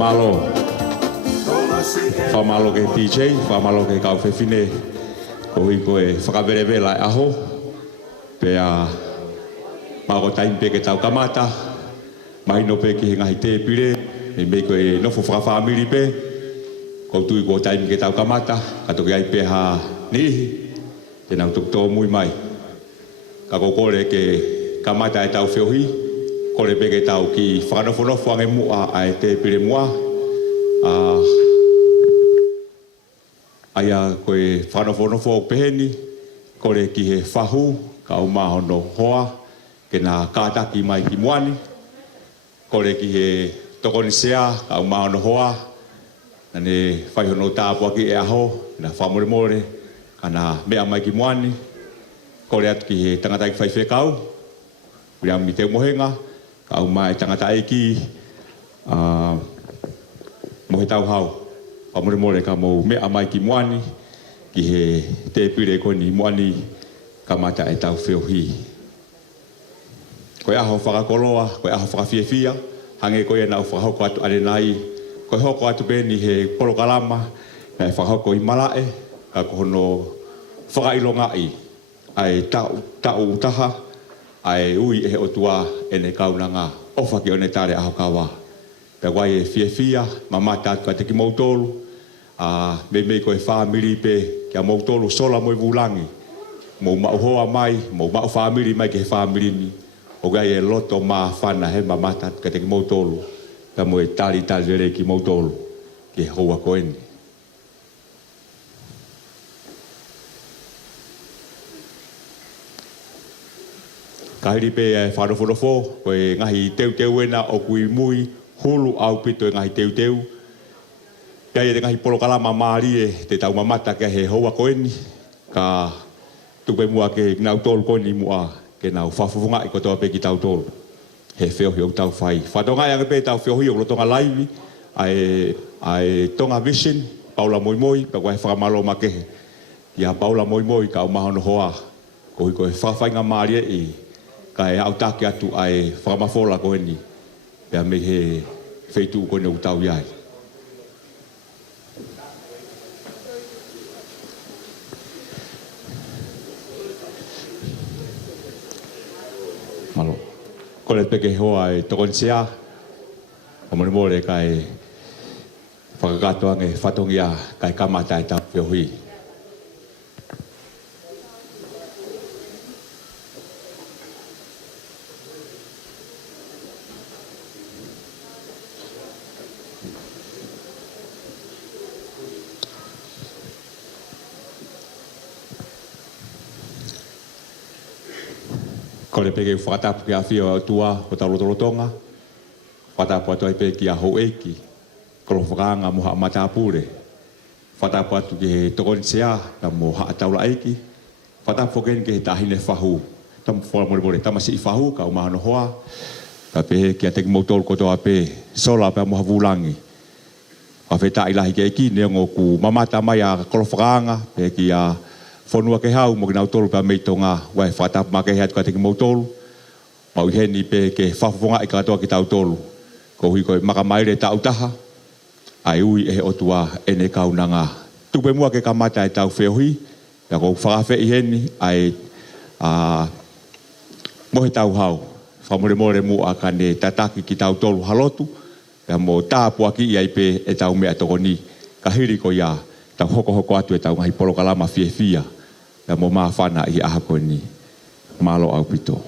Malo. Whamalo ke DJ, whamalo ke kau whewhine. Ko hui koe whakawerewela e aho. Pea mako taimpe ke tau kamata. Mahino pe ki ngahi te pire. Me me koe nofo whakawhamiri pe. Ko tui ko taimpe ke tau kamata. Kato ke ai pe ha nihi. Tenau tuk tō mui mai. Ka kore ke kamata e tau whewhi. Kore pe ke tau ki whakanofo ange mua a e te pire mua. Aia koe whanofo o peheni, kore ki he whahu, ka umahono hoa, ke nā kātaki mai ki moani. Kore ki he tokoni sea, ka umahono hoa, nane whaihono tāpua ki e aho, nā whamore, ka nā mea mai ki moani. Kore atu ki he tangata ki whaiwhekau, kuri ami te mohenga, ka umai tangata eki, mohe tau hau. Whamore ka mou mea mai ki moani, ki he te pire koni moani kamata e tau whewhi. Koe aho whakakoloa, koe aho whakawhiawhia, hange koe nau whakahoko atu arenai, koe hoko atu beni he polokalama, na e whakahoko i malae, ka kohono whakailongai, ai tau utaha, ai ui e he otua ene kaunanga, ofa ki one tare aho kawa. Pea wai e whiawhia, mamata atu ka te ki mautolu, me koe whamiri pe kia mautolu sola mo i vulangi. Mou mauhoa mai, mou mau whamiri mai ke he whamiri ni. O gai e loto maa whana he mamata atu ka te ki mautolu. Pea mo e tali rere ki mautolu, ki he hoa koeni. Kahiri pe e whanofo, koe ngahi teu ena o kui mui, hulu au pito e ngahi teu. Pea e te ngahi polokalama maari e te tau mamata ke he hoa koeni. Ka tupe mua ke nau tolu koeni mua ke nau whafufunga i kotoa pe ki tau tolu. He whiohi o tau whai. Whatonga e ange pe tau whiohi o lotonga laivi. Ai tonga vision, Paula Moimoi, pe koe whakamalo ma kehe. Ia Paula Moimoi ka umahono hoa. Kohi koe whawhainga maari e i. Ka e au take atu ai whakamafola koeni. Pea me he wheitu kone utau iai. Malo. Kone peke hoa e tokon sea. Omone mole kai whakakato ange whatongia kai kamata e tau whiohui. Kore peke whakatapu ki a whio au tua o tau lotolotonga. Whatapu atu ai pe ki a hou eiki. Kolo whakaanga mo haa matapure. Whatapu atu ki he tokoni sea na mo haa taula eiki. Whatapu keni ki he tahine whahu. Tamu whora mole tamasi i whahu ka umahano hoa. Ka pe ki a teki moutolu kotoa pe sola pe a moha vulangi. Ka wheta ilahi ke eki neongo ku mamata mai a kolo whakaanga pe ki a whanua ke hau mo ki nau tolu pa meitonga wai whatapu ma ke hea tuka teki mautolu. Mau i heni pe ke whafufonga i katoa ki tau tolu. Ko hui koe makamaire tau taha. Ai ui e he otua ene kaunanga. Tupe mua ke kamata e tau whiohui. Pea ko whakawhe i heni ai mohe tau hau. Whamore mua ka ne tataki ki tau tolu halotu. Pea mo tāpua ki i ai pe e tau mea tokoni. Ka hiri ko ia tau hoko atu e tau ngahi polokalama whiewhia. Pea mo maa whana i aha koe ni. Malo au pito.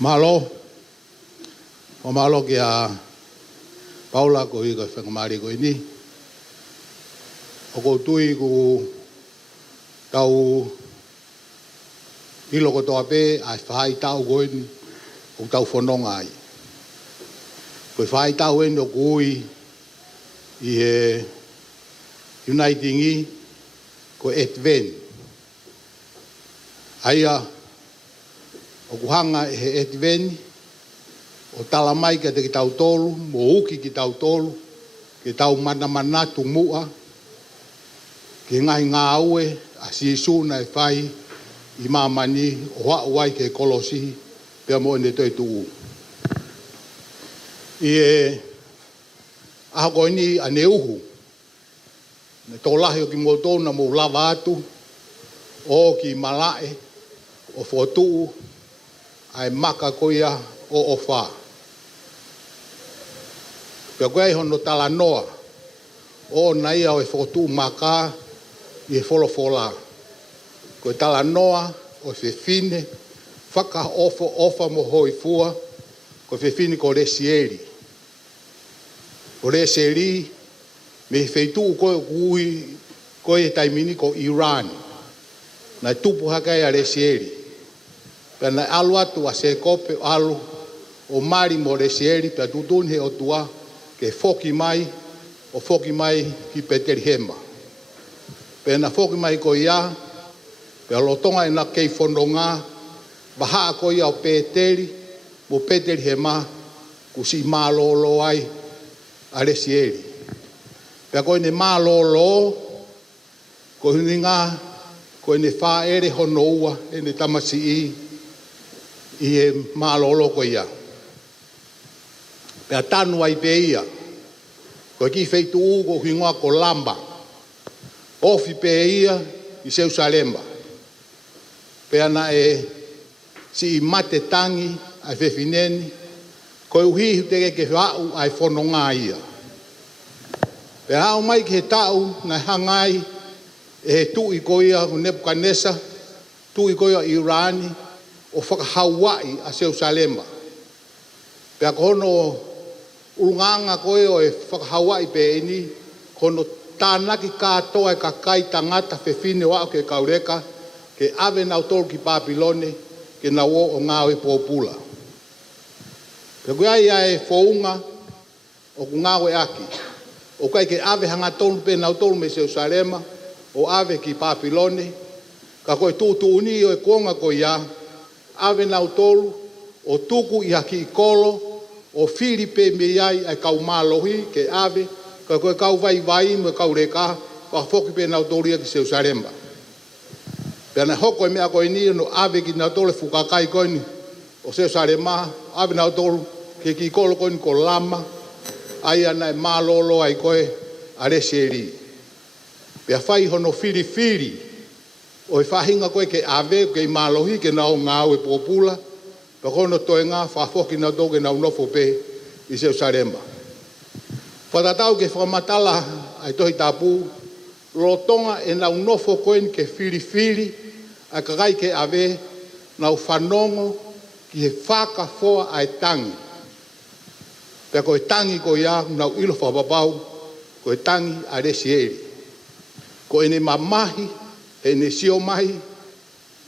Malo. O malo ki a Paula ko i koe whangamari koe ni. O ko tui ku tau ilo kotoa pe ai whai tau koe ni. O tau whanonga ai. Koe whai tau eni o kui i he Unitingi ko Etven. Aia o kuhanga e he Etven o tala mai ka te ki tau tolu, mo uki ki tau tolu, ki tau mana manatu mua, ki ngai ngā aue a sisu na e whai i mamani o wai ke kolosi pia mo ne toi tuu. I e aha koe ni a ne uhu, ne tō lahi o ki mo tōna mo lava atu, o ki malae, o whotuu, ai maka koia o wha. Pia koe hono tala noa, o naia o e whotuu maka i e wholofola. Koe tala noa o e whine, whaka ofa mo hoi fua, ko whine ko resieri. O resieri, me wheitu koe kui, koe taimini ko Iran. Na tupu hakai a resieri. Pea na alu atu a se kope alu o mari mo resieri, pea tutun he o tua, ke foki mai, o foki mai ki Peteri Hema. Pea na foki mai ko ia, pea lotonga ina kei whononga, waha ko ia o Peteri, mo Peteri Hema, kusi mālolo ai, a resieri. Pea koe ne mālolo, ko huninga, ko ne wha ere hono ua, e ne tamasi i e mālolo ko ia. Pea tanu ai pe ia, ko ki feitu ugo hingoa ko lamba, ofi pe ia i Seusalemba. Pea na e si i mate tangi ai whewhineni, ko uhihu te ke whau ai whanonga ia. Pea au mai ki he tau na hangai e he tui ko ia o Nebukadnesa, tui ko ia Irani, o whakahauai a Seusalemba. Pea kono urunganga ko ia o e whakahauai pe eni, kono tānaki kātoa e kakai tangata whewhine wao ke kaureka, ke ave nau tolu ki Papilone, ke na wo o ngāo e pōpula. Pea koe ia e whounga o ku ngāo e aki. O kai ke ave hanga tolu pe nau tolu me Seusalema, o ave ki Papilone, ka koe tūtu uni o e kuonga ko ia, ave nau tolu, o tuku i haki i kolo, o Filipe me iai ai kau mālohi ke ave, ka koe kau vai me kau reka, ka whoki pe nau tolu ia ki Seusalema. Pea na hoko e mea koe ni, no ave ki nau tolu fukakai koe ni, o Seusalema, ave nau tolu, ke ki kolo koe ni ko lama, ai ana e mālolo ai koe a resieri. Pea whai hono whiri, o e whahinga koe ke ave, ke i mālohi, ke nao ngāo e pōpula, pea kono toe ngā whawhoki nau tō ke nau nofo pe i Seusalema. Whatatau ke whamatala ai tohi tāpū, lotonga e nau nofo koe ni ke whiri, a kakai ke ave, nau whanongo ki he whakawhoa ai tangi. Pea koe tangi ko ia, nau ilo whapapau, koe tangi a resieri. Ko ene mamahi, ene sio mahi,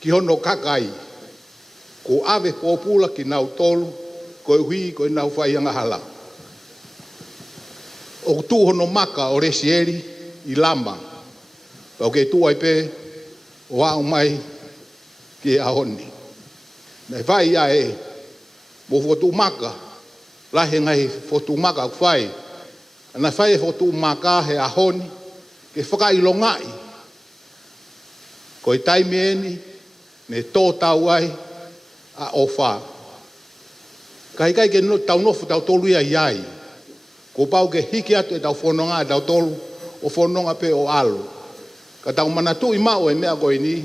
ki hono kakai. Ko ave pōpula ki nau tolu, koe hui, koe nau whaianga hala. O tu hono maka o resieri i lamba. Pea ke tu ai pe, o au mai ki ahoni. Nei whai ia e, mo fotu maka, lahe ngai fotu maka ku whai. Ana whai e fotu maka he ahoni, ke whakailongai. Ko i taimieni, ne tō tau ai, a ofa. Kai ke no tau nofu tau tolu ia iai. Ko pau ke hiki atu e tau whanonga e tau tolu, o whanonga pe o alu. Ka tau manatu i mao e mea koe ni,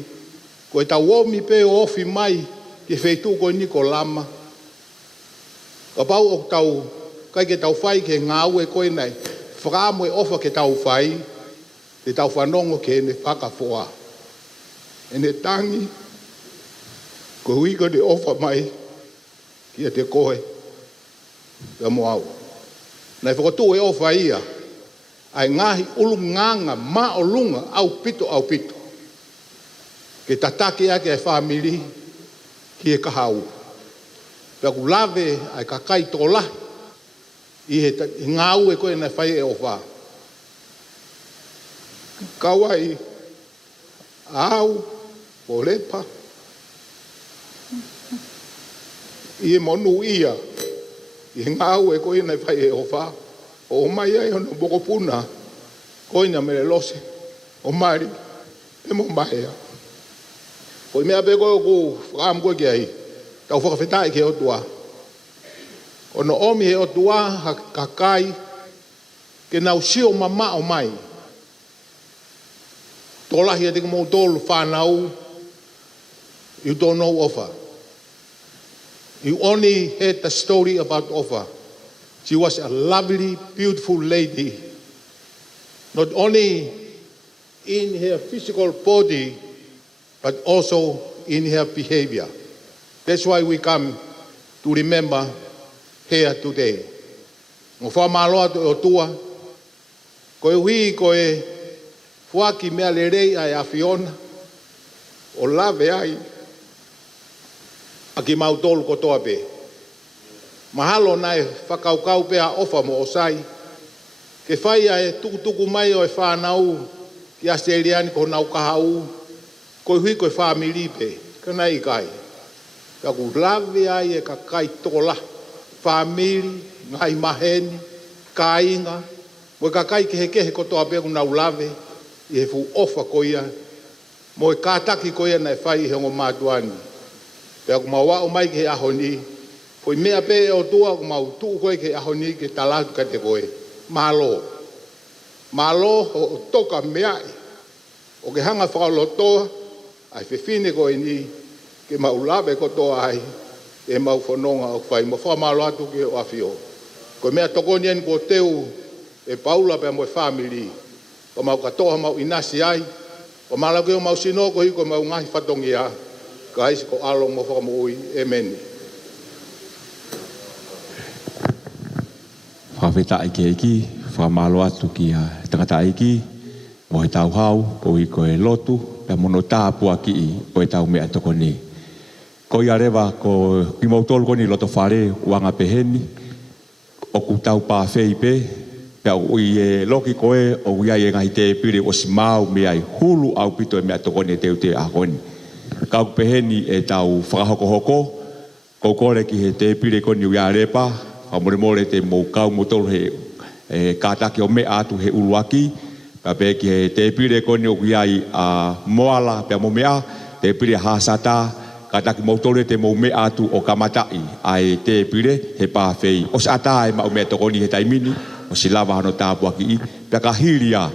ko e tau omi pe o ofi mai, ke wheitu koe ni ko lama. Ka pau o tau, kai ke tau whai ke ngāu e koe nei, whakaamu e ofa ke tau whai, te tau whanongo ke ne whakawhoa. E ne tangi, ko hui ko te ofa mai, kia te koe, ka mo au. Nei whakatu e ofa ia, ai ngahi ulunganga, ma o lunga, au pito. Ke tatake ake e whamiri, ki e kahau. Pea ku lave ai kakai tō lahi, i he ngāu e koe nei whai e ofa. Kawai, au, o lepa. I monu ia, i ngau e koe nei whai e ofa. O mai ai hono boko puna, koe na mele lose, o mari, e mo mai a. Koe mea pe koe ku whakam koe ki ai, tau whakawhetai ke o tua. Ono omi he o tua, ka kai, ke nau sio mama o mai. Tolahi e te mo tolu whanau, you don't know Ofa. You only heard the story about Ofa. She was a lovely, beautiful lady, not only in her physical body, but also in her behavior. That's why we come to remember her today. Ngo whamaloa to o tua, koe hui koe fuaki mea le rei ai a Fiona, o lave ai, a ki mautolu kotoa pe. Mahalo nai whakaukau pea ofa mo o sai, ke whai ai tukutuku mai o e whanau, ki Australiani ko nau kahau, koe hui koe whamiri pe, ka nei kai. Ka ku lave ai e ka kai tola, whamiri, ngai maheni, kainga, mo ka kai ke he kotoa pe ku nau lave, i he fu ofa koia, mo e kātaki koia nei whai he ngo mātuani. Pea ku maua o mai ke he ahoni, foi mea pe o tua ku mau tuu koe ke ahoni ke talatu ka te koe. Malo. Malo o toka meai. O ke hanga whakalotoa, ai whiwhine koe ni, ke mau lawe kotoa ai, e mau whanonga o whai, mo whamalo atu ke o awhio. Koe mea toko nien ko teu, e paula pe mo e whamiri. Ko mau katoa mau inasi ai, ko malau ke o mau sinoko hi ko mau ngahi whatongi a, ka haisi ko along mo whakamoui, amen. Whawheta ike iki, whamalo atu ki a tangata iki, o he tau hau, o i koe lotu, pe mono tāpua ki i, o he tau mea toko ni. Ko i arewa, ko i mautolu koni loto whare, uanga peheni, o ku tau pāwhei pe, pea o i e loki koe, o iai e ngahi te pire o si mau mea i hulu au pito e mea toko ni teu te ahoni. Kau peheni e tau whakahoko-hoko, ko kore ki he te pire koni ui arepa, Amore more te mo kau motor he kātaki o me atu he uluaki. Pa pe ki he te pire koni o kiai a moala pe mo mea. Te pire hasata kātaki motor te mo me atu o kamatai. Ai te pire he pāwhei. O sa ata e ma o mea tokoni he taimini. O si lava hano tāpua ki i. Pe ka hiria.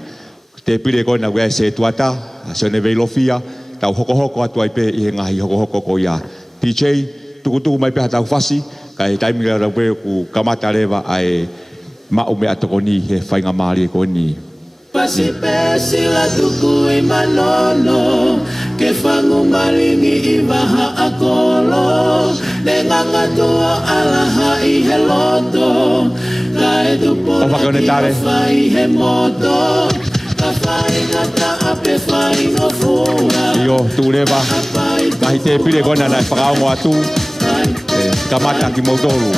Te pire koni na wea se tuata. Se ne veilofia. Tau hoko-hoko atu ai pe i he ngahi hoko-hoko ko ia. PJ, tukutuku mai pe ha tau whasi. Kai taimi ra we ku kamata rewa ai ma o me atokoni he whainga maari ko ni. Pasi pesi la tuku I manono ke whangu maringi I waha akolo le ngangatoa alaha I he loto ka e tupo na ki whai he moto ka whai ngata ape whai no fua Io tu rewa kahi te pire kona nai whakaongo atu kamata ki mautolu.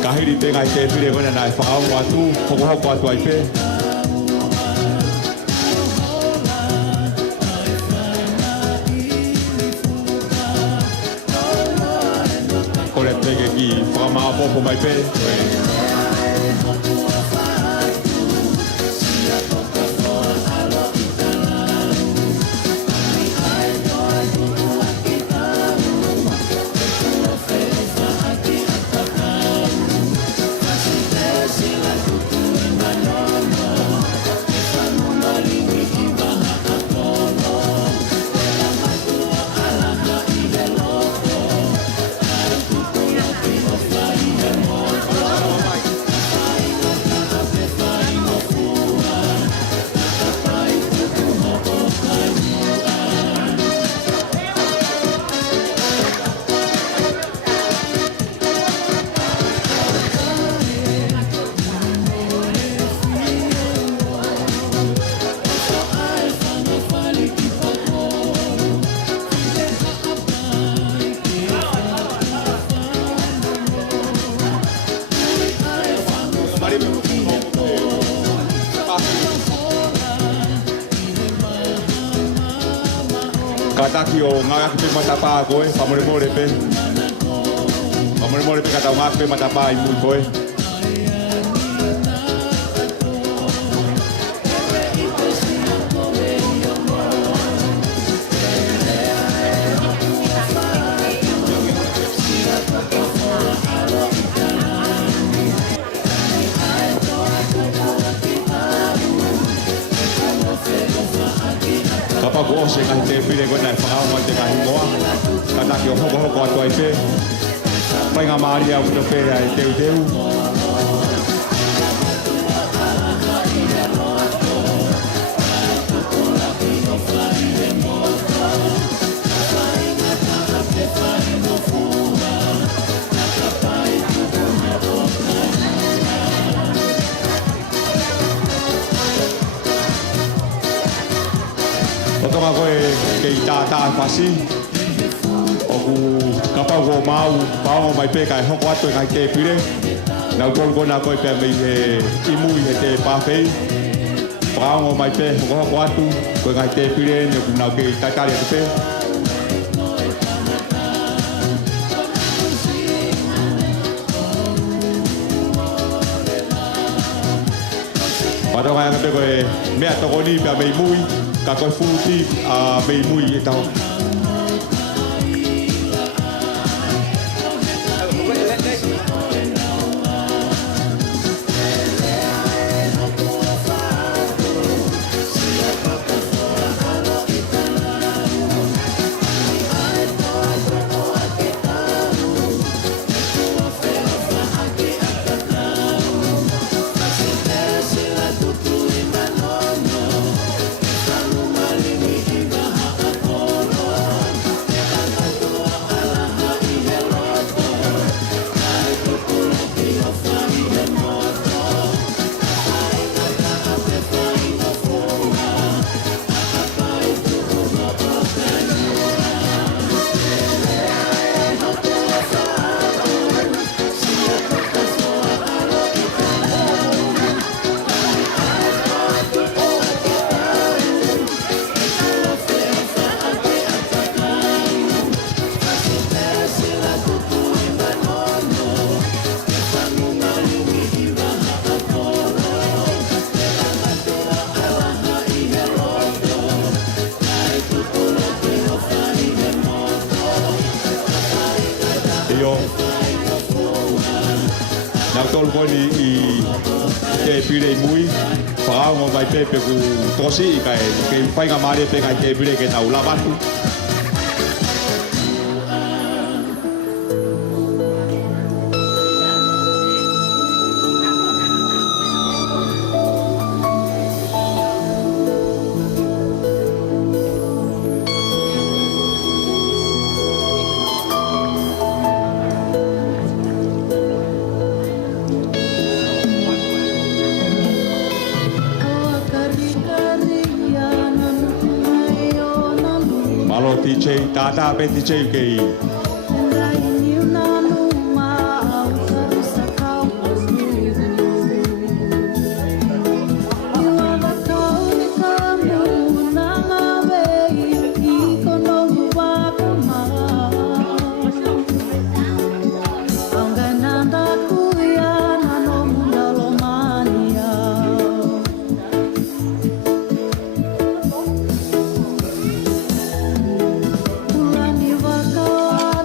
Kahiri te ngai te pire kona nai whakaongo atu, hoko atu ai pe. Kore peke ki whakamaa popo mai pe. Kataki o ngā ki pe matapa koe, pamore pe. Pamore pe kata ngā pe matapa I mui koe. Kapa ko se ka te pire ko nai whakao mai te kahi moa. Kataki o hoko atua I pe. Pai ngā maari au to pere ai teu. Tonga koe kei tātā whasi. O ku kapau ko mau, paongo mai pe kai hoko atu e kai te pire. Nau kona koe pia mei he imui he te pāwhei. Paongo mai pe hoko atu, koe kai te pire, ne ku nau kei taitari atu pe. Patonga ngā pe koe mea tokoni pia mei mui. Ka koe futi a mei mui e tau. Nau tolu koe ni I te pire I mui, whakaongo mai pepe ku tosi I kai whainga maare pe kai te pire ke tau lavatu. Malo DJ, tata pe DJ kei. Ulani waka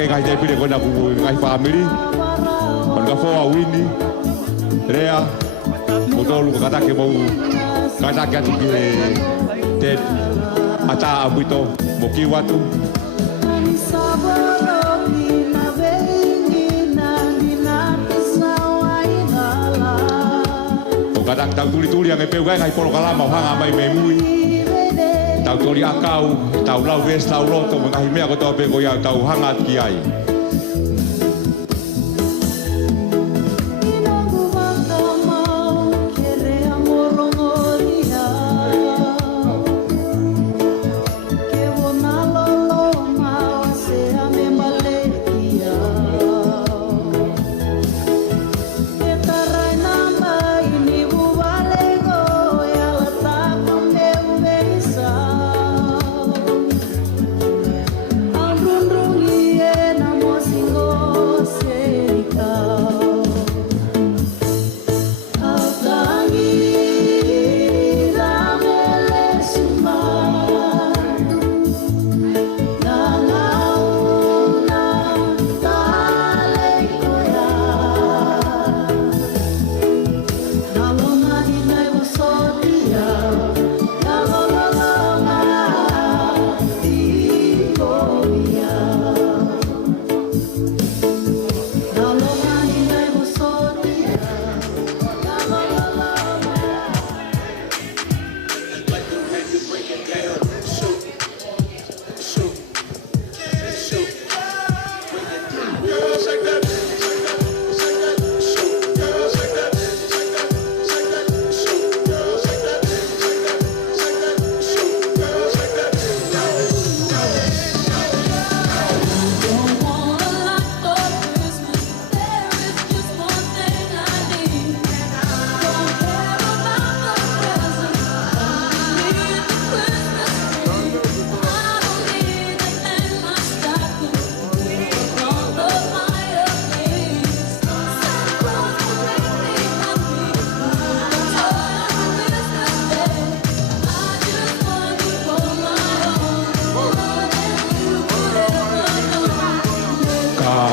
ke ngai te pire kona ku ngai family. On ka fo wini. Rea. Motolu ka ta ke mo. Ka ta ke tu ke te ata abuito moki watu. Kadang tau tuli-tuli ang ipeu ngai polo kalama hanga mai me mui. Tau tuli akau, tau lau ves tau loto ngai mea ko tau pe ko ia tau hanga ki ai.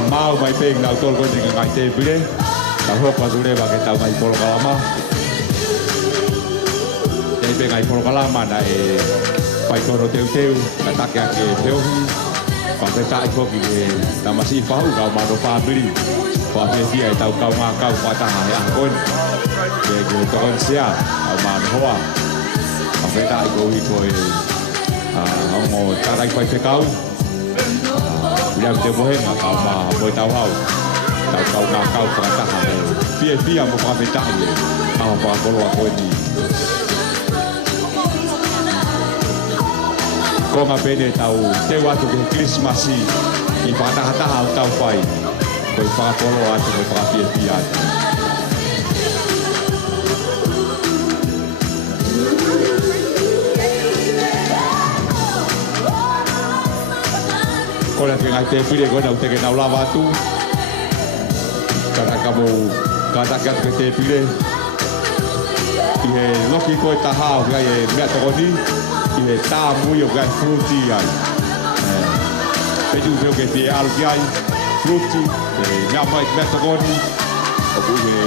Mau mai peng nau tol ko ni ngai te pile. Ta ho pa sure ba ke tau ngai polo kalama. Ei pe ngai polo kalama na e pai toro teu ka ta ke teu. Pa te ta ko ki ta masi pa u ka ma do pa bili. Pa pe fi ai tau kau nga kau pa ta ha ya kon. Ke ko kon sia au ma hoa. Pa pe ta ko hi ko e au mo ta dai pai pe kau. Yang te mohe nga kau ma moi tau hau. Tau kau nga kau kataha e. Fia mo whawhetai e. Aho whakolo a koe ni. Ko ngā pene tau te watu ke Christmasi. I whakataha o tau whai. Koi whakolo atu koi whakafia atu. Kora ke ngai te pire kona u te ke nau lava atu. Karaka mo karaka ke te pire. I he loki koe ta hao kai e mea tokoni. I he tā mui o kai fruti ai. Petu peo ke te alu ki ai. Fruti. Ngā mai mea tokoni. O ku he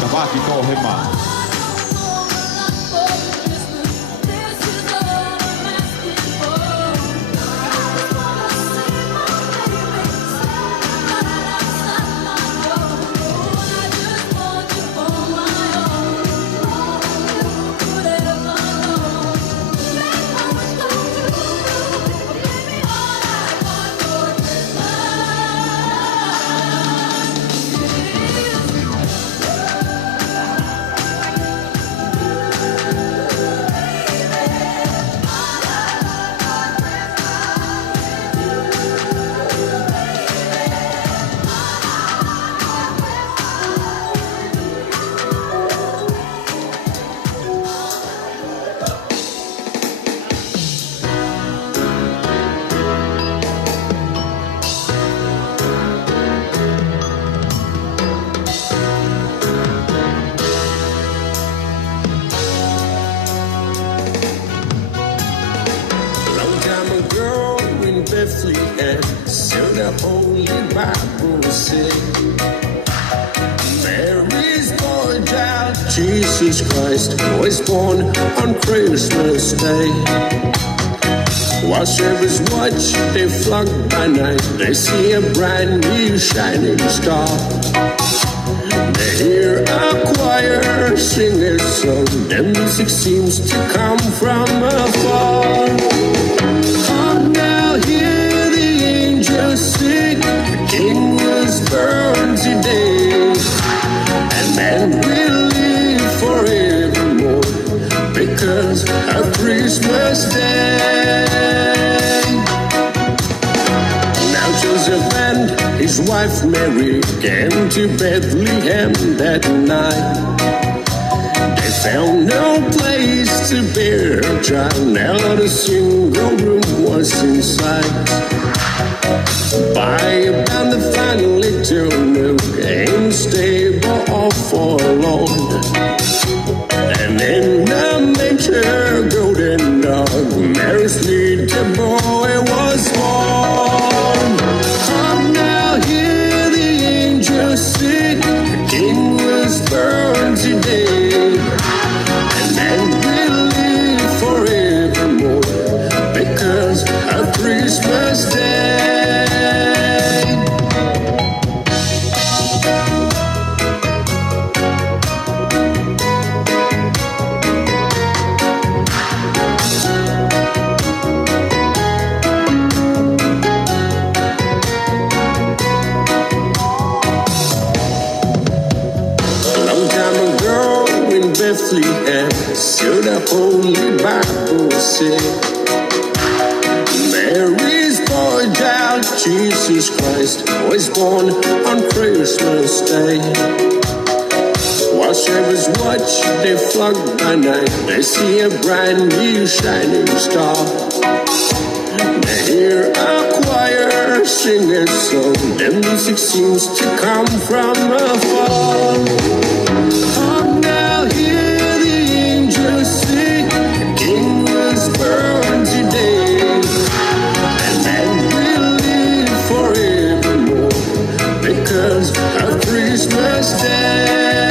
kawaki tō he maa. Fleet and soon the Holy Bible say. Mary's boy child, Jesus Christ, was born on Christmas Day. While shepherds watch, they flock by night, they see a brand new shining star. They hear a choir sing a song, the music seems to come from afar. Hark now, hear the angels sing, the King was born today, and man will live forevermore because of Christmas Day. Now Joseph and his wife Mary came to Bethlehem that night. They found no place to bear a child, not a single room was in sight. By about the final little nook, ain't stable or forlorn, and in the manger golden dog, Mary's little boy was born. Come now, hear the angels sing, the King was born today, and man will live forevermore because of Christmas Day. Bethlehem, so the Holy Bible said. Mary's boy child, Jesus Christ, was born on Christmas Day. While shepherds watch, they flock by night, they see a brand new shining star. They hear a choir sing a song, the music seems to come from afar. Hark now, hear the angels sing, the King was born today, and man will live forevermore because of Christmas Day.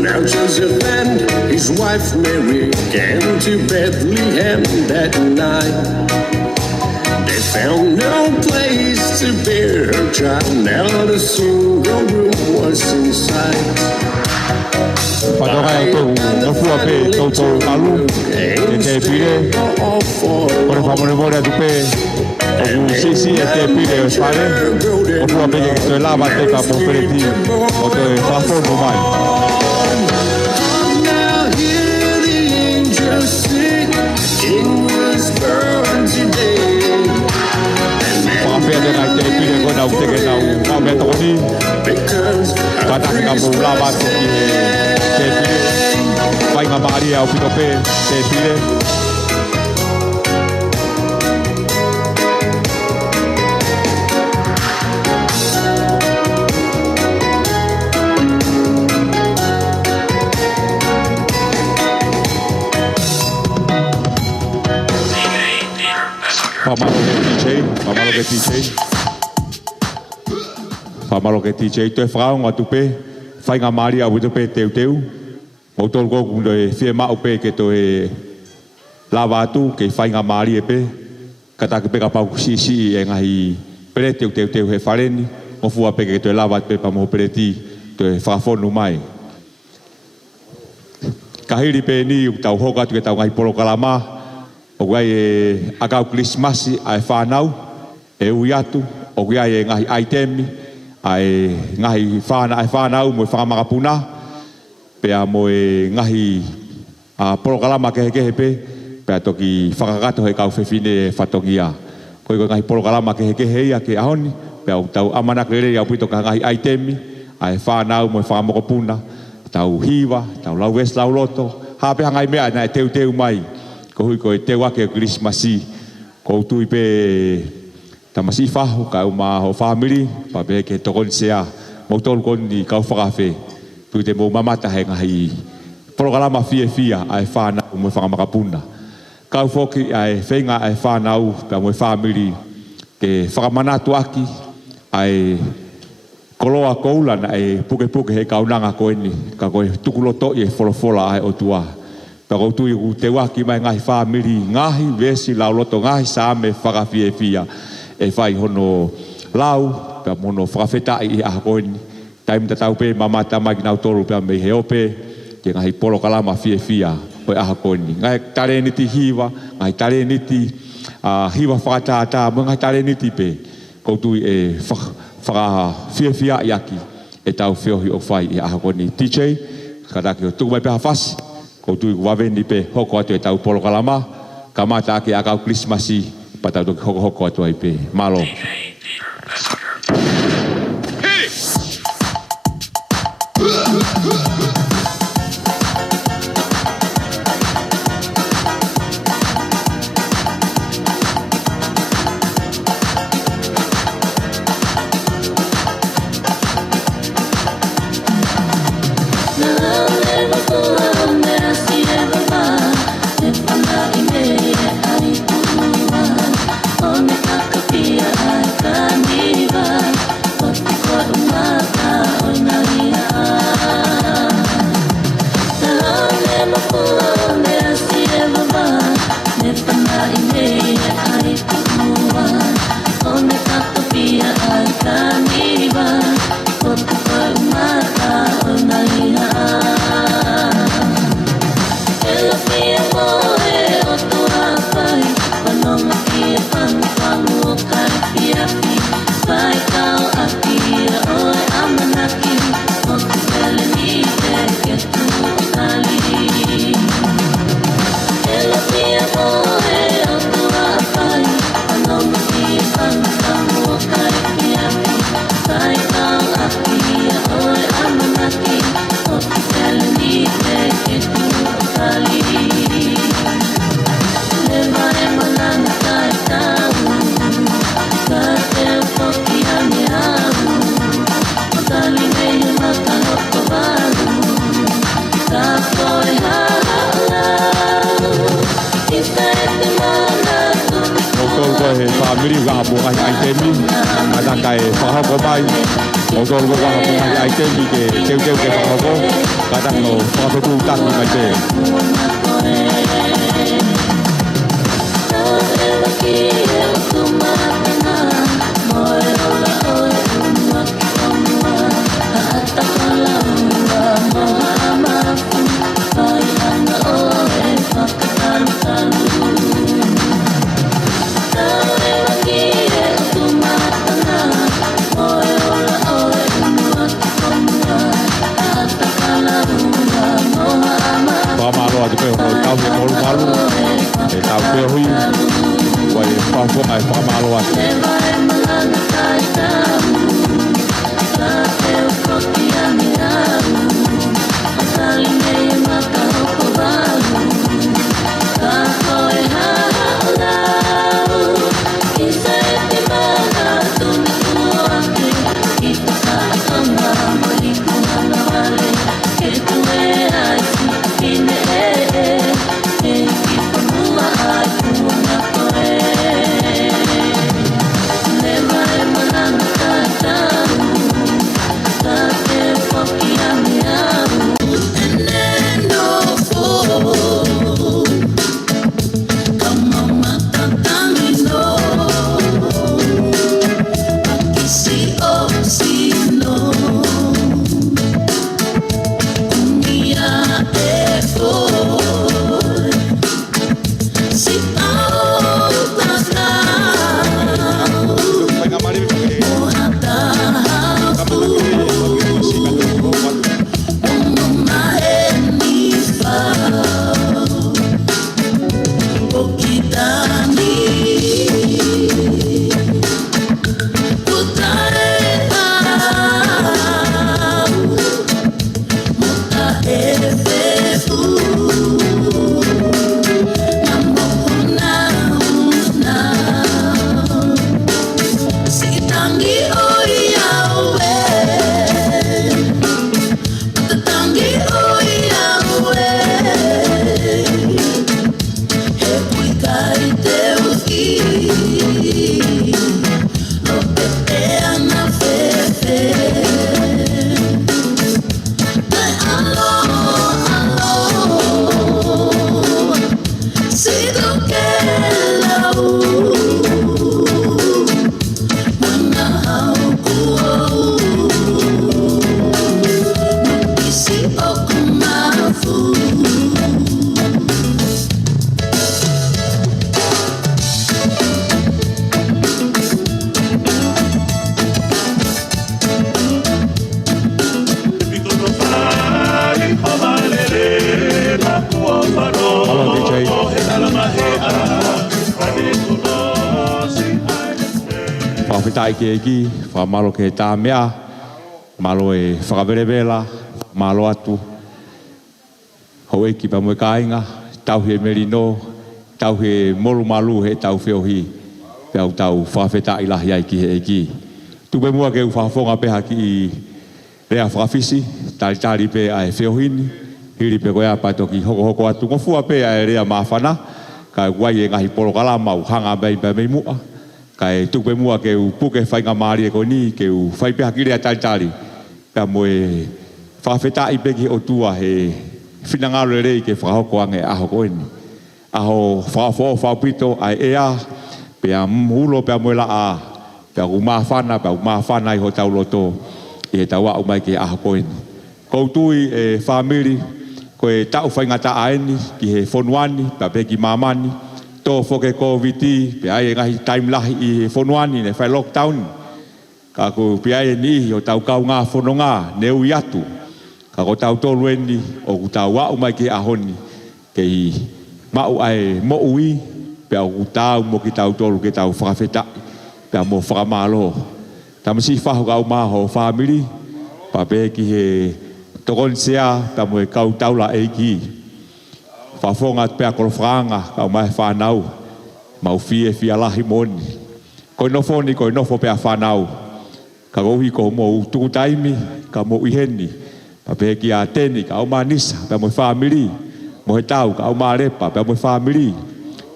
Now Joseph and his wife Mary came to Bethlehem that night. They found no place to bear a child, not a single room was in sight. Padora tu no fu ape toto alu te pire por favor mora tu pe o si te pire fare o fu ape que to lava te pa po preti o te fa forno mai. Now hear the angels sing, the King was born today. Ape de na te pire ko na te que na me to ni para ka po lava te pire vai nga Maria o pito pe te pire. Famalo ke DJ to frau nga tu pe fai nga Maria o pito pe teu o tol ko ku de fie ma o pe ke to e lava tu ke fai nga Maria pe kata ke pe ka pa si e nga hi pe teu he fareni o fu pe ke to lava pe pa mo preti to e fa fo no mai kahiri pe ni u tau hoka tu ke tau ngai polo kalama o gai e akau Christmas ai fa nau e uiatu o gai e ngai itemi ai ngai fa nau mo fa makapuna pe a mo e ngai a polo kalama ke pe pe toki whakakato he kau whewhine whatokia. Koe koe ngai polo kalama ke ia ke ahoni, pe au tau amanak rere au pito ka ngai aitemi, ai whanau mo e whakamokopuna, tau hiwa, tau lau wes lau loto, hape hangai mea na e teu mai, ko hui koe teu ake o Christmasi, ko tui pe tamasi whaho, ka uma ho family, pa pe ke tokon sea, mo tolu koni kau whakawhe, tui te mo mamata he ngai polo kalama fia ai whanau mo e whakamakapuna. kau foki ai whenga ai whanau pia moe whamiri ke whakamanatu aki ai koloa koulana ai puke he kaunanga koe ni ka koe tukuloto i e wholofola ai o tua pia kou tui ku te waki mai ngahi whamiri ngahi vesi lauloto ngahi same whakawhiewhia e whai hono lau pia mono whakawhetai i aha koe ni taim tatau pe mamata mai ki nau toru pia mei he ope ke ngahi polo kalama whiewhia o aha koe ni. Ngai tare niti hiwa, ngai tare niti hiwa whakatata, ngai tare niti pe. Koutui e whakawhiawhia iaki e tau whiohi o whai i aha koe ni. TJ, kataki o tuku mai peha whasi, koutui waweni pe hoko atu e tau polo kalama, ka mata ake akau Christmasi, patau toki hoko atu ai pe. Malo. whakawhitai ke eki, whamalo ke tā mea, malo e whakaverevela, malo atu. Hau eki pa moe kāinga, tau he merino, tau he molu malu he tau whiohi, pēau tau whawhetai lahi ai ki he eki. Tupe mua ke whawhonga peha ki i rea whakawhisi, tari pe ai whiohini, hiri pe koea pato ki hoko atu, ngofua pe ai rea mawhana, kai wai e ngahi polo kalama u hanga bei pe mei mua, kai tupe mua ke u puke whainga maari e ko ni, ke u whaipeha ki rea tari, pēa moe whawhetai pe ki o tua he whinangaro e rei ke whakahoko ange aho koeni. Aho whawho whawpito ai ea, pēa mulo pēa moe la a, pēa umawhana i ho tau loto, i he tau au mai ke aho koeni. Koutui e whamiri, koe tau whaingata aeni, ki he whonuani, pēa pe ki mamani, tō whoke COVID, pēa e ngahi time lahi i he whonuani, ne whai lockdown, ka ko pēa e ni o tau kau ngā whononga, ne ui atu, ka ko tau tolu eni, o ku tau wau mai ke ahoni, ke i mau ai mo ui, pēa o ku tau mo ki tau tolu ke tau whakawhetai, pēa mo whakamalo. Tamasi whahu kau maho whamiri, pa pē ki he tokon sea, pēa mo e kau taula eiki. Whawhonga pēa kolo whanga, kau mai whanau, mau fia lahi moni. Koe nofo ni, koe nofo pēa whanau, ka gohi ko mo tuku taimi, ka mo iheni, pa pe ki a teni ka o manisa pe mo family mo he tau ka o marepa pe mo family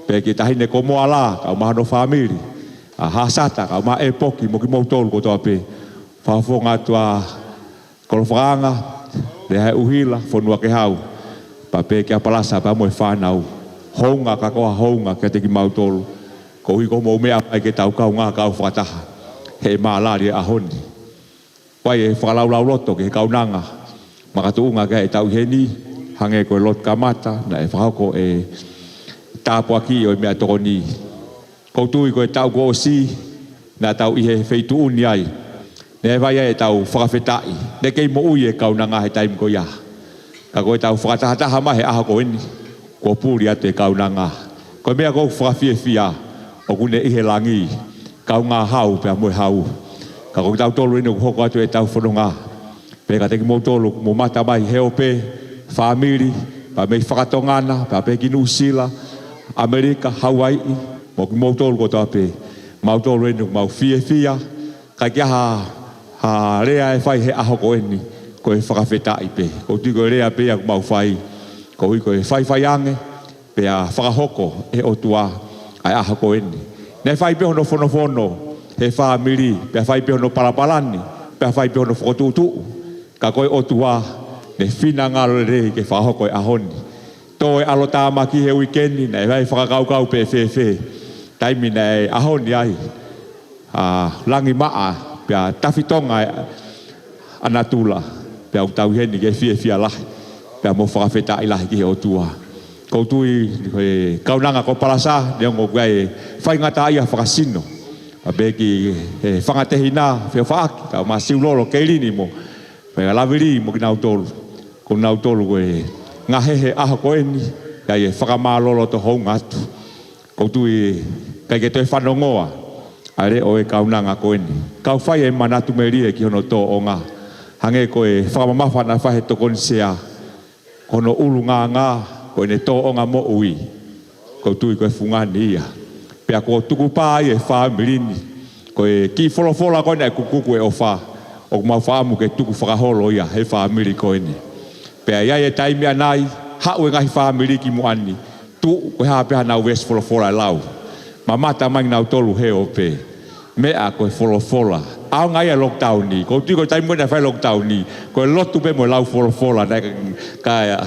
pe ki tahine ko mo ala ka o mahano family a hasata ka o ma epoki mo ki mo tolu ko to pe fa fonga tua ko franga le ha uhila fonua ke hau pa pe ki a palasa pa mo fanau honga ka ko honga ke te ki mau tolu ko hi ko mo me ai ke tau ka nga ka o fataha he malari a honi pai e falau loto ke kaunanga makatuunga ka e tau heni, hange koe lot kamata, na e whahoko e tāpua ki o mea tokoni. Koutui koe tau ko o si, na tau ihe feitu uni ai. Ne vai e tau whakawhetai, ne kei mo ui e kaunanga he taim ko ia. Ka koe tau whakatahataha mahe aha ko eni, ko pūri atu e kaunanga. Koe mea kou whakawhiawhia, o kune ihe langi, kaunga hau pia moe hau. Ka koe tau tolu ene hoko atu e tau whanonga. Peka teki mo tolu, mo mata mai heope, family, pa mei whakatongana, pa pe ki Nusila, Amerika, Hawaii, mo ki mo tolu ko toa pe, mau tolu enu, mau fia, kai kia ha rea e whai he aho ko eni, ko e whakawhetai pe, ko tiko e rea pe aku mau whai, ko i ko e whai ange, pe a whakahoko e o tua, ai aho ko eni. Ne whai pe hono fono, he family, pe a whai pe hono palapalani, pe a whai pe hono whakotutu, ka koe o tua, ne whina ngaro re ke whahoko e ahoni. Tō e alo tāma ki he wikeni, ne vai whakakau pe whewhe. Taimi ne ahoni ai. Langi maa, pia tawhitonga e anatula. Pia utau heni ke whia lahi. Pia mo whakawheta i lahi ki he o tua. Koutui, kaunanga ko palasa, ne ongo kua e whaingata ia whakasino. Peki he whangatehi nā, whio whaaki, ka ma siulolo keirini mo. Pea laviri mo ki nau tolu. Ko nau tolu koe ngā hehe aha ko eni. Ia e whakamalolo to hou ngatu. Koutui kai ke toi whanongoa. Aere o e kaunanga ko eni. Kau whai e manatu merie ki hono tō o ngā. Hange koe whakamamawhana whahe tokoni sea. Kono ulu ngā. Koe ne tō o ngā mo ui. Koutui koe fungani ia. Pea ko tuku pā i e whamirini. Koe ki wholofola koe ne kukuku e o wha. O mau whaamu ke tuku whakaholo ia, he whaamiri koeni. Pea iai e taimi anai, hau e ngahi whaamiri ki muani. Tu, koe haa peha nau wes wholofola e lau. Ma mata mai nau tolu he o pe. Mea koe wholofola. Ao ngai e lockdown ni. Ko tiko taimi koe na whai lockdown ni. Koe lotu pe mo lau wholofola. Kaya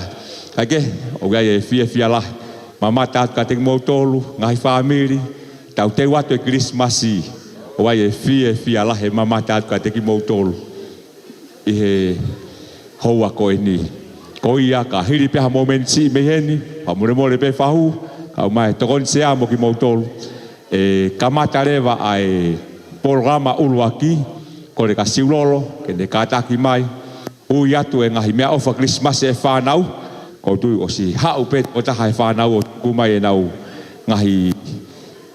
ke, o gai e whia lahi. Ma mata atu ka teki mou tolu, ngahi whaamiri. Tau te watu e Christmasi. O ai e whia lahe mamata atu ka teki mou tolu. I he houa koe ni. Ko ia ka hiri peha momenti me heni. Pa mure pe whahu. Ka umai tokoni sea mo ki mou tolu. E kamata rewa ai programa uluaki. Kore ka siulolo. Kene kātaki mai. Ui atu e ngahi mea ofa Christmas e whanau. Ko tui o si hau pe o taha e whanau o kumai e nau ngahi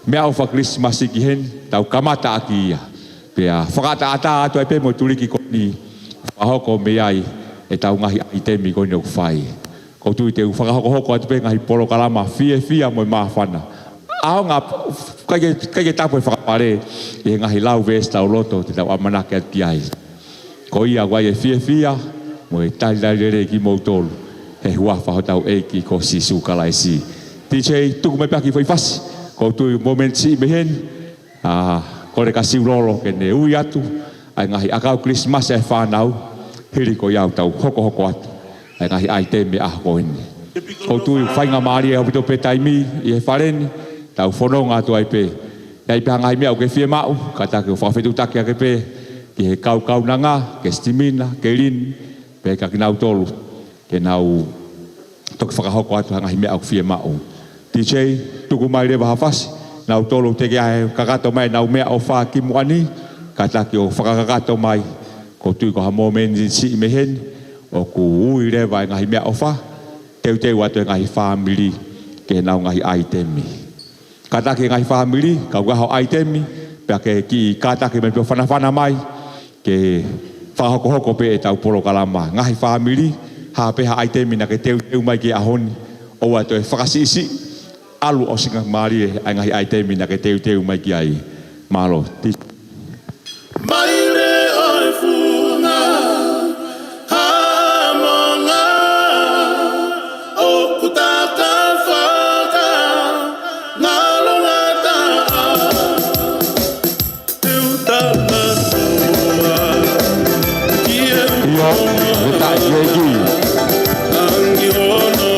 mea ofa Christmas ki hen, tau kamata aki ia. Pea whakataata atu ai pe mo tuliki ko ni whahoko me ai e tau ngahi ai temi ko ni o whai. Ko tui te whakahoko atu pe ngahi polo kalama fia mo i mawhana. Ao ngā kai tapu e whakapare i ngahi lau ves tau loto te tau amanake atu ki ai. Ko ia wai e fia mo e tarirere ki mou tolu. He hua whahotau eiki ko sisu kalai si. DJ tuku me paki whai fasi. Ko tui moment si me hen. Kore ka siurolo ke ne ui atu. Ai ngahi akau Christmas e whanau. Hiri ko iau tau hoko atu. Ai ngahi ai te me ahoko hini. Ko tui whainga maari e hopito pe taimi i he whareni. Tau whanonga atu ai pe. Ai pe hangai mea o ke fie mau. Ka take o whawhetu take a ke pe. Ki he kau nanga, ke stimina, ke rin. Pe ka ki nau tolu. Ke nau toki whakahoko atu hangahi mea o ke fie mau. DJ tuku mai rewa hawhasi. Nau tolu teke ahe kakato mai nau mea o wha ki muani. Ka take o whakakato mai. Ko tui ko ha momenti si me hen. O ku ui rewa e ngahi mea o wha. Teu atu e ngahi whamiri. Ke nau ngahi aitemi. Ka take ngahi whamiri. Ka ugaho aitemi. Pea ke ki ka take mai pio whanawhana mai. Ke whahoko pe e tau polo kalama. Ngahi whamiri. Ha peha aitemi na ke teu mai ki ahoni. O atu e whakasisi. Alu o singa maari e ngahi aitemi na ke teu mai ki ai. Malo. Maire oi funga, hamonga, o kutaka whaka, ngalonga taa, teu tana toa, kie uponga, angi hono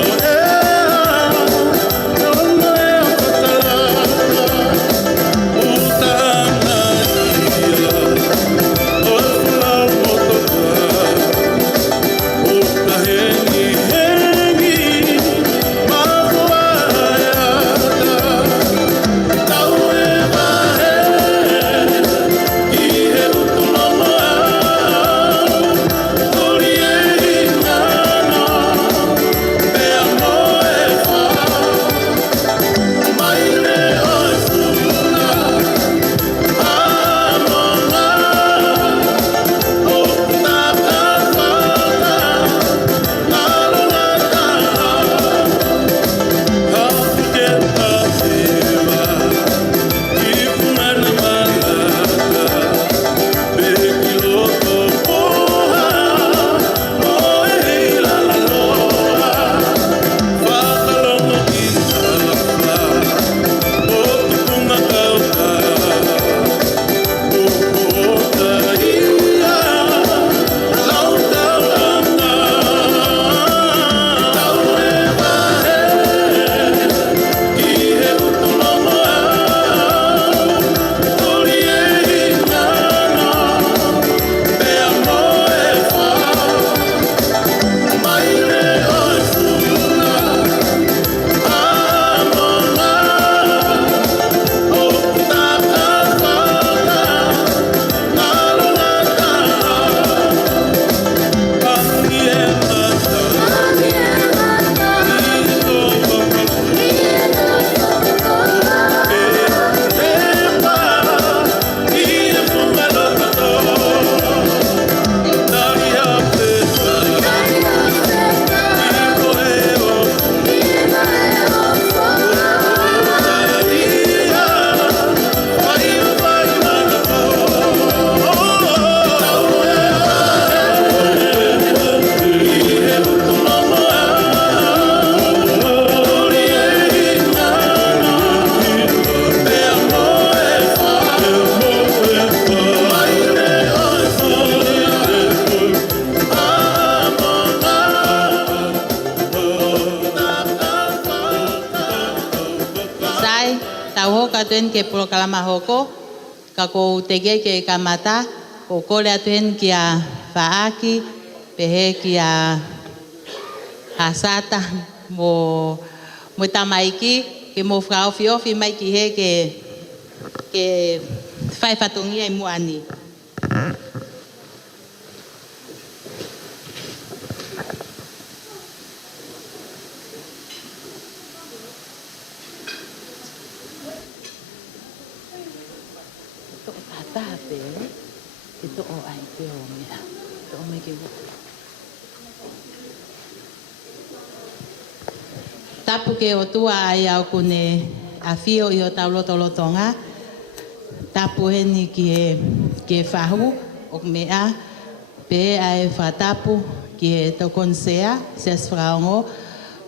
atuen ke pro kalama hoko ka ko tege ke kamata ko kole atuen ki a faaki pehe ki a hasata mo tamaiki ke mo frau fiofi mai ki he ke fai fatongi ai muani Tá, Thank you. Tapu ke o tua ai au kune a fio i o taulotolotonga. Tapu heni ki e whahu o mea. Pe ai whatapu ki e tokonsea, seas whakaongo.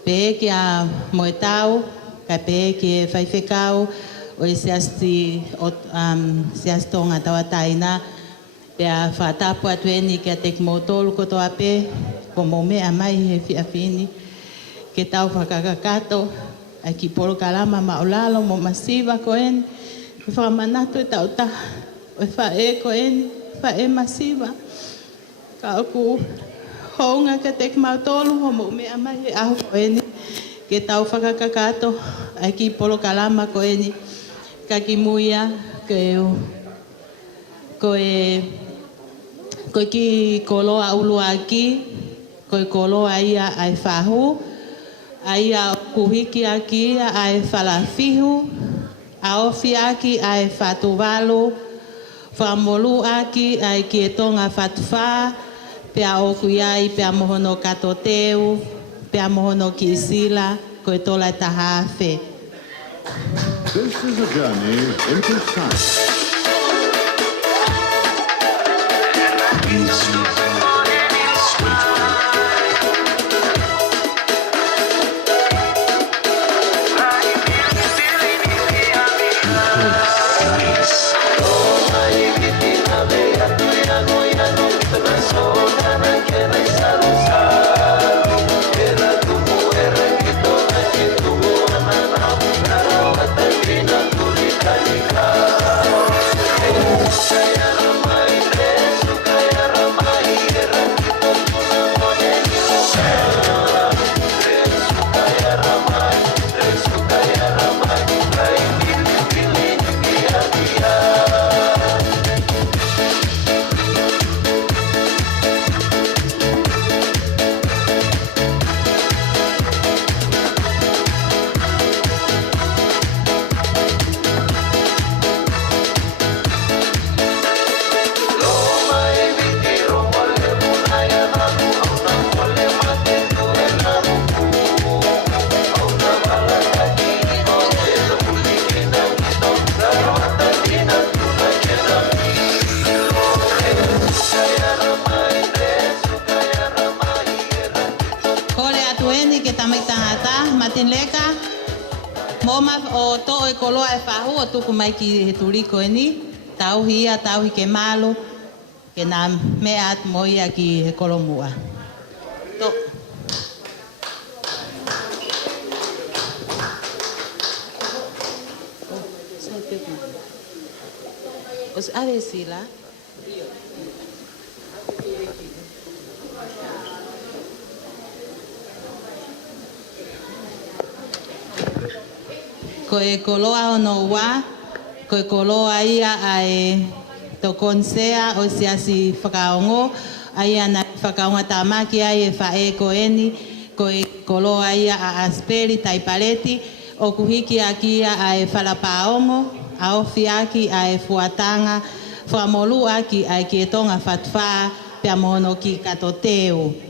Pe ki a moetau, ka pe ki e whaiwhekau, o e seas tonga tawataina. Pe a whatapu atu heni ki a tekmotolu kotoa pe, ko mo mea mai he whiawhini. Ke tau whakakakato, ai ki poro kalama maolalo mo masiva ko en, ke whakamanato e tau ta, o e whae ko en, whae masiva. Ka oku hounga ke tek mautolu, ho mo mea mai e ahu ko en, ke tau whakakakato, ai ki poro kalama ko en, ka ki muia, ko ki koloa ulua ki, ko koloa ia ai whahu, ai a kuhiki aki ai falafihu, a ofi aki ai fatuvalu, whamolu aki ai kietonga fatufa, pe a oku iai pe a mohono katoteu, pe a mohono ki sila, ko e tola tahawhe. This is a journey into science. O to e koloa e whahu o tuku mai ki he turiko e ni. Tau hia, tau hi ke malu. Ke nā mea at moia ki he kolomua. To. Os ave sila. Ko e koloa ono wa, ko e koloa ia ai tokonsea o siasi whakaongo, ai ana whakaonga tamaki ai e whae ko eni, ko e koloa ia a asperi tai paleti, o kuhiki aki ia ai whalapaongo, a ofi aki ai fuatanga, whamolu aki ai ki e tonga whatwha, pia mono ki katoteo.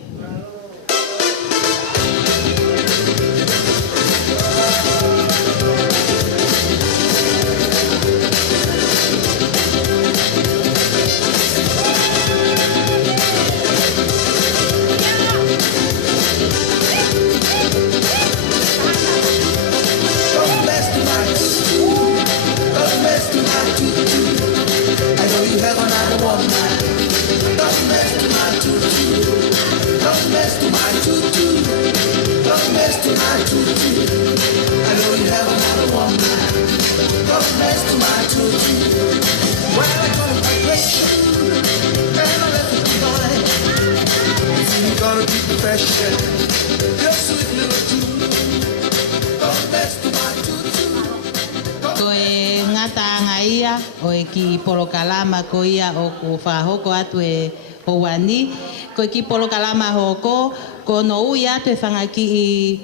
O e ki polokalama ko ia o ku whahoko atu e houani. Ko e ki polokalama hoko, ko no ui atu e whangaki i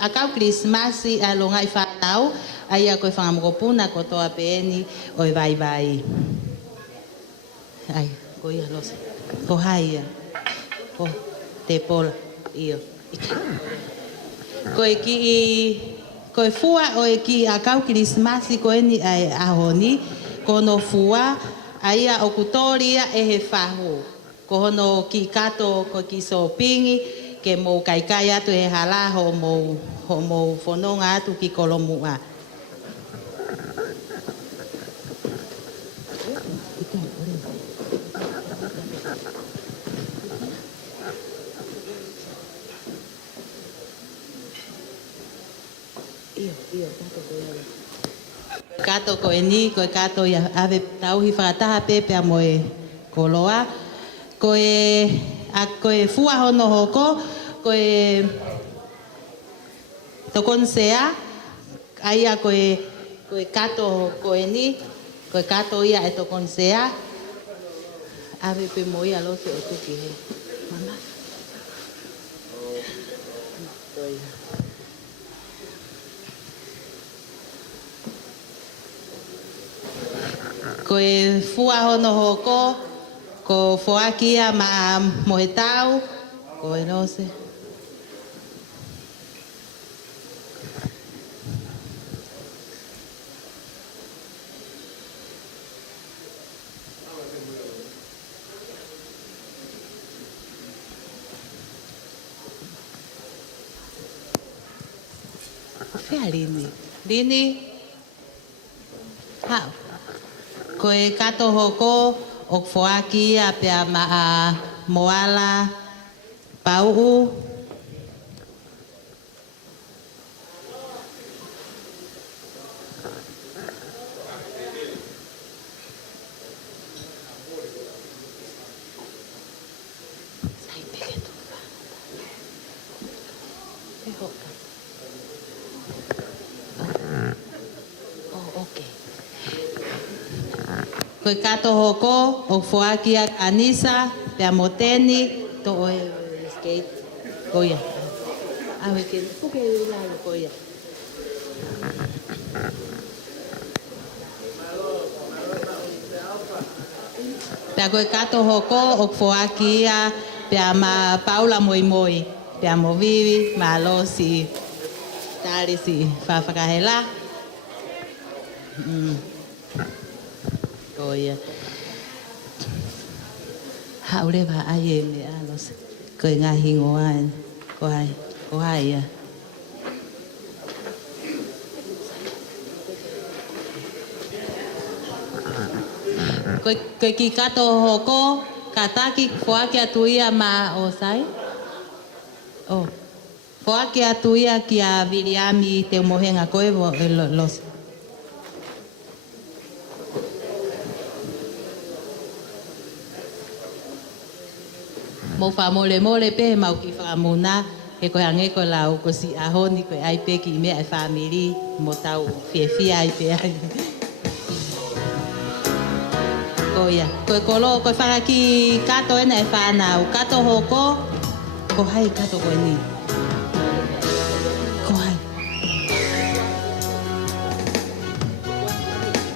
akau Krismasi a longa i whatau, ai a ko e whangamokopuna ko toa peeni o e vai vai. Ai, ko ia losa. Ko hai ia. Ko te pola. Io. Koe fua o e ki a kau kirismasi koe ni ai ahoni. Kono fua aia o kutoria e he whahu. Ko hono ki kato ko ki sopingi ke mo kaikai atu e hala ho mo whanonga atu ki kolomua. Kato ko e ni, ko e kato ia ave tauhi whakataha pepe a moe koloa. Ko e fua hono hoko, ko e tokon sea, aia ko e kato ko e ni, ko e kato ia e tokon sea. Ave pe mo ia lose o tuki he. Mama. Ko e fua hono hoko, ko foakia ma mohetau, ko e nose. Fea Lini. Lini? Hao. Ko e kato hoko o foaki a pea maa moala pau. Koe kato hoko, o foaki a kanisa, pea moteni, to oe skate, koia. Awe ke, puke ulalo koia. Pea koe kato hoko, o foaki a, pea ma Paula moi moi, pea mo vivi, ma losi, tari si whawhakahela. Koia. Haure wa aie me alos. Koe ngahi ngoain. Ko hai ya. Koe ki kato hoko, kataki foaki atuia ma osai. Oh. Foaki atuia ki a Viliami te mohenga koe los. Mo fa mole pe mau ki fa muna e ko hange ko la ko si ahoni ko ai pe ki me ai family mo tau fie ai pe ai ko ya ko kolo ko fa ki kato ena e fa na u kato hoko ko hai kato ko ni ko hai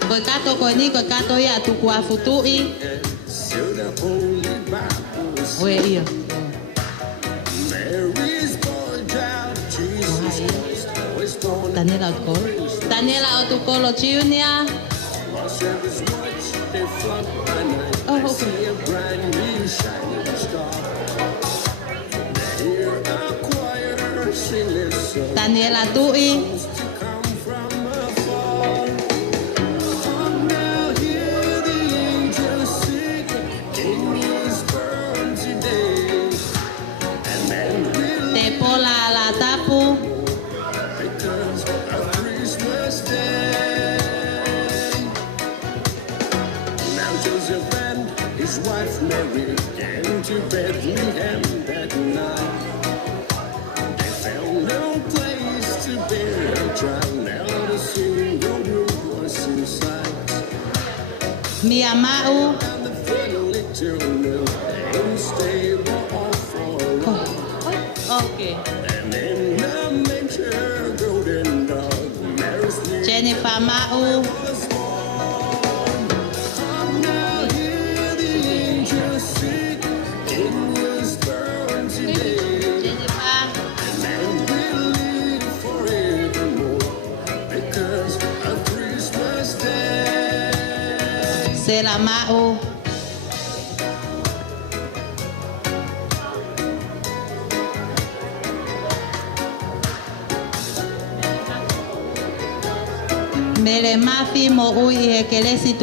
ko kato ko ni ko kato ya tu kwa futui Oye, iyo. Daniela Otokolo. Daniela Otokolo Jr. Oh, okay. Daniela Tui. Pola la tapu. Now Joseph and his wife Mary came to Bethlehem that night. They found no place to bury a child. Now the single room was in sight. Miamau. And the final little room stable all for Okay. and in the manger golden dog Mary's Jennifer Mau. was born. Come now hear the angels sing. King was born. Sela Ma'u. Mele Mafi mo ui he kelesi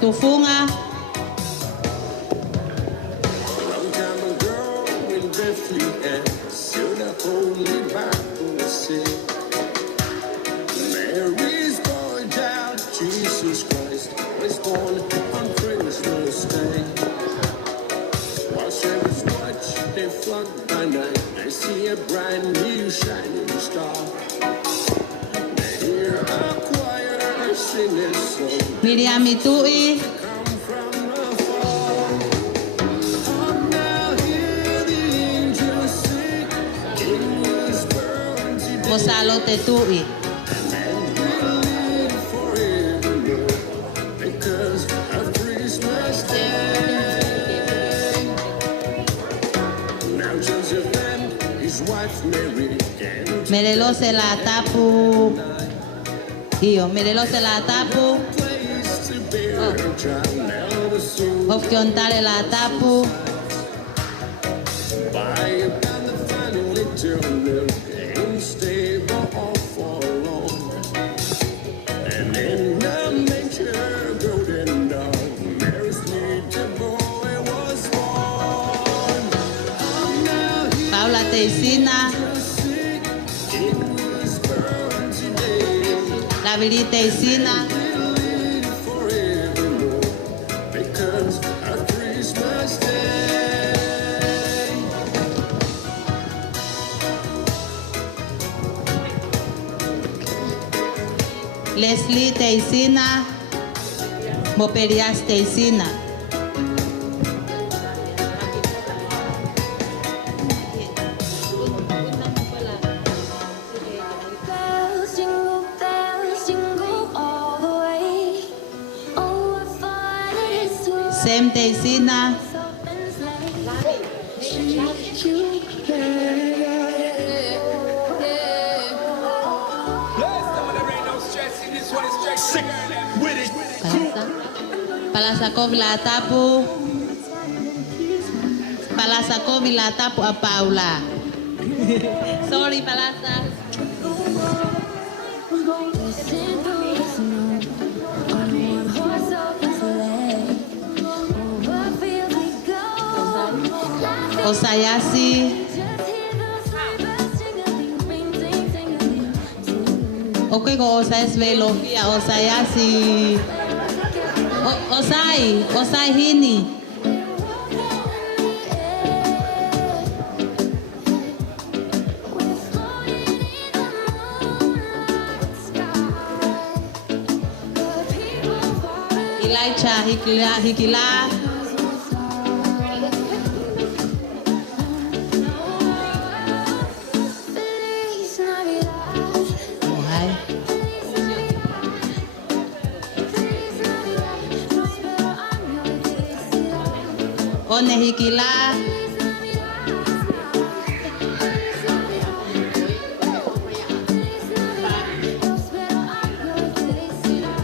tufunga. Long time ago in Bethlehem, still the Holy Bible said, Mary's boy child, Jesus Christ, was born on Christmas Day. While shepherds watch, they flock by night, they see a bright new shining star. They hear a choir sing a song. Miriam Itui. Come from afar. Oh, now hear the angels sing. King was born today. Mosalo Tetui. And will live forevermore because of Christmas Day. Now Joseph and his wife Mary came to Melelo se la tapu. Io, melelo se la tapu. place to bear a child. Now the soul Ofkiontale la tapu. by about the final little milk ain't stable or forlorn. And in the manger golden dawn, Mary's little boy was born. Oh, now he Paula Teisina. was sick, it was born today. La Vili Teisina. He'll live forevermore because of Christmas Day. Leslie Teisina. Moperias Teisina. Bells, jingle all the way. Oh, what fun it is to Sem Teisina. open sleigh. Palasakov la tapu. Palasakov la tapu a Paula. Sorry, Palasa. Listen through the snow on one horse open sleigh. Over fields we go. Laughing, Osayasi. just hear those sleigh bells jingling, ring, ting, tingling, ting. Okay ko Osay Svelofia. Osayasi. Osay Hini. We're floating in the moonlight sky. The people falling Elijah Hikila. Feliz Navidad. Okay. Feliz Navidad. Prospero año y felicidad. One Hikila. Feliz Navidad. Feliz Navidad. Feliz Navidad. Prospero año y felicidad.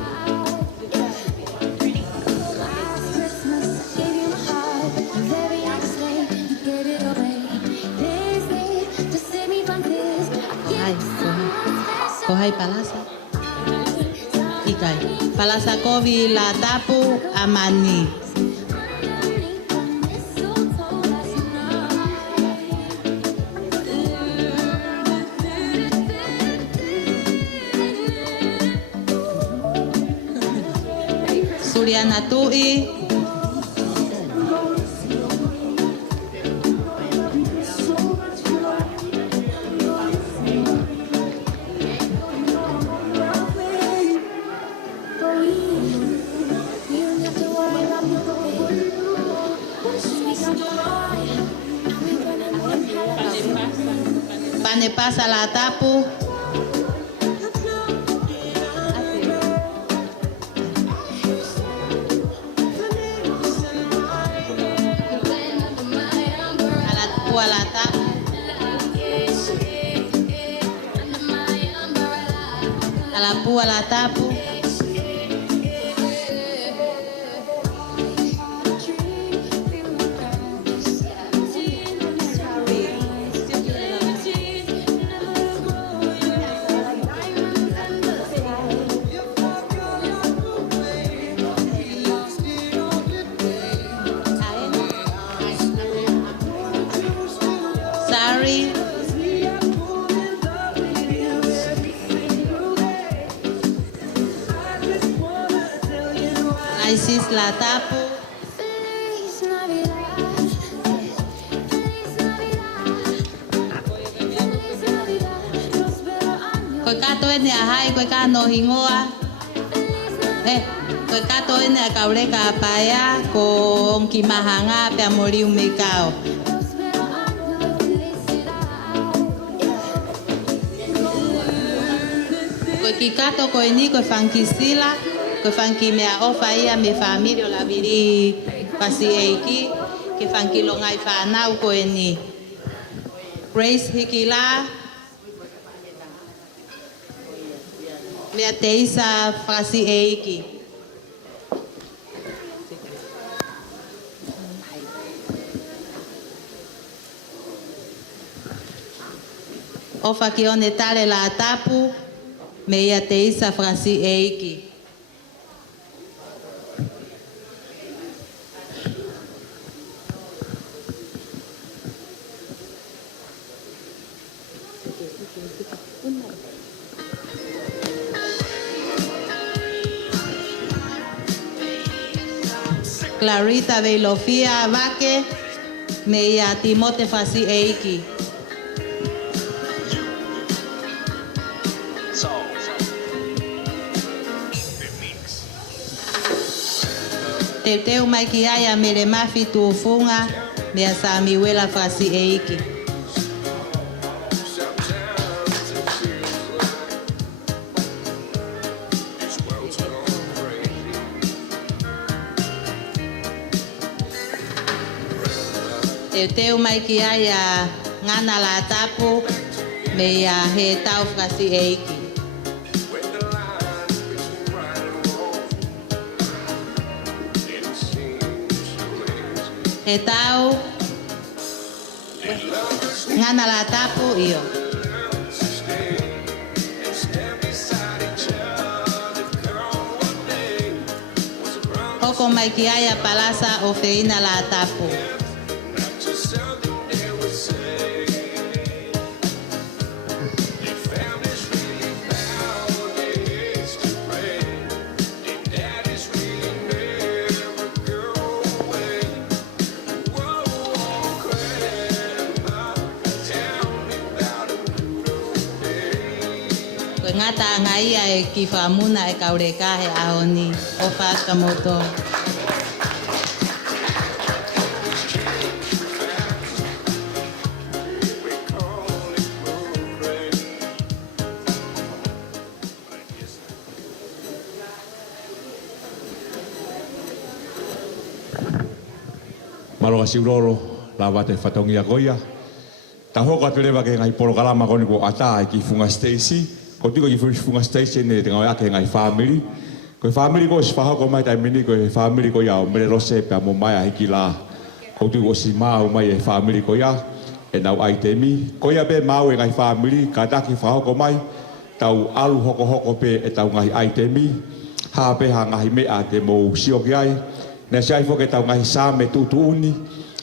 Last Christmas I gave you my heart, and very honestly you gave it away. This day to save me from this, I Ay, give someone special. Kohay Palasa. Ikay. Palasakovi la tapu amani. Underneath the mistletoe last night. Suriana Tui. You don't have to worry about me going. Sweet joy, and we running on high. Panepasa la tapu. Alatpua la tapu. Alapua la tapu. Francis Latapu, Feliz Navidad. Feliz Navidad. Feliz Navidad. Próspero año. koe kato ene a hai, koe ka no hingoa. Koe kato ene a kaureka a paea, ko onki mahanga pe a mori umekao. Próspero año de felicidad. Koe ki kato koe ni koe whankisila, koe whanki mea ofa ia me familio la viri pasi eiki, ke whankilo ngai whanau koe ni. Grace Hikila, mea teisa pasi eiki. Ofa ki one tale la tapu, me ia teisa frasi eiki. Clarita Veilofia Vaque, me ia Timote frasi eiki. Teu mai ki aia mere mafi tu funga me asa miwela frasi eiki. Teu mai ki aia ngana la tapu me ia he tau frasi eiki. E tau ngana la tapu iyo. Hoko mai ki aia palasa o feina la tapu. Ngata ngai e ki whamuna e kaureka he ahoni o whakamoto. Maloga siuroro, la wate whatongi a goia. Ta hoko atu lewa ke ngai porokalama koni ko ata e ki funga Stacy. Ko tiko ki funga Stacy ne te ngau ake ngai family. Ko family ko si whahoko mai tai mini ko family ko ia o mere rose pe a mo mai a hiki la. Ko tiko si mau mai e family ko ia. E nau ai te mi. Ko ia be mau e ngai family ka taki whahoko mai. Tau alu hoko hoko pe e tau ngai ai te mi. Ha pe ha ngai mea te mo sio ki ai. Nā siai fōke tau ngahi sā me tūtu uni,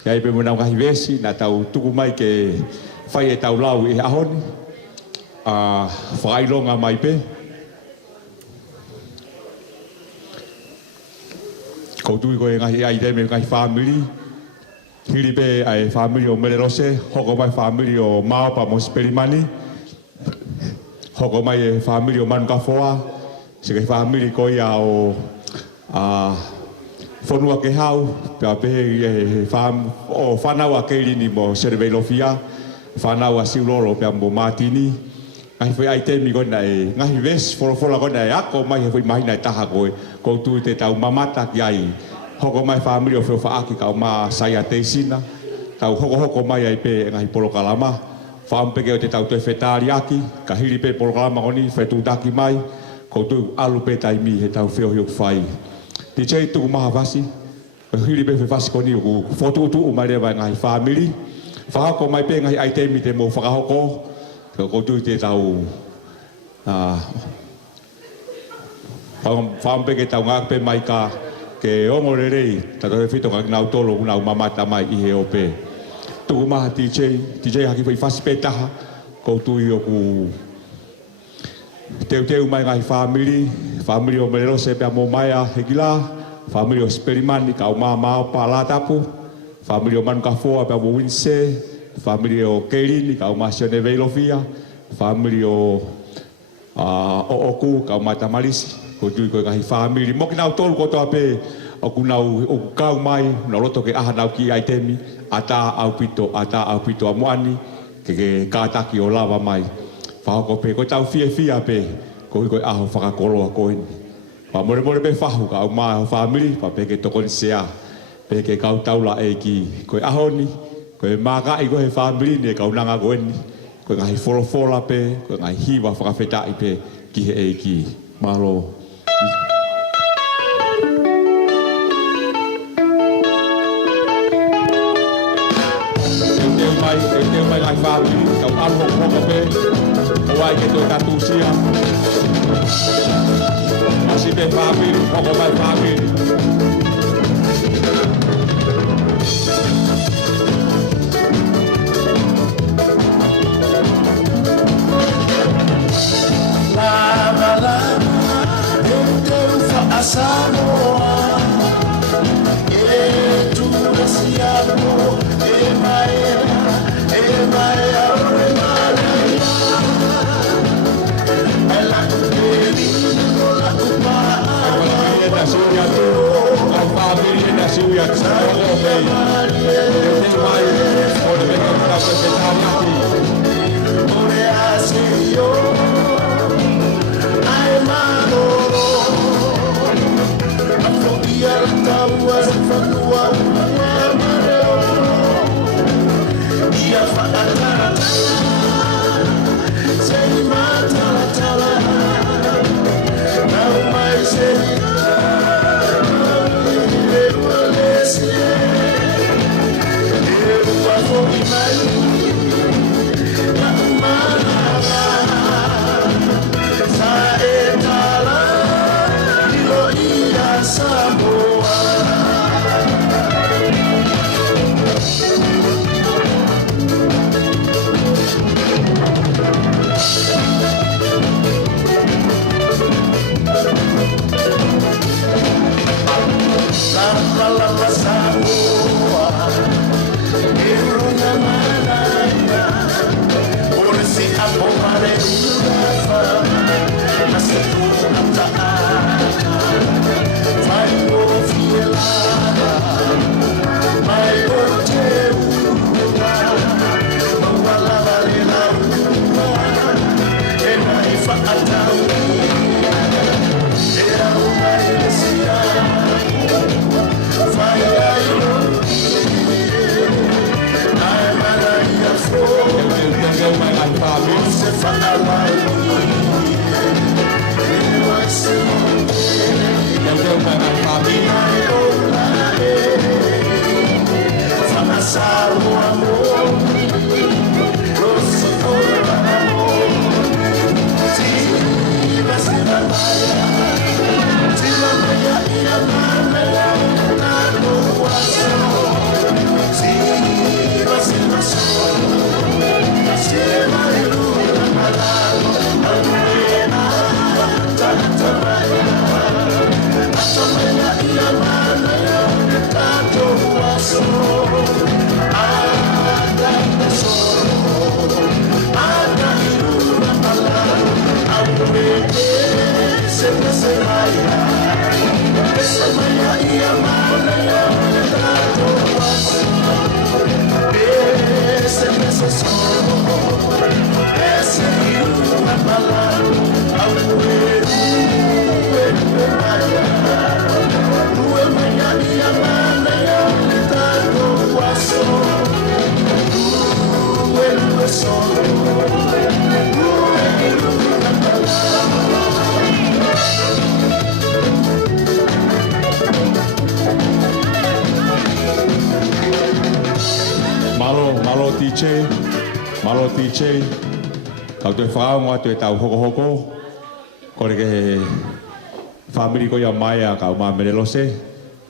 ia i pe muna ngahi vesi, nā tau tuku mai ke whai e tau lau i ahoni, whakailonga mai pe. Koutui koe ngahi ai te me ngahi whamiri, hiri pe ai whamiri o Mererose, hoko mai whamiri o Maopa mo Sperimani, hoko mai e whamiri o Manukafoa, se ke whamiri koe ia o Whanua ke hau, pia pehe o whanau a keirini mo Sereveilofia, whanau a siuloro pia mo Martini. Ngahi whai ai temi kona e, ngahi ves, whorofora kona e ako mai he whai mahina e taha koe, koutu te tau mamata ki ai. Hoko mai whamiri o whio whaaki ka o maa saia teisina, tau hoko mai ai pe ngahi polokalama. Whampeke o te tau toi whetari aki, ka hiri pe polokalama koni, whetutaki mai, koutu alu pe taimi he tau whio hiok whai. Ti chei tuku maha vasi, hiri pe whewhasi koni uku whotuutu umarewa ngai whamiri. Whahako mai pe ngai aitemi te mo whakahoko, ko tui te tau whampeke tau ngāk pe mai ka ke ongorerei, tato he whito ngak nau tolo unau mamata mai i he ope. Tuku maha ti chei haki whewhasi pe taha, ko tui oku teu mai ngai whamiri o Mererose pe a mo mai a heki la, family o Sperimani ka o mama pa la tapu, family o Manukafua pa Winse, family o Kerini ka o Masione Veilofia, family o Oku ka o Matamalisi, ko tui ko kahi family mo kina o tolu ko toa pe o kuna o kau mai na roto ke aha nau ki aitemi ata au pito amoani ke kataki o lava mai whahoko pe ko tau fia pe ko aho whakakoloa ko ini pa more pe whahu ka o maa o family pa pe ke tokoni sea pe ke kau taula e ki ko ahoni ko maka i ko he family ne ka unanga ko ini ko ngai fola pe ko ngai hiwa whakawhetai pe ki he e ki malo Teu mai lai family ka o alho ko pe o ai ke to katusia asi be family ko mai family Samoa, tu siamo, Malo tiche, kau te whao ngā te tau hoko kore ke family ko ia mai a kau mā merelose,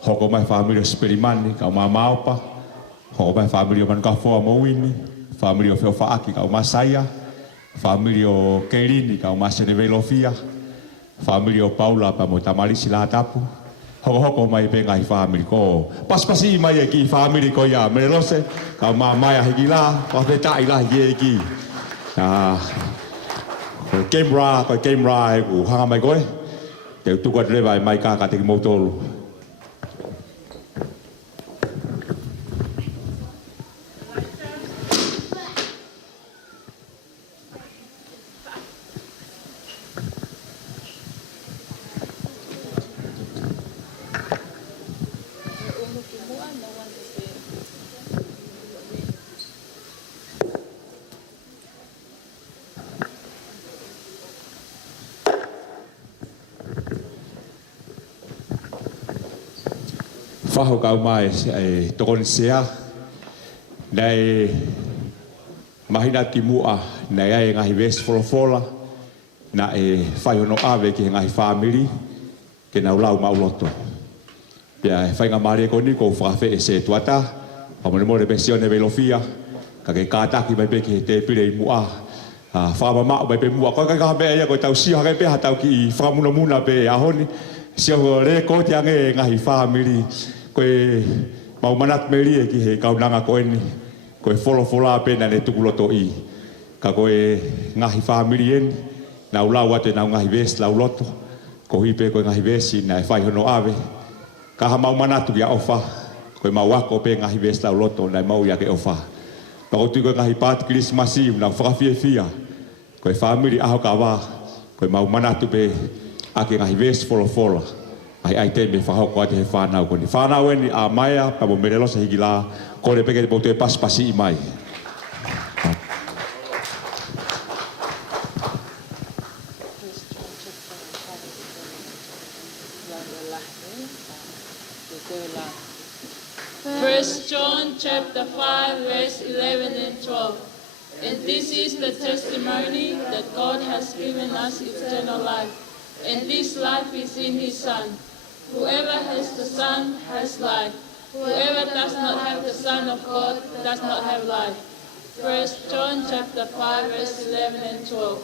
hoko mai family o Sperimani, kau mā maopa, hoko mai family o Manukafua Mowini, family o Whiawhaaki, kau mā Saia, family o Kerini, kau mā Senevelofia, family o Paula pa mo Tamalisi la tapu, hoko mai pe ngai family ko paspasi mai e ki family ko ya me lose ka ma mai a hiki la pa pe tai la ye ki ko camera e ku hanga mai koe te tu ko drive mai ka te ki motor faho kau mai e tokon sea nei mahina ki mua nei ai ngahi west fola na e fai ono ave ki ngahi family ke na ulau mauloto pia e fai nga mare ko ni ko fafe e se tuata pa mo mo pensione velofia ka ke kata ki mai pe ki te pire mua fa ma mai pe mua ko ka be ya ko tau si ha pe ha tau ki fa muna pe a honi si o re ko ti ange ngahi family koe mau manat meri e ki he kaunanga koe ni koe fola pena ne tukuloto i ka koe ngahi family en na ulau ate na ngahi ves la uloto ko hipe koe ngahi vesi na e fai hono ave ka ha mau manatu ya ofa koe mau wako pe ngahi ves la uloto na mau ya ke ofa pa ko tu koe ngahi pat Christmas Eve na whakawhia fia koe family aho ka wa koe mau manatu pe ake ngahi ves fola ai te me fa ko te fa ko ni fa na wen a maia pa mo merelo se higila ko le peke po te pasi mai First John chapter 5 verse 11 and 12. And this is the testimony that God has given us eternal life, and this life is in his Son. Whoever has the Son has life. Whoever does not have the Son of God does not have life. First John chapter 5 verse 11 and 12.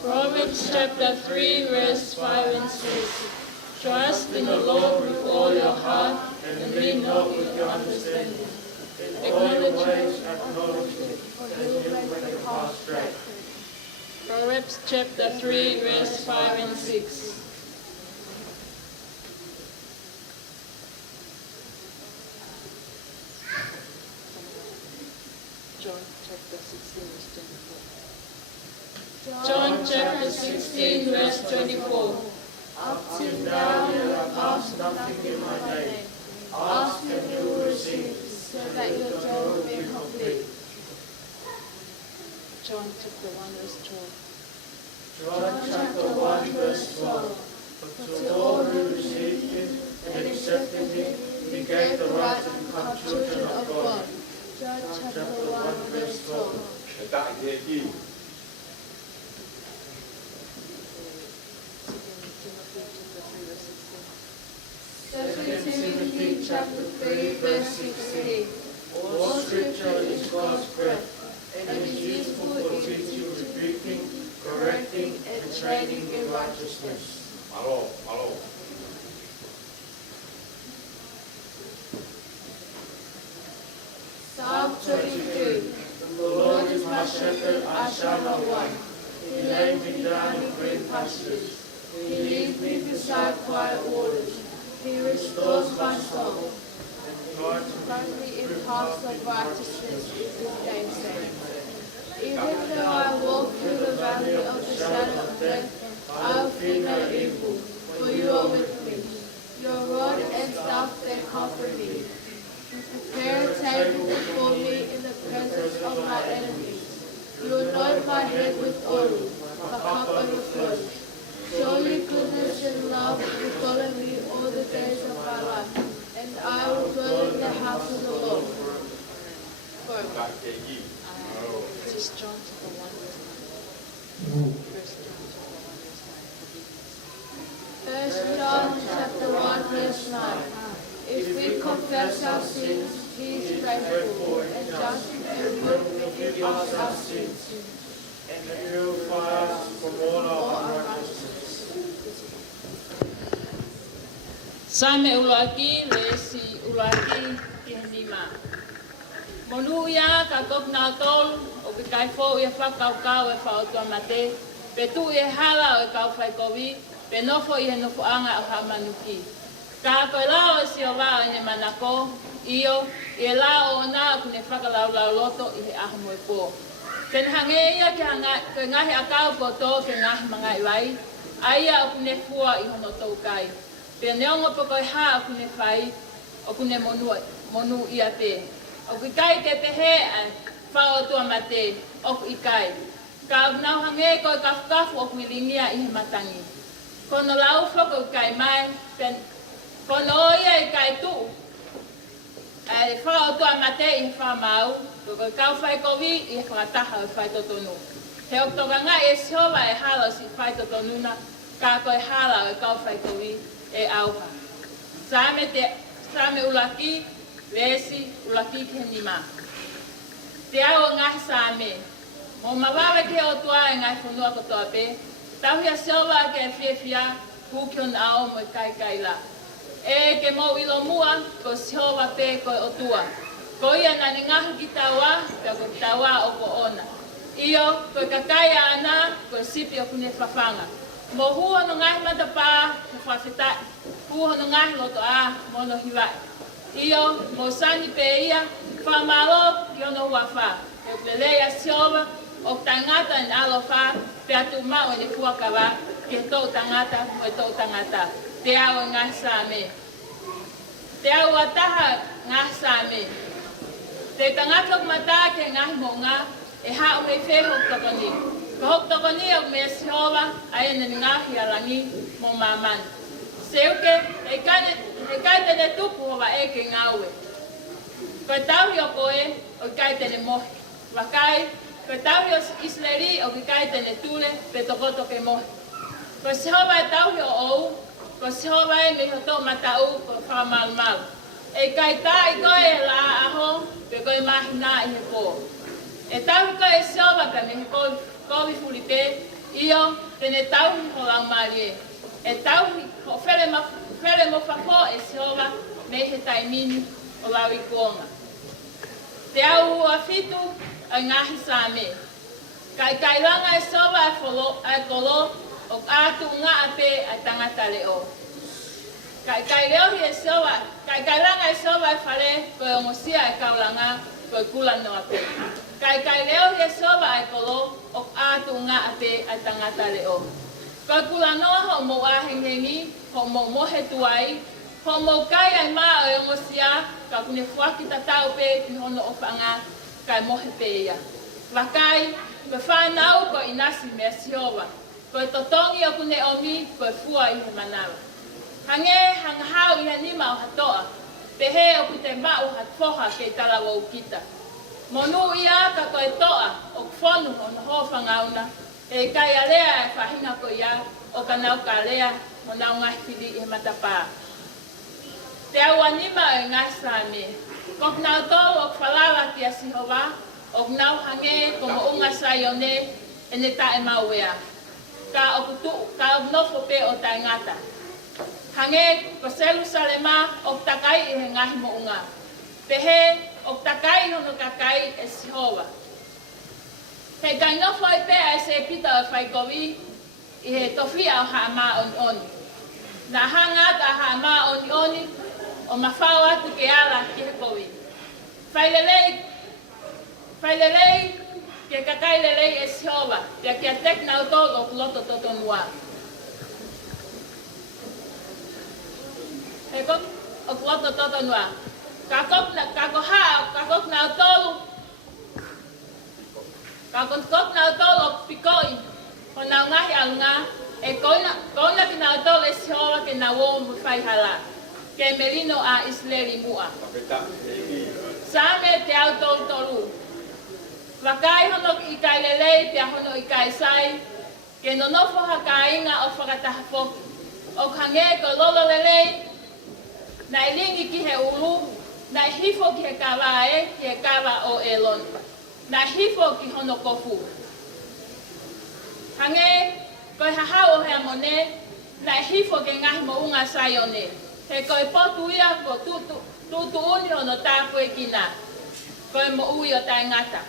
Proverbs chapter 3 verse 5 and 6. Trust in the Lord with all your heart and lean not with your understanding. Acknowledge him, for he will make your path straight. Proverbs chapter 3 verse 5 and 6. John chapter 16 verse 24. Ask and thou wilt ask nothing in my name. Ask and you will receive, so that your joy will be complete. John chapter 1 verse 12. John chapter 1 verse 12. For to all who received him and accepted him, he gave the right to become children of God. John chapter 1 verse 12. Second Timothy chapter 3 verse 16. All scripture is God's breath, and is useful for teaching, rebuking, correcting, and training in righteousness. Psalm 23. The Lord is my shepherd, I shall not want. He lays me down in green pastures. He leads me beside quiet waters. He restores my soul. Guides me in paths of righteousness for his name's sake. Even though I walk through the valley of the shadow of death, I will fear no evil, for you are with me. Your rod and staff, they comfort me. You prepare a table before me in the presence of my enemies. You anoint my head with oil, my cup overflows. Surely goodness and love will follow me all the days of my life, and I will dwell in the house of the Lord. This is John chapter 1 verse 9. First John chapter 1 verse 9. If we confess our sins, he is faithful and just and will forgive us our sins and purify us from all our unrighteousness. Same uloaki lesi uloaki kihenima. Monu ia ka kok na tol o ke kai fo ia fa kau e fa o mate. Pe tu e hala o kau fai kovi, pe nofo ia nofo anga o hamanuki. Ka koe lao e si o wā ne manako, iyo, e lao o nā kune whakalau lau loto i he aho moe pō. Ken hange ia ke ngahi akau koto ke ngahi mga iwai, aia o kune fua i hono tau kai. Pe neongo poko i haa o kune whai, o kune monu ia te. O kui kai ke pehe a whao tua mate, o kui kai. Ka nau hange koe kafu o kui lingia i he matangi. Kono lau whoko kai mai, kono ia i kai tu. E whao tua mate i he whamau, ko kau whai kovi i he whakataha o whai totonu. He oktoka ngā e siova e hala si whai totonuna, ka koe hala o kau whai kovi e auha. Same ulaki, lesi, ulaki ke nima. Te au ngahi same. Mo mawawe ke o tua e ngai whanua kotoa pe, tauhia siova ke e whiawhia, hukion ao mo kai kai la. E ke mo ilo mua, ko siova pe koe o tua. Ko ia nani ngahu ki taua, pia ko taua o ko ona. Iyo, koe kakaya ana, koe sipi o kune whawhanga. Mo hua no ngahi matapā, ko whawhetai. Hua no ngahi loto a, mono hiwai. Iyo, mo sani pe ia, whamalo ki ono hua wha. E plelea siova, o tangata en alo wha, pe atu mao ni fuakawa, ke tau tangata, mo e tau tangata. Te au ngahi same. Te au ataha ngahi same. Te tangata o mata ke ngahi mo ngā, e hao me whe hok tokoni. Ko hok tokoni au me siova, ae ni ngahi arangi mo mamani. Seuke, e kai tene tupu hova e ke ngāue. Koe tauhi o koe, o kai tene mohi. Wakai, koe tauhi o isleri, o kai tene tule, pe tokoto ke mohi. Koe sihova e tauhi o ou, ko sihova e me hoto matau ko whamalumalu. E kai tā i koe e la aho, pe koe mahina i he pō. E tauhi koe e sihova pe me he kovi fulipe, iyo tene tauhi ho lau malie. E tauhi ho where mo whako e sihova me he taimini o lau i kuonga. Te au ua fitu a ngahi same. Kai langa e sihova e kolo, o atu ngā ape a tangata leo. Kai leo hi e soa, kai langa e soa e whare, koe ongosia e kaulanga, koe kula no ape. Kai leo hi e soa e kolo, o atu ngā ape a tangata leo. Koe kula noa ho mo ahengengi, ho mo mohe tuai, ho mo kai ai maa o ongosia, ka kune fuaki tatau pe ki hono o whanga, kai mohe pe ia. Wakai, koe whanau ko inasi mea siova. Koe totongi o kune omi, koe fua i he manawa. Hange hangahau i hanima o hatoa, pehe o kute mau hatfoha kei talawa ukita. Monu ia ka koe toa o kwhonu o noho whangauna, e kai alea e whahinga ko ia o ka nau ka alea o nau ngahi whiri i he matapā. Te au anima e ngahi same, kok nau tolu o kwhalawa ki a sihova, o nau hange ko mo unga saione e ne ta e mauea. Ka o nofo pe o tai ngata. Hange ko Jerusalema o takai i he ngahi mo unga. Pehe o takai hono kakai e sihova. He kai nofo i pe a se pita o whaikovi i he tofia o haama oni oni. Na hangata haama oni oni o mawhau atu ke ala ki he kovi. Whailelei ke kakai lelei e sihova, pia kia tek nau tōlo o loto totonua. He kok o loto totonua. Ka kok nau tōlo. Ka kok nau tōlo pikoi, ho nau ngahi alunga, e koina ki nau tōlo e sihova ke nau o mu whaihala. Ke melino a isleri mua. Same te au tōlu tolu. Wakai hono i kai lelei, pia hono i kai sai, ke no nofo haka inga o whakataha foki. O kange ko lolo lelei, na ilingi ki he ulu, na hifo ki he kawa ki he kawa o elon. Na hifo ki hono kofu. Kange ko hahau o he amone, na hifo ke ngahi mo unga sai one. He koe potu ia ko tutu uni o no tāpu e kina. Koe mo ui o tai ngata.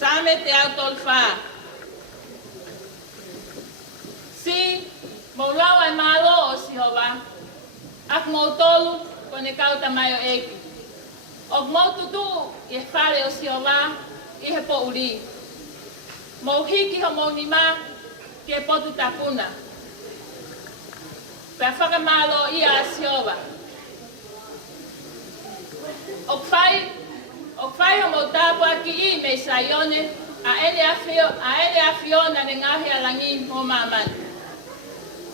Same te au tol wha. Si, mo lau ai malo o si hova. Ak mo tolu, kone kauta mai o eki. O mo tutu, i whare o si hova, i he po uri. Mo hiki ho mo nima, ki e potu tapuna. Pea whakamalo i a si hova. O whai o mo tāpu aki i me saione, a ele a fiona ne ngahi alangi mo mamani.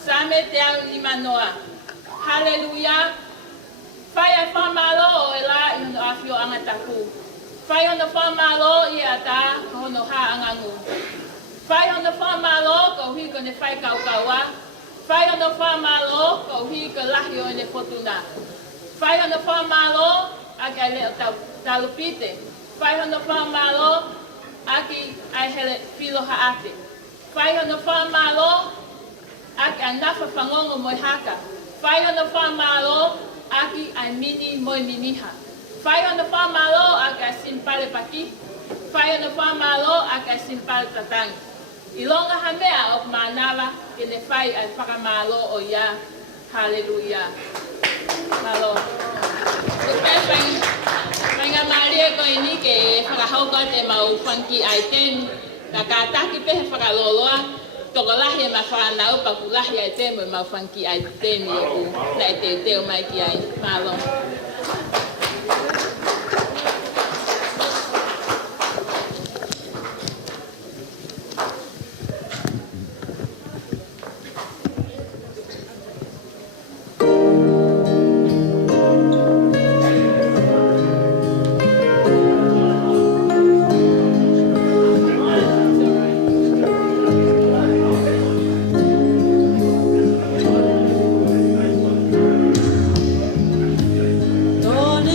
Same te au i manoa. Hallelujah. Whai ai whamalo o e la i hono a fio angataku. Whai hono whamalo i a tā hono ha angangu. Whai hono whamalo ko hui ko ne whai kaukaua. Whai hono whamalo ko hui ko lahi o ne potuna. Whai hono whamalo aki ai leo talupite. Whai hono whamalo aki ai hele filo haate. Whai hono whamalo aki ai nafa whangongo moi haka. Whai hono whamalo aki ai mini moi miniha. Whai hono whamalo aki ai simpale paki. Whai hono whamalo aki ai simpale tatangi. I longa hamea o manawa ke ne whai ai whakamalo o ia. Hallelujah. Malo. Whainga Maria ko ini ke whakahauka te mau whanki ai tēnu. Ka kātaki pehe whakaloloa. Toko lahi e ma whanau paku lahi ai tēmu e mau whanki ai tēnu e ku. Na e te teo mai ki ai. Malo. Don't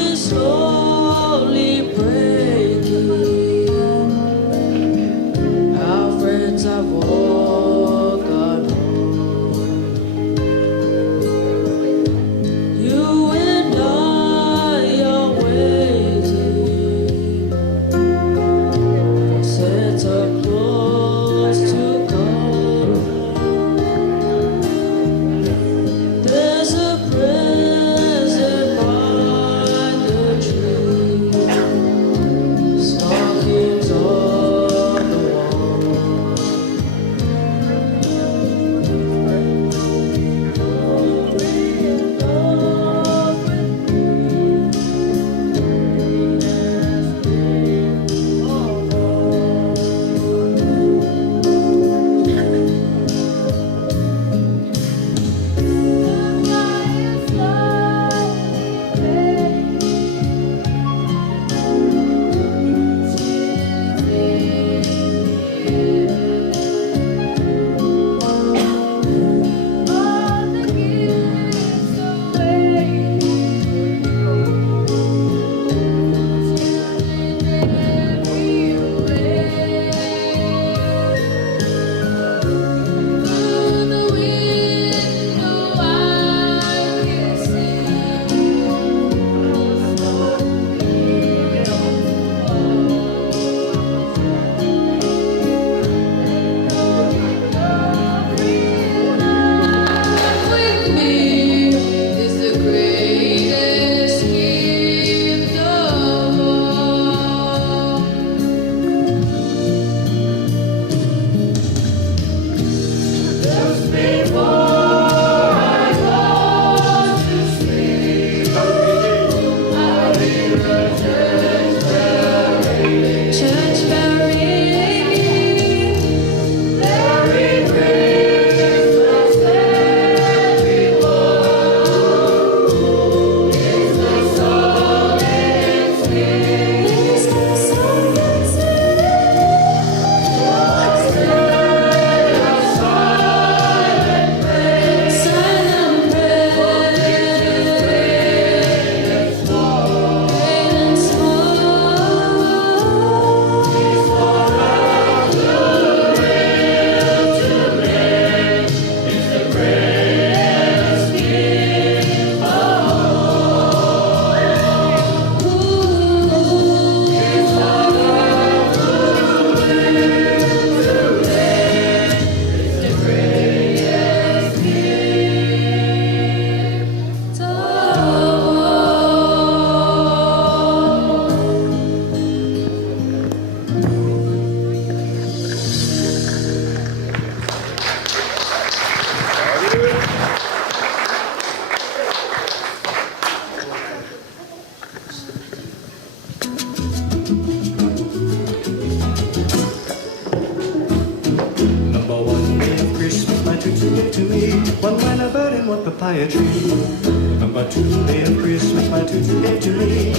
burden with papaya tree. Number 2 day of Christmas, my tutu gave to me.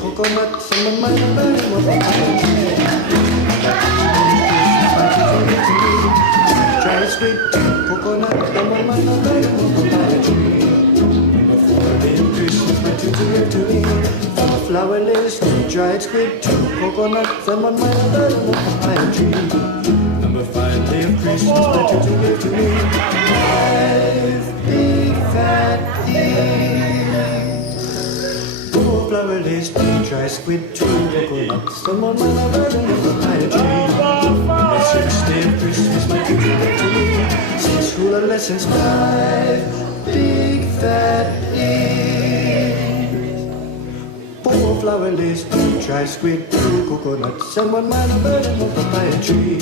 Coconut, someone might have burden with papaya tree. Try sweet coconut, someone might have burden with papaya tree. Number 4 day of Christmas, my tutu gave to me. Flower lace, dried squid, 2 coconuts, and 1 might have burden with papaya tree. Number 5 day of Christmas, my tutu gave to me. 5 big fat ears. 4 flower lace, dry squid, 2 coconuts, and 1 might have burden with papaya tree. Number 6 day of Christmas, my tutu gave to me. 6 hula lessons, 5 big fat ears. 4 flower lace, 2 dry squid, 2 coconuts, and 1 might have burden with papaya tree.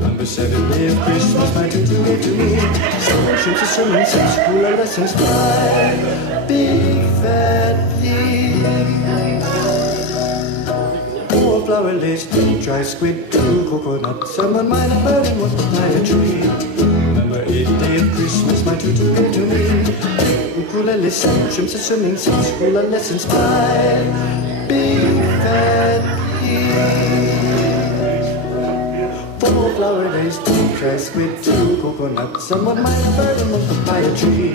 Number 7 day of Christmas, my tutu gave to me. 7 shrimps, a swimming, 6 hula lessons, 5 big fat ears. 4 flower lace, 2 dry squid, 2 coconuts, and 1 might have burden with papaya tree. Number 8 day of Christmas, my tutu gave to me. Ukulele, 7 shrimps, a swimming, 6 hula lessons, 5 big fat ears. 4 flower lace, 2 dry squid, 2 coconuts, and 1 might have burden with papaya tree.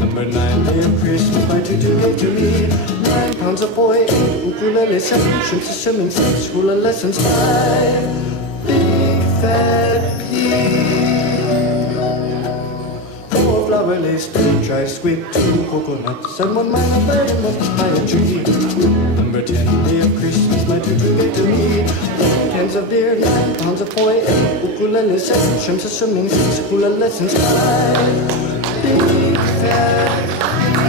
Number 9 day of Christmas, my tutu gave to me. 9 pounds of boy, 8 ukulele, 7 shrimps, a swimming, 6 hula lessons, 5 big fat ears. 4 flower lace, 2 dry squid, 2 coconuts, and 1 might have burden with papaya tree. Number 10 day of Christmas, my tutu gave to me. 9 cans of beer, 9 pounds of poi, 8 ukulele, 7 shrimps, a swimming, 6 hula lessons, 5 big fat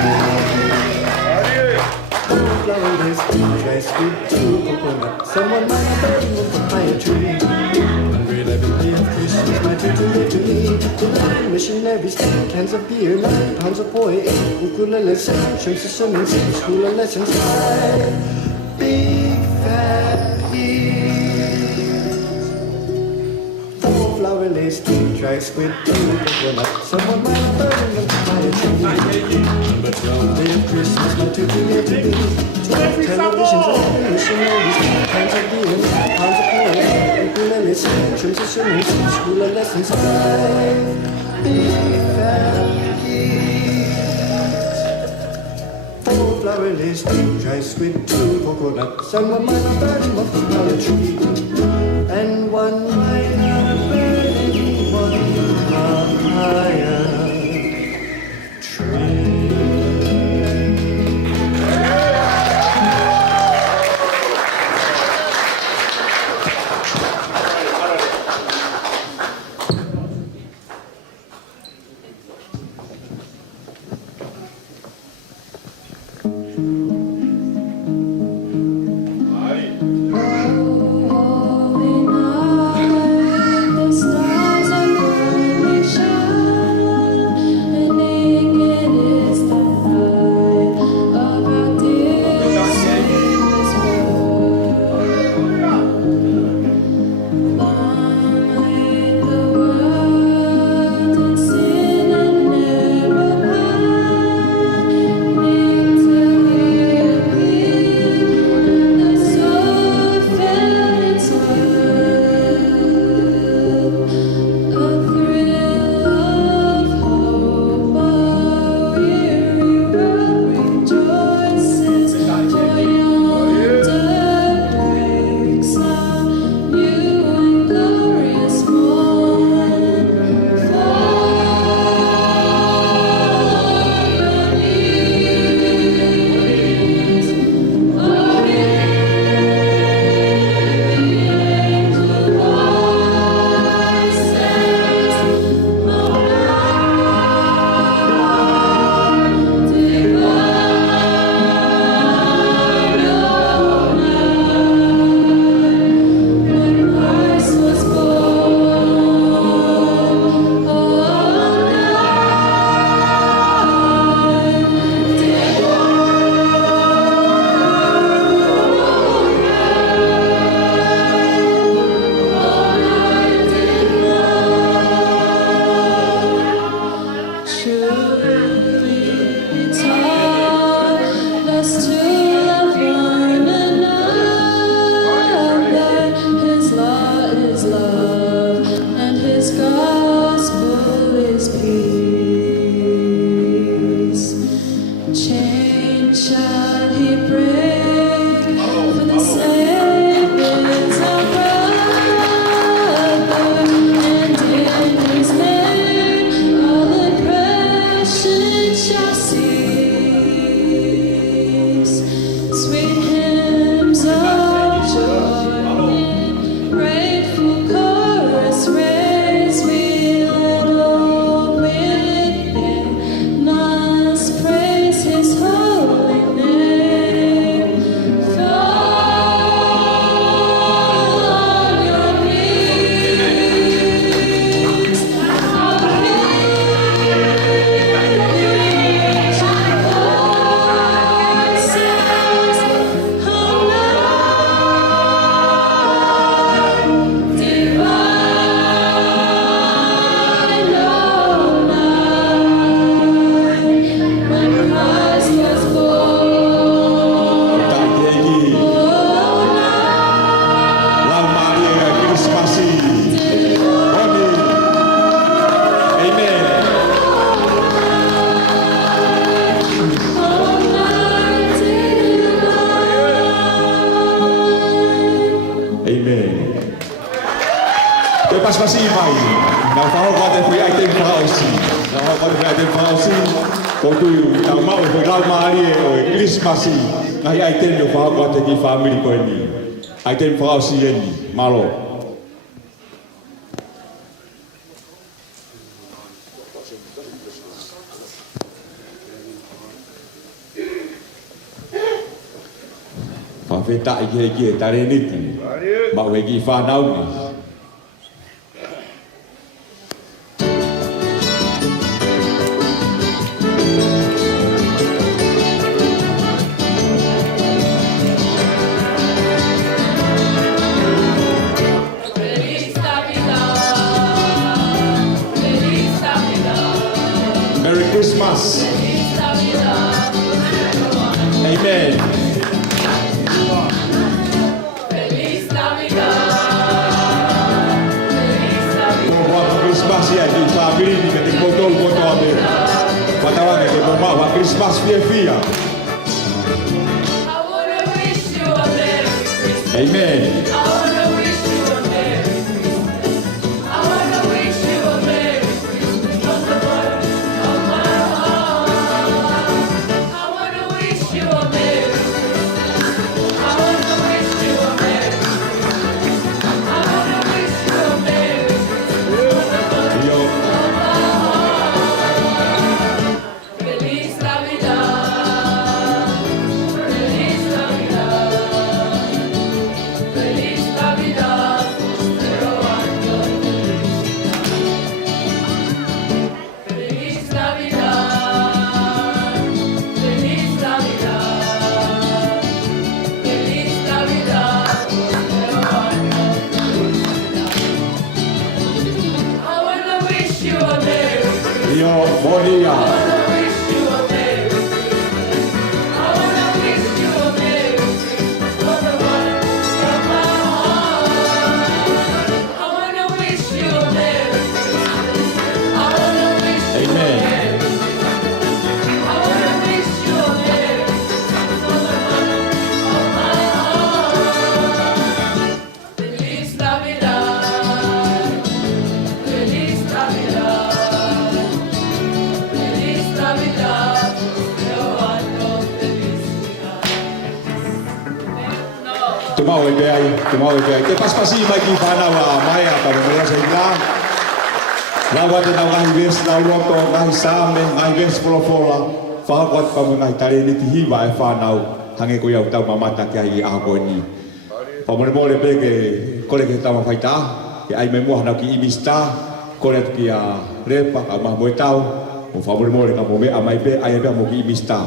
ears. 4 flower lace, 2 dry squid, 2 coconuts, and 1 might have burden with papaya tree. Number 11 day of Christmas, my tutu gave to me. 11 missionaries, 10 cans of beer, 9 pounds of poi, 8 ukulele, 7 shrimps, a swimming, 6 hula lessons, 5 big fat ears. 4 flower lace, 2 dry squid, 2 coconuts, and 1 might have burden with papaya tree. Number 12 day of Christmas, my tutu gave to me. 12 televisions, 11 missionaries, 10 cans of beer, 9 pounds of poi, 8 ukulele, 7 shrimps, a swimming, 6 hula lessons, 5 big fat ears. 4 flower lace, 2 dry squid, 2 coconuts, and 1 might have burden with papaya tree. And 1 might have burden with papaya tree. Holy night. paspasi mai. Na whao kwa te whi ai te whaosi. Na whao kwa te whi ai te whaosi. Ko tui tau mau e whi lau maari e o e Christmasi. Ngai ai te no whao kwa te ki whaamiri koe ni. Ai te whaosi e ni. Malo. Whawheta i ki e tare niti. Mau e ki whanau ni. Merry Christmas. Amen. Christmas ya di family ni kete botol abe. Patawa ke mama wa Christmas fia. Amen. Tomau e pei. Te paspasi mai ki whanau a mai a pare mea sa ila. Lawa te nau ngahi ves, nau roto, ngahi sāme, ngahi ves polofola. Whakakwat pa mo ngahi tare ni ti hiwa e whanau. Hange ko iau tau mamata ki ai a koe ni. Pamone mole pe ke kore ke tau mawhaita. Ke ai me mua hanau ki imista. Kore atu ki a repa, ka maha moe tau. O whamone mole ka mo mea mai pe, ai e pia mo ki imista.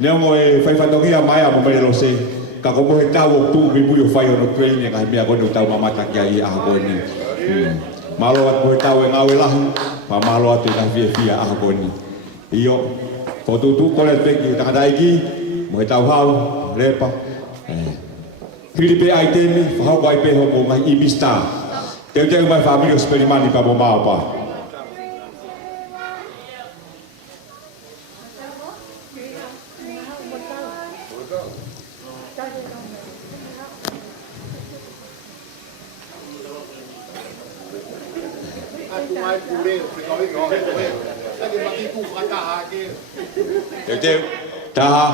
Nea mo e whaiwhatongi a mai a mo mele lo se. Ka ko mohe tau o tu mi buio whai ono train e ngai mea kone tau mamata ki ai aha koe ni. Malo at mohe tau e ngau e lahi, pa malo atu i ngai fia aha koe ni. Iyo, whaututu kore peki takadaiki, mohe tau hau, repa. Hiripe ai temi, whahau kai peho mo ngai imista. Teu teu mai whamiri o sperimani pa mo maa pa. Taha,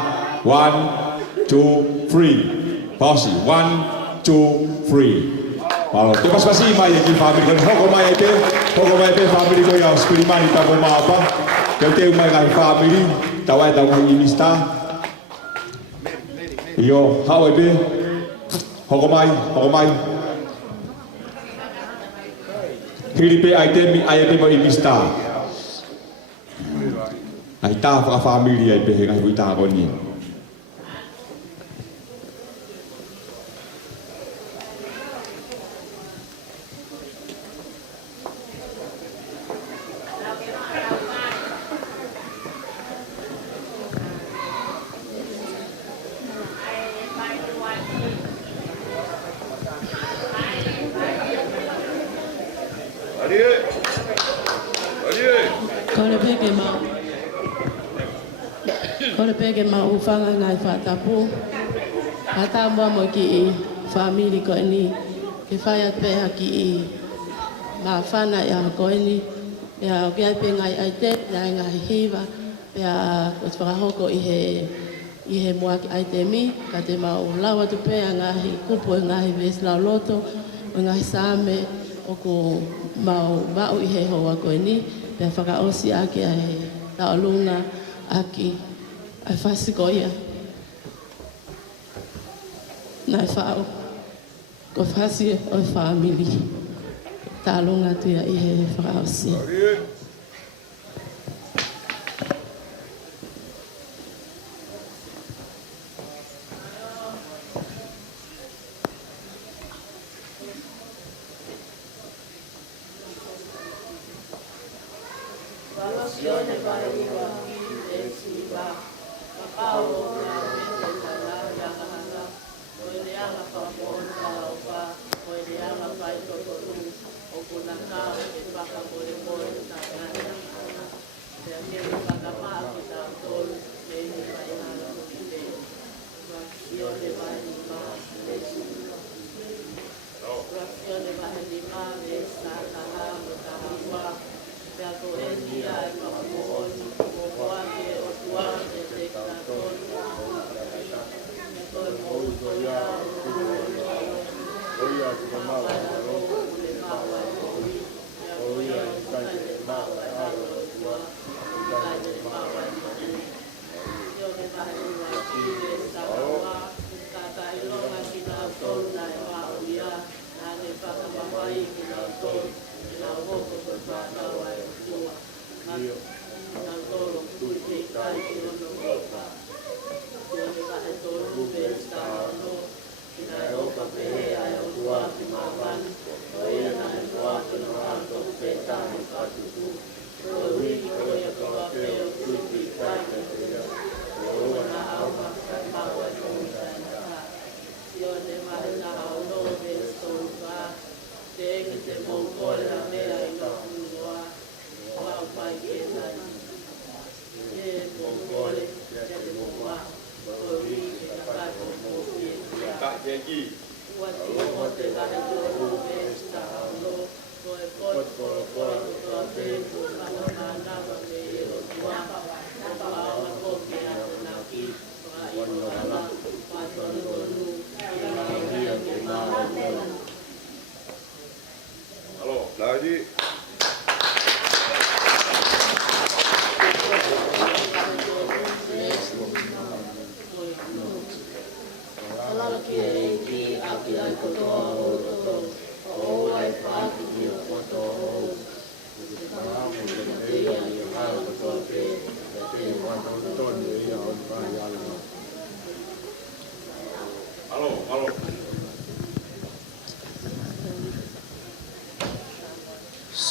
1, 2, 3. Pausi, 1, 2, 3. Malo, te paspasi mai e ki family ko hoko mai pe family ko ya spirimani ta mo apa. Te mai ngai family, tawai tau ngai imista. Yo, how be? Hoko mai. Hiripe ai temi ai pe mo imista. Ai ta fa family ai pe ngai huita ko ni. Kore peke ma ufanga ngai whatapu. Hata mua mo ki i whamiri ko ni. Ke whai at peha ki i ngā whana i a koini, pia kia pe ngai ai te, ngai hiva, pia o te whakahoko i he mua ki ai te mi, ka te mau lawa tu pea ngahi kupu e ngahi vesi lau loto, o ngahi sāme o ko mau i he hoa koini, pia whakaosi aki a he taolunga aki ai whasiko ia. Nai whao, ko whasi o whamili. Tālunga tua i he whakaosi.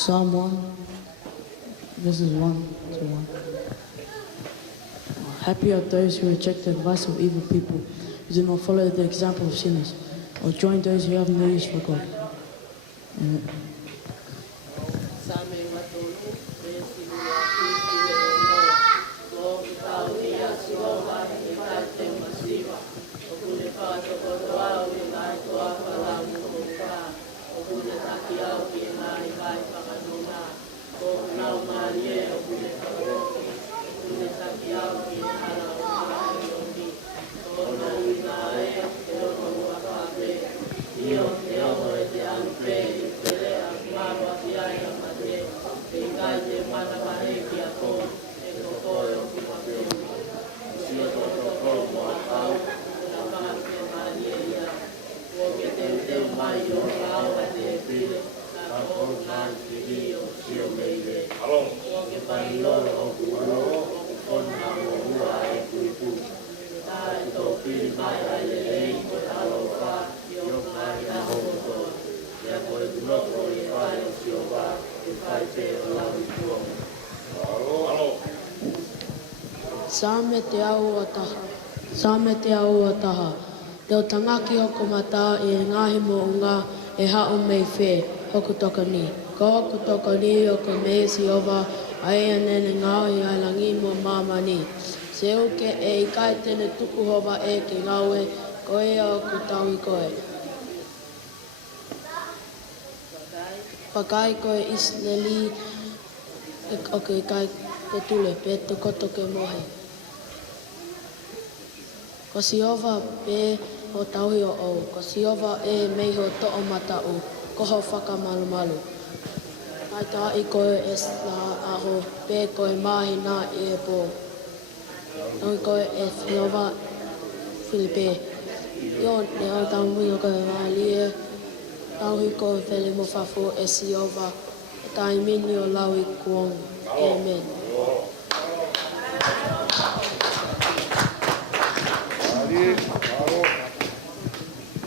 Psalm 1, verses 1 to 1. Happy are those who reject the advice of evil people, who do not follow the example of sinners, or join those who have no use for God. Amen. Sāme te au o taha, sāme te au o taha. Te o tangaki hoko mata e ngahi mo o ngā e hao mei whē, hoku toka ni. Ko hoku toka ni o ka mea si ova, a e anene ngāo i ailangi mo māma ni. Se uke e i kai tene tuku hova e ki ngaue, ko e o ku tau i koe. Pakai koe Isneli, okay, kai te tule, pe te koto ke mohe. Ko siova pe o tauhi o au, ko siova e mei ho to o mata o, koho whaka malu malu. Ai tā i koe e aho, pe koe mahi nā e po. Nau koe e siova Filipe. Io ne au tau mui o koe malie, tauhi koe whele mo whafo e siova, tai mini o lau i kuong. Amen.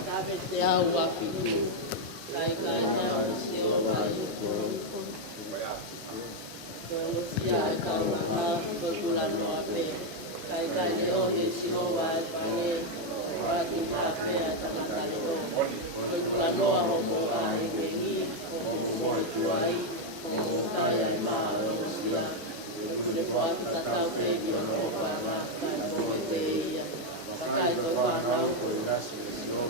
Sabe te au a whitu, kai kai nea o siova i kuong. Koe lusia e kaunga, koe kula noa pe, kai kai leo he siova e pane, Waki hapea tamatale o. Koe kula noa ho mo a e wengi, ho mo e tuai, ho mo kaya e maa o sia. Kule whaki tatau pebi o mo whanga, kai mo e te ia. Kai koe whanau koe nasi e sio.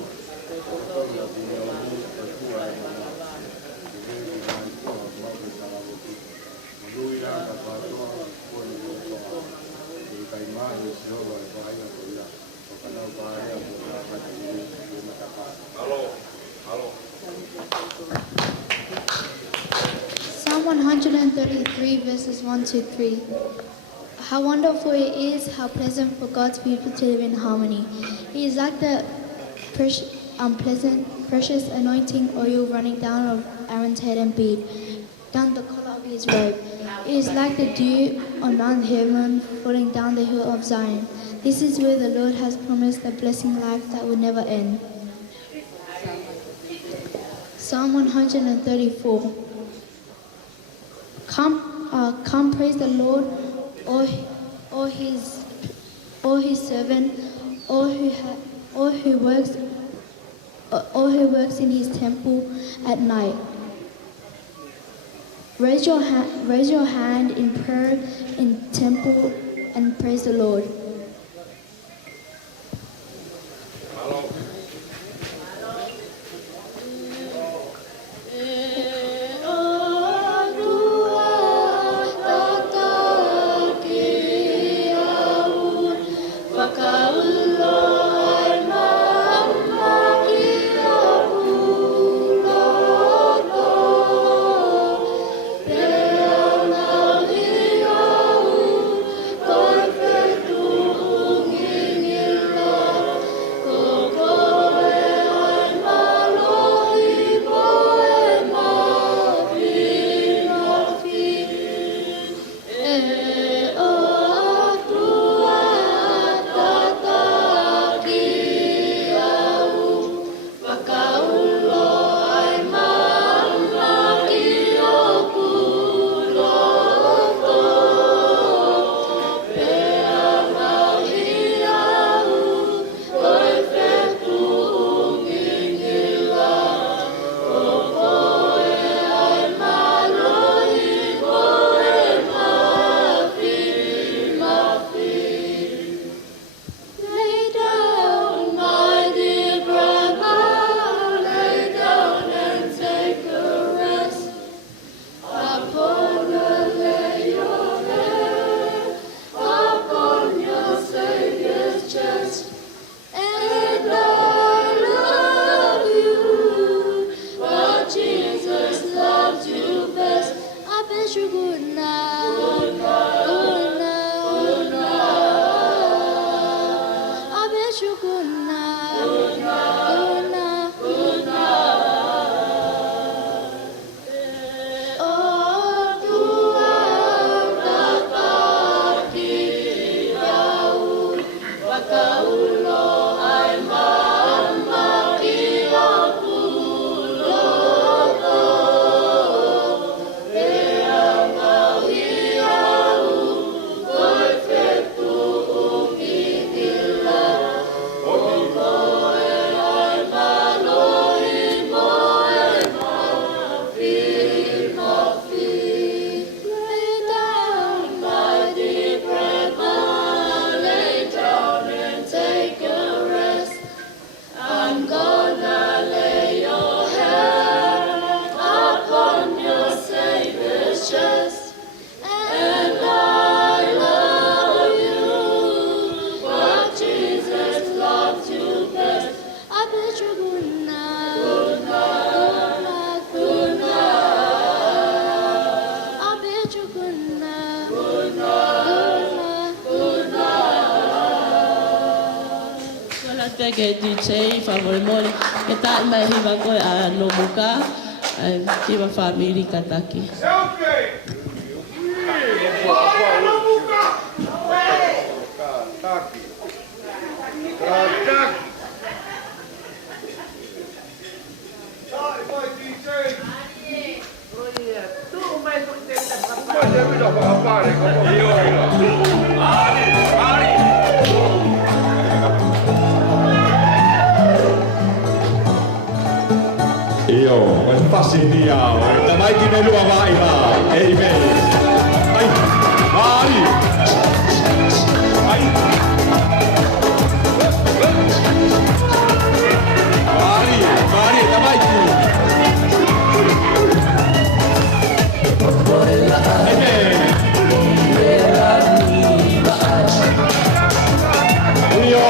Koe kotori o kule wani, koe kua e wanga wani. Luira ka whātua, koe ni o toa. Kai mahi sio wa e whaia koe ia. Psalm 133 verses 1 to 3. How wonderful it is, how pleasant for God's people to live in harmony. He is like the precious anointing oil running down of Aaron's head and bead, down the collar of his robe. It is like the dew on Mount Hermon falling down the hill of Zion. This is where the Lord has promised a blessing life that will never end. Psalm 134. Come praise the Lord, all his servant, all who works in his temple at night. Raise your hand in prayer in temple and praise the Lord. pia ke tu chei favore mole ke ta mai hiva ko a no muka ki va family kataki. Io, quel passi via, da mai chi ne lo vai là, e i miei. Ai, vai! Ai! Mari, da mai chi? E i miei. Io.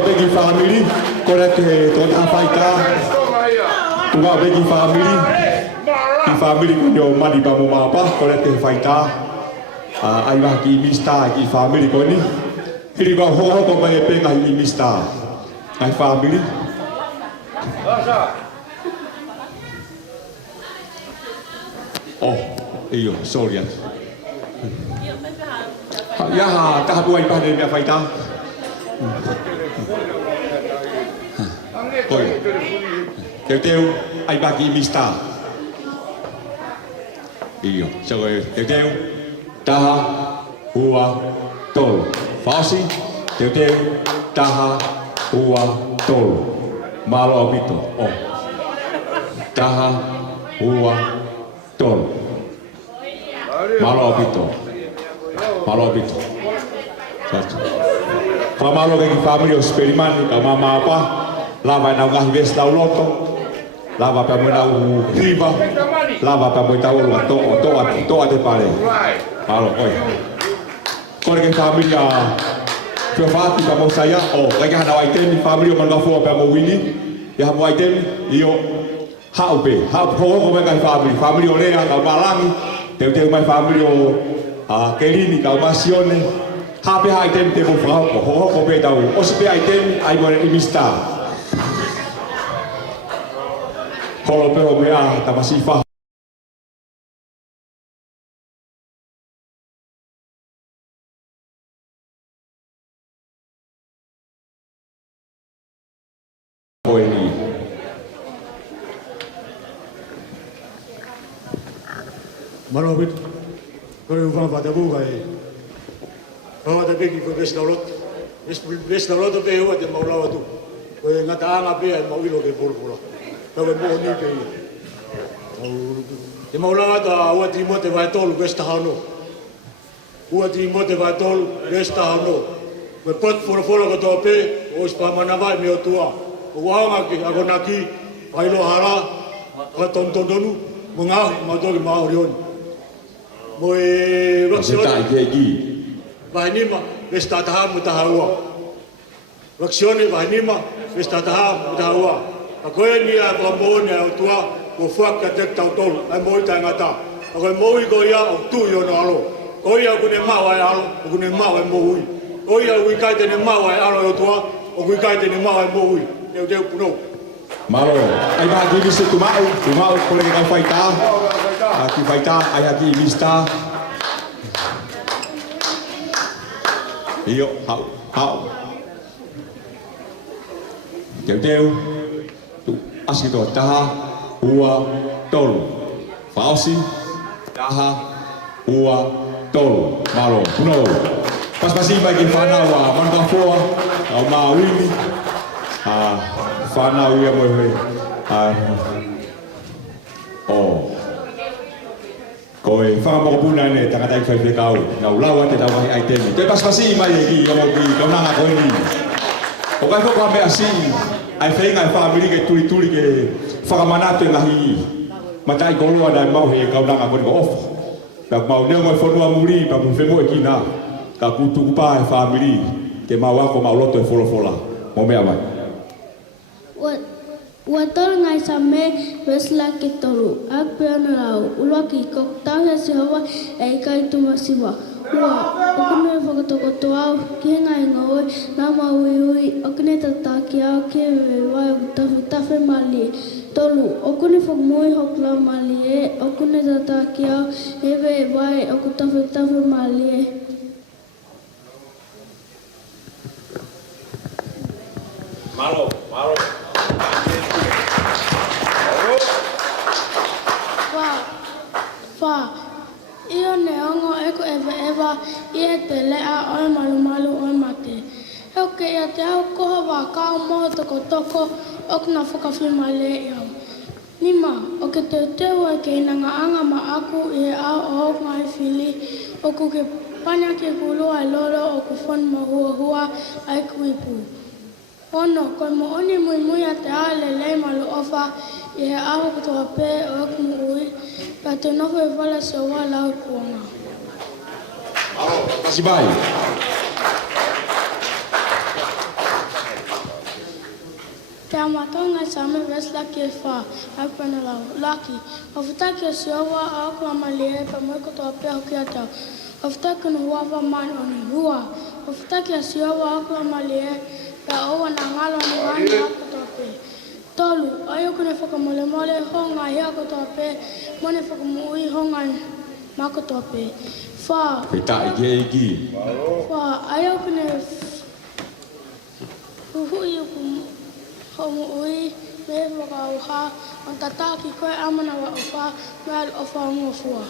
begi family, korek ton afaika, tunga begi family, ki family kunyo madi bamu mapa, korek faika, aiwa ki mista ki family koni, kiri ba ho ko ba penga ki mista, Ngai family. Oh, iyo, sorry. Ya, taha buai pa ni mea faita. Koi. Teu ai bagi mista. Iyo, so teu taha hua tol. Fausi teu taha hua tol. Malo abito. Oh. Taha hua tol. Malo abito. Malo abito. Pamalo kay family o sperimani ka mama apa lava na ngahi ves tau loto lava pa mo na riba lava pa mo tau lo to ate pare malo oi ko kay family a provati pa mo saya o kay hana wa item family o manga fo pa mo wini ya mo item io haupe hau ko kay family o lea ka balangi teu mai family o a kelini ka masione hape ha item te mo fa ko pe tau o se pe item ai mo imista Kolo pero mea tamasifa. Poeni. Marobit. Kore ufang pada bukai. Bawa tapi kita bes daulot. Bes daulot tu pehu ada mau lawa tu. Kore ngata anga pe mau ilo ke pul. Tahu mau ni ke. Te mau lawa ta ua ti mo te vai tolu besta hano. Ua ti mo te vai tolu besta hano. Me pot fora ko to pe o spa mana vai me o tua. O anga ki agona ki vai lo hara ka tonton donu menga ma to ke ma orion. Mo e Você tá aqui. Vai nima besta ta mu ta hawa. Vaksione vai nima besta ta mu ta hawa. Ako ni a pambon ya o tua o fuak ka tek tau tol ai moi ta ngata ako moi ko ya o tu yo no alo ko ya ku ne ma wa alo ku ne ma wa moi ko ya wi ka te ne ma wa alo o tua o wi ka te ne ma wa moi de puno Malo ai ba di se tu mau ko le ka faita aki faita ai aki mista iyo hau Teu asido taha ua tolu fausi taha ua tolu malo puno pas pasi bagi fana wa manga foa au mawini fana uia mo oh koe whaka mokopuna ne tangatai whai kau na ulawa te tau ai temi te pas pasi mai ki kamo ki kaunanga koe ni o kai whaka mea si ai whainga e whaamiri ke turi ke whakamanato e ngahi matai koloa dai mau he kaunanga koe ko ofa Pag mau neo mo fonua muri pa mo femo e kina ka kutu pa e whaamiri ke mau ako mau loto e fola mo mea mai Ua tolu ngai sa me wesla ki toru. Ak peana lau. Ulua ki kok tau he si hawa e kai tumasiwa. Ua, okune whakatoko toau ki ngai ngoi nā maui ui. Okune tata ki au ki we wai o tafe mali. Tolu, okune whakamui hokla mali e. Okune tata ki au e we wai o tafe mali e. Malo. Fa, iyo ne ongo eko eva ie te lea oe malu oe mate. Heuke ia te au koha wā kao moho toko okuna whakawhima le iau. Nima, o ke teu e ke inanga anga ma aku i e au o ngai whili o ku ke panya ke kulua e lolo o ku whon ma hua ai kuipu. Ono, koe mo oni mui a te ale lei malu ofa i he aho kutoa pē o ekumu ui, pa te noho e wala se o wā lau kuanga. Kasi bai. Te amatonga sa me vesla ki e wha, ai pēna lau, laki. Hawhutaki o si owa a oklama li e pa moi kutoa pē hoki a tau. Hawhutaki no huawa mani o ni hua. Hawhutaki o si owa a oklama li e o na ngalo ni ngani ako tope. Tolu, ayo kune whakamole mole honga hi ako tope, mone whakamui honga mako tope. Wha, Pita igi. wha, ayo kune huhui uku homu ui, me whakauha, on tataki koe amana wa ofa, me al ofa ngofua.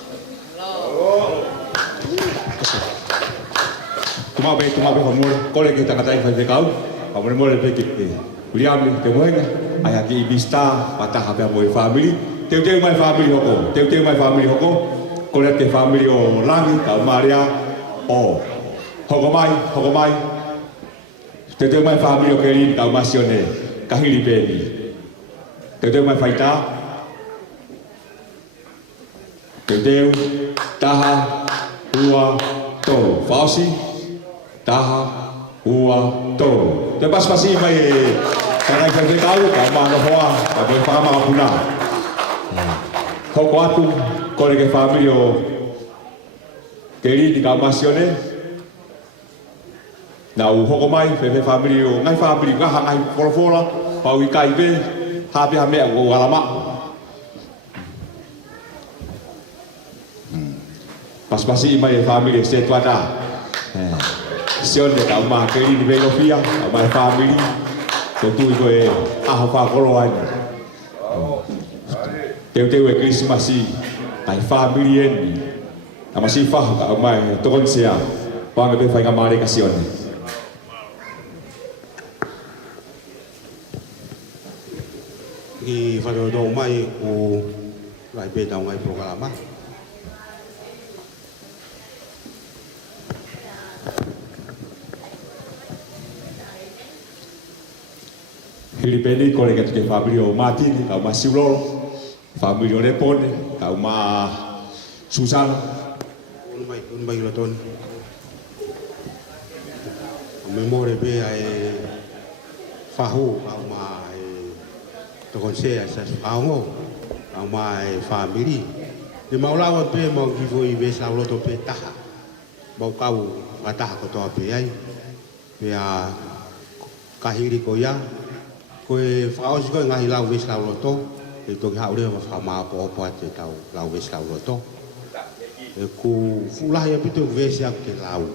Tumabe homor, kole kita katai fai kau. Homor mole peki. Uliami te moenga, ai aki ibista pataha pe mo family. Teu mai family hoko. Teu mai family hoko. Kole te family o langi ka Maria o. Hoko mai. Teu mai family o kerin ka masione. Kahili beni. Teu mai faita. Teu taha ua to. Fausi taha ua to. Te pas-pasi mai karai kai kau ka mana hoa ka mai pa ma puna. Hoko atu kole ke family o keri di ka masione. Na u hoko mai fe family o ngai family nga hangai fola pa wi kai be ha be ha me o alama. Pas-pasi mai family se tuada. Sion de ka ma keri di Belofia, mai family. Tentu ko e aho fa kolo ai. Teu e Christmas ai family en. Amasi fa ka mai tokon sia. Pa be fai ka mare ka sion. I fa do mai o lai be tau mai programa. Filipeni kole ke family o Martin ka ma Siulolo. Family o Repone ka ma Susana. Un mai lo ton. Memore be ai fahu ka ma to konse sa fahu ka ma family. Ni maulawa pe mo givo i be sa lo to pe taha. Bau kau ngata ko to pe ai. Ya kahiri ko ya. Koe whakaosi koe ngahi lau wes lau loto, e toki haure wa whamaa po opo ate tau lau wes lau loto. E ku fulahi apito wes aku ke lau.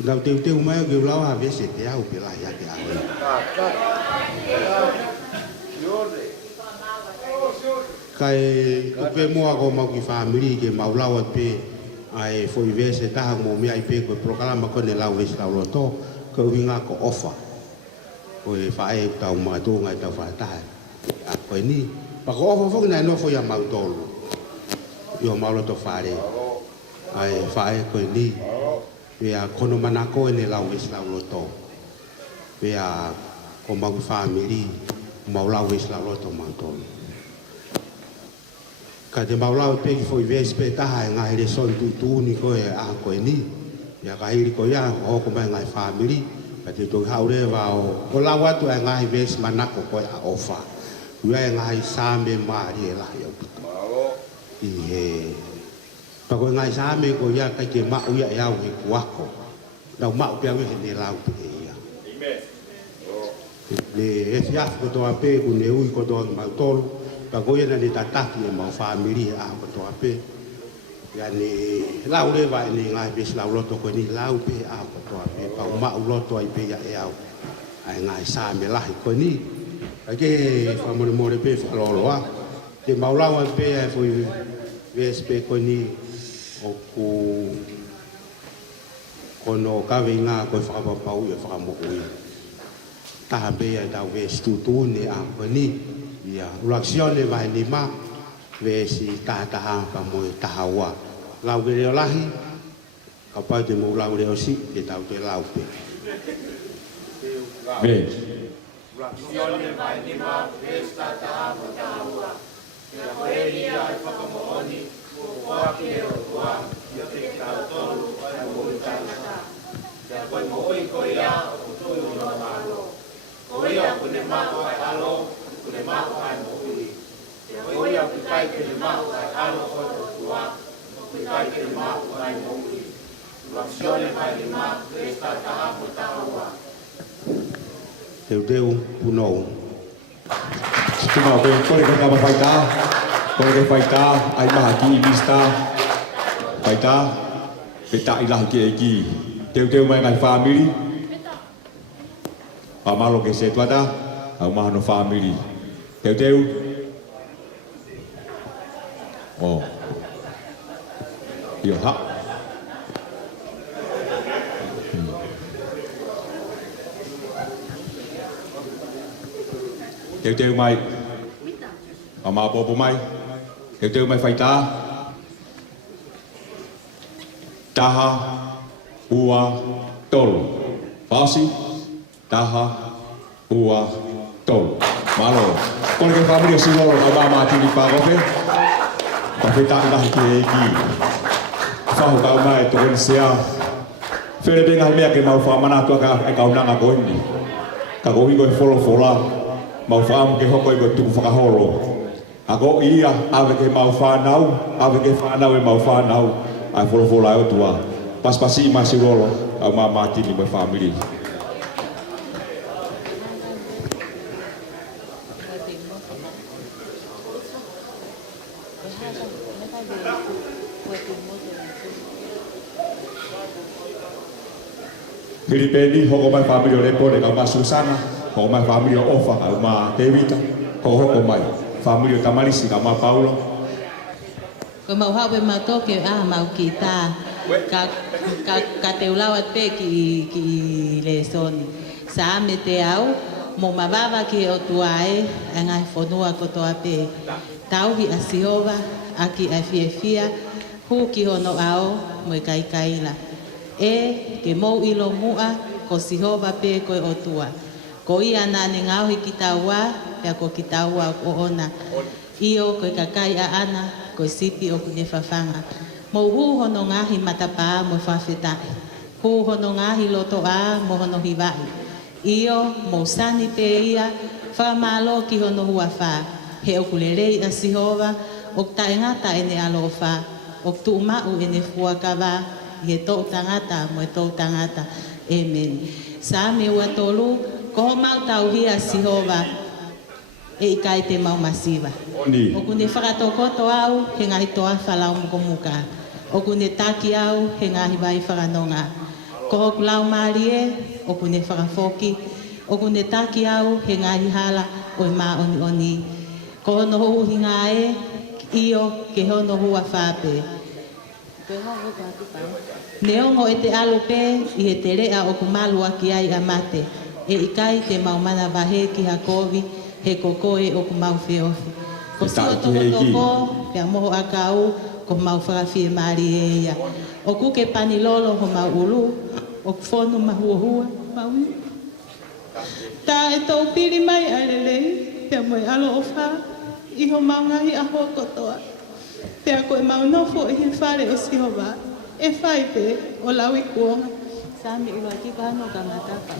Lau teu mai o lau ha wes e te au pe lahi ate au. Kai upe mua ko mau ki family ke mau lau ape ai foi wes e taha mo mea ipe koe proklama kone lau wes lau loto, ke uhinga ko ofa. Koe whae tau mātou ngai tau whātai. A koe ni, pako ofa whongi nai nofo ia mautolu. Io maulo to whare. Ai whae koe ni. Pea kono manako e ne lau es lau loto. Pea ko mau family, mau lau es lau loto mautolu. Ka te mau lau peki fo i vesi pe taha e ngai re son tutu ni koe a koe ni. Pea ka hiri koe ia, hoko mai ngai family. Te toki haure wao, ko lau atu e ngahi vesi manako koe a ofa. Ua e ngahi same maari e lahi au pito. I he. Pako e ngahi same ko ia kai ke mau ia e au he kuako. Nau mau pia wehe ne lau pe ia. Le e fiafi kotoa pe ku ne ui kotoa ki mau tolu. Pako ia na ne tataki e mau family e a kotoa pe. Ya ni lau lewa ni ngai bis lau loto ko ni lau pe a ko to pe pa ma loto ai pe ya e au ai ngai sa me lahi ko ni ake fa mo pe fa lo lo a te mau lau pe ai foi ves pe ko ni o ku kono ka vinga ko fa pa pau e fa mo ui ta be ya da ves tu ni a ko ni ya reazione va ni ma vesi ta ka mo ta wa lau ke reo lahi, ka pau te mou lau reo si, te tau te lau pe. Ve. Sione vai ni ma, vesta ta mo ta ua. Te koe ia e whakamooni, o whaki e o tua, ia te tau tolu, ai mou tangata. Te koe mo oi ko ia, o tui no malo. Ko ia kune mako ai alo, kune mako ai mo ui. Te koe ia pikai kune mako ai alo ko o tua, pikai kune mako ai mo ui. Luaksione vai ni ma, vesta ta mo ta ua. Teu punou. Tuma pe kore ka ma faita. Kore ka faita ai maha ki vista. Faita peta ilah ki ki. Teu mai ngai family. Pamalo ke se tuada au maha no family. Teu. Oh. Yo ha. Teu mai. Ama popo mai. Teu mai faita. Taha ua tolo. Fasi taha ua tolo. Malo. Kole ke family si lolo ka mama tini pa kofe. Ka feta ila ki ki. Fahu ka mai to kon sia. Fere benga mea ke mau fa mana to ka ka unanga ko ni. Ka go higo fola. Mau whaam ke hoko i ko tuku whakahoro. Ako ia, awe ke mau whanau, awe ke whanau e mau whanau, ai wholofola e o tua. Paspasi i masi rolo, au maa mātini mai whamiri. Filipeni, hoko mai whamiri o lepo, ne ka maa Susana. Ko mai family o ofa au ma Tevita ko hoko mai family o Tamarisi ka ma Paulo ko mau hawe ma toke mau kita ka te ulawat pe ki lesoni sa me te au mo mavava ki o tuae ngai fonua ko toa pe tauhi asiova aki afiefia hu ki hono ao mo kai kaila ke mo ilo mua ko sihova pe ko o tua ko ia na ni ngau ki taua pe ko ki taua ko ona io ko kakai a ana ko sipi o kune fafanga mo hu hono ngahi matapa mo fafeta hu hono ngahi loto a mo hono hiwai io mo sani pe ia fa malo ki hono huafa he o kulelei a sihova o taengata ene alofa o tu mau ene fuakava he to tangata mo to tangata amen sa me wa tolu ko mau tau hia sihova e kai te mau masiva o kune whakatokoto au he ngahi toa whalau muka o kune taki au he ngahi vai whakanonga ko hoku lau marie o kune whakafoki o kune taki au he ngahi hala o e maa oni ko hono hou hinga e io ke hono hua whape neongo e te alupe i he te rea o kumalua ki ai amate e ikai te maumana wahe ki hakovi he kokoe o ku mau whiofi. Ko sio toko pia moho akau ko mau whakawhie maari e ia. O kuke pani lolo ho mau ulu, o whono mahuahua mau. Tā e tau piri mai alelei, pia moe alo o wha, iho mau ngahi aho kotoa. Pia koe mau nofo e he whare o sihowa, e whaipe o lawi kuonga. Sami ilo aki kano ka matapa.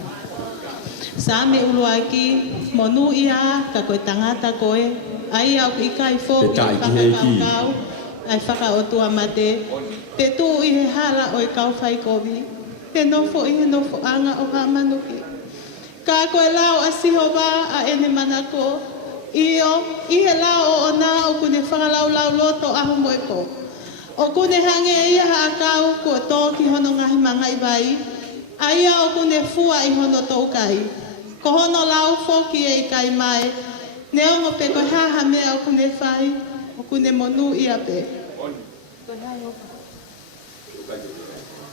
Same uluaki monu ia ka koe tangata koe ai au ikai fo kau ai whaka o tua mate pe tu i he hala o i kau whai kovi pe nofo i he nofo anga o ha manuki ka koe lao a sihowa a ene manako io i he lao o ona o kune whakalau lau loto aho moe ko o kune hange ia ha kau ko toki hono ngahi mangai vai ai au kune fua i hono toukai ko hono lau foki e kai mai neongo pe ko haha mea o kune whai o kune monu ia pe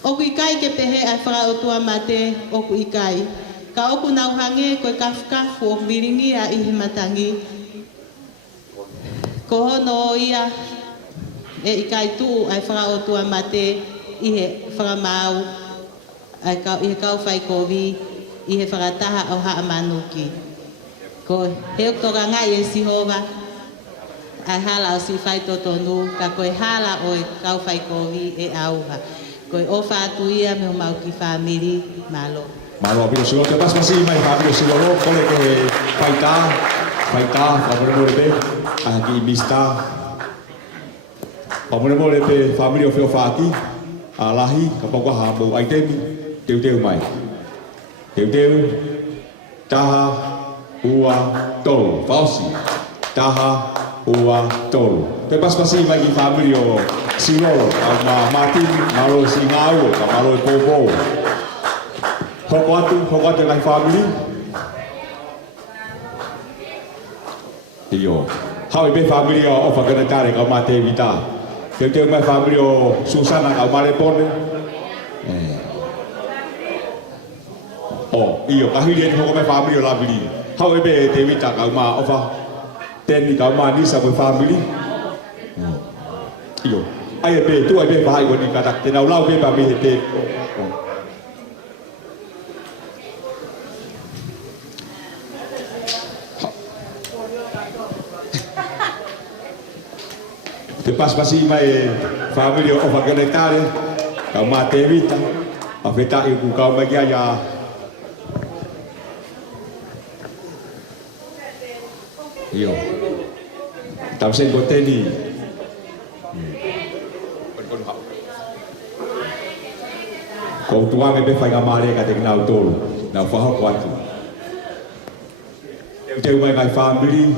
o ku ikai ke pehe ai whaka o tua mate o ku ikai ka o ku nau hange ko i kafukafu o miringi a i himatangi ko hono ia e ikai tu ai whaka o tua mate i he whaka mau ai kau whai kovi i he whakataha au haa manuki. Ko he toka ngai e sihova, ai hala o si whai totonu, ka koe hala o e kau whai kovi e auha. Koe ofa atu ia me o mau ki whamiri malo. Malo apiro silo, te pas masi mai apiro silo lo, kole ke whaita, whamure mo lepe, aki i mista. Whamure mo lepe, whamiri o whio whaki, a lahi, ka paukwa hamo aitemi, teu mai. Teu taha, ua, tolu. Fausi. Taha, ua, tolu. Te paspasi mai ki family o Sirolo, ma Martin, malo si ngau, ka malo popo. Hoko atu ngai family. Iyo. Hau be family o ofa kana tare ka mate vita. Te mai family o Susana ka mare pone. Iyo ka hiri hoko mai family o labili. Hau be te vita ka ma ofa. Teni ka ma ni sa family. Iyo. Ai be tu ai be vai ko ni ka tak te nau lau be ba me te. Te paspasi mai family o fakenetare ka mate vita a feta i ku ka mai ya yo tam sen boteni ko tua me be fai ga mare ka te na tolu na fa ho kwatu te mai mai family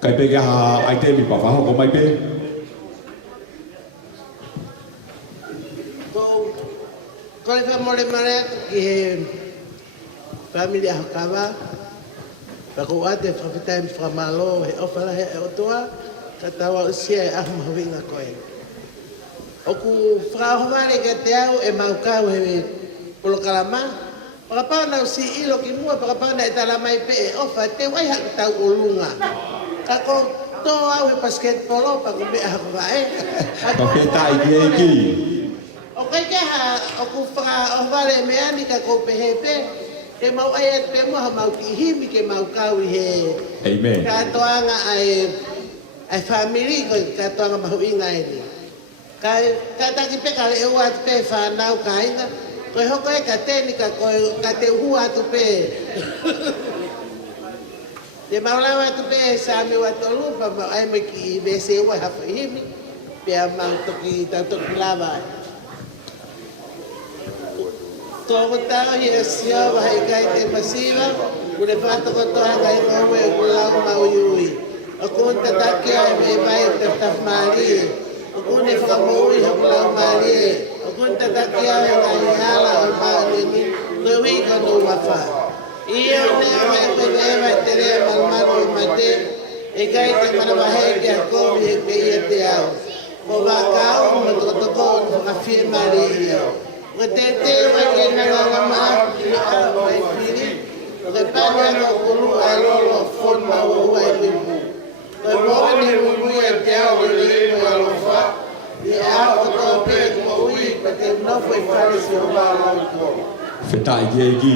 kai pe ga ai te mi pa fa ho ko mai pe ko le famole mare ki family ha kava pa ko ate fa time fra malo e ofala he o toa ka tawa sia a ma winga ko e o ku fra ho vale ke te au e mau ka we polo kalama para pa na si ilo ki mua para pa na etala mai pe o fa te wai ha tau olunga ka ko to au e basketball pa ko be ha va e pa pe tai ki o kai ke ha o ku fra o vale me ani ka ko pe he pe ke mau ai pe mo ha mau ki himi ke mau ka wi he amen ka to anga ai family ko ka to anga mau inga ni ka ta ki pe ka e wa pe fa na ka ina ko ho ko ka te ni ka ko ka te hua tu pe de maula wa tu pe sa me wa to lu pa ai me ki be se wa ha fa himi pe ma to ki ta to lava to ta ye sia wa ai kai te masiva ku le fa to to ga i no we ku la ma ui aku ta ta ki ai me vai te ta mari aku ne fa mo ui ha ku la mari aku ta ta ki ai ga ala ma ni no wi ka no wa fa iyo ne me te le mal maro mate e kai te mana wa he ke ko bi ke ye te au ko ba ka o mo to ko ka firma ri iyo o te wa ke na la ma ni a mai fili o ke pa ni ko ko lu a lo forma o wa ni bu ko mo ni bu ye te au ni ko lo fa ni a o to pe ko ui pa te no foi fare si o ba lo ko feta gi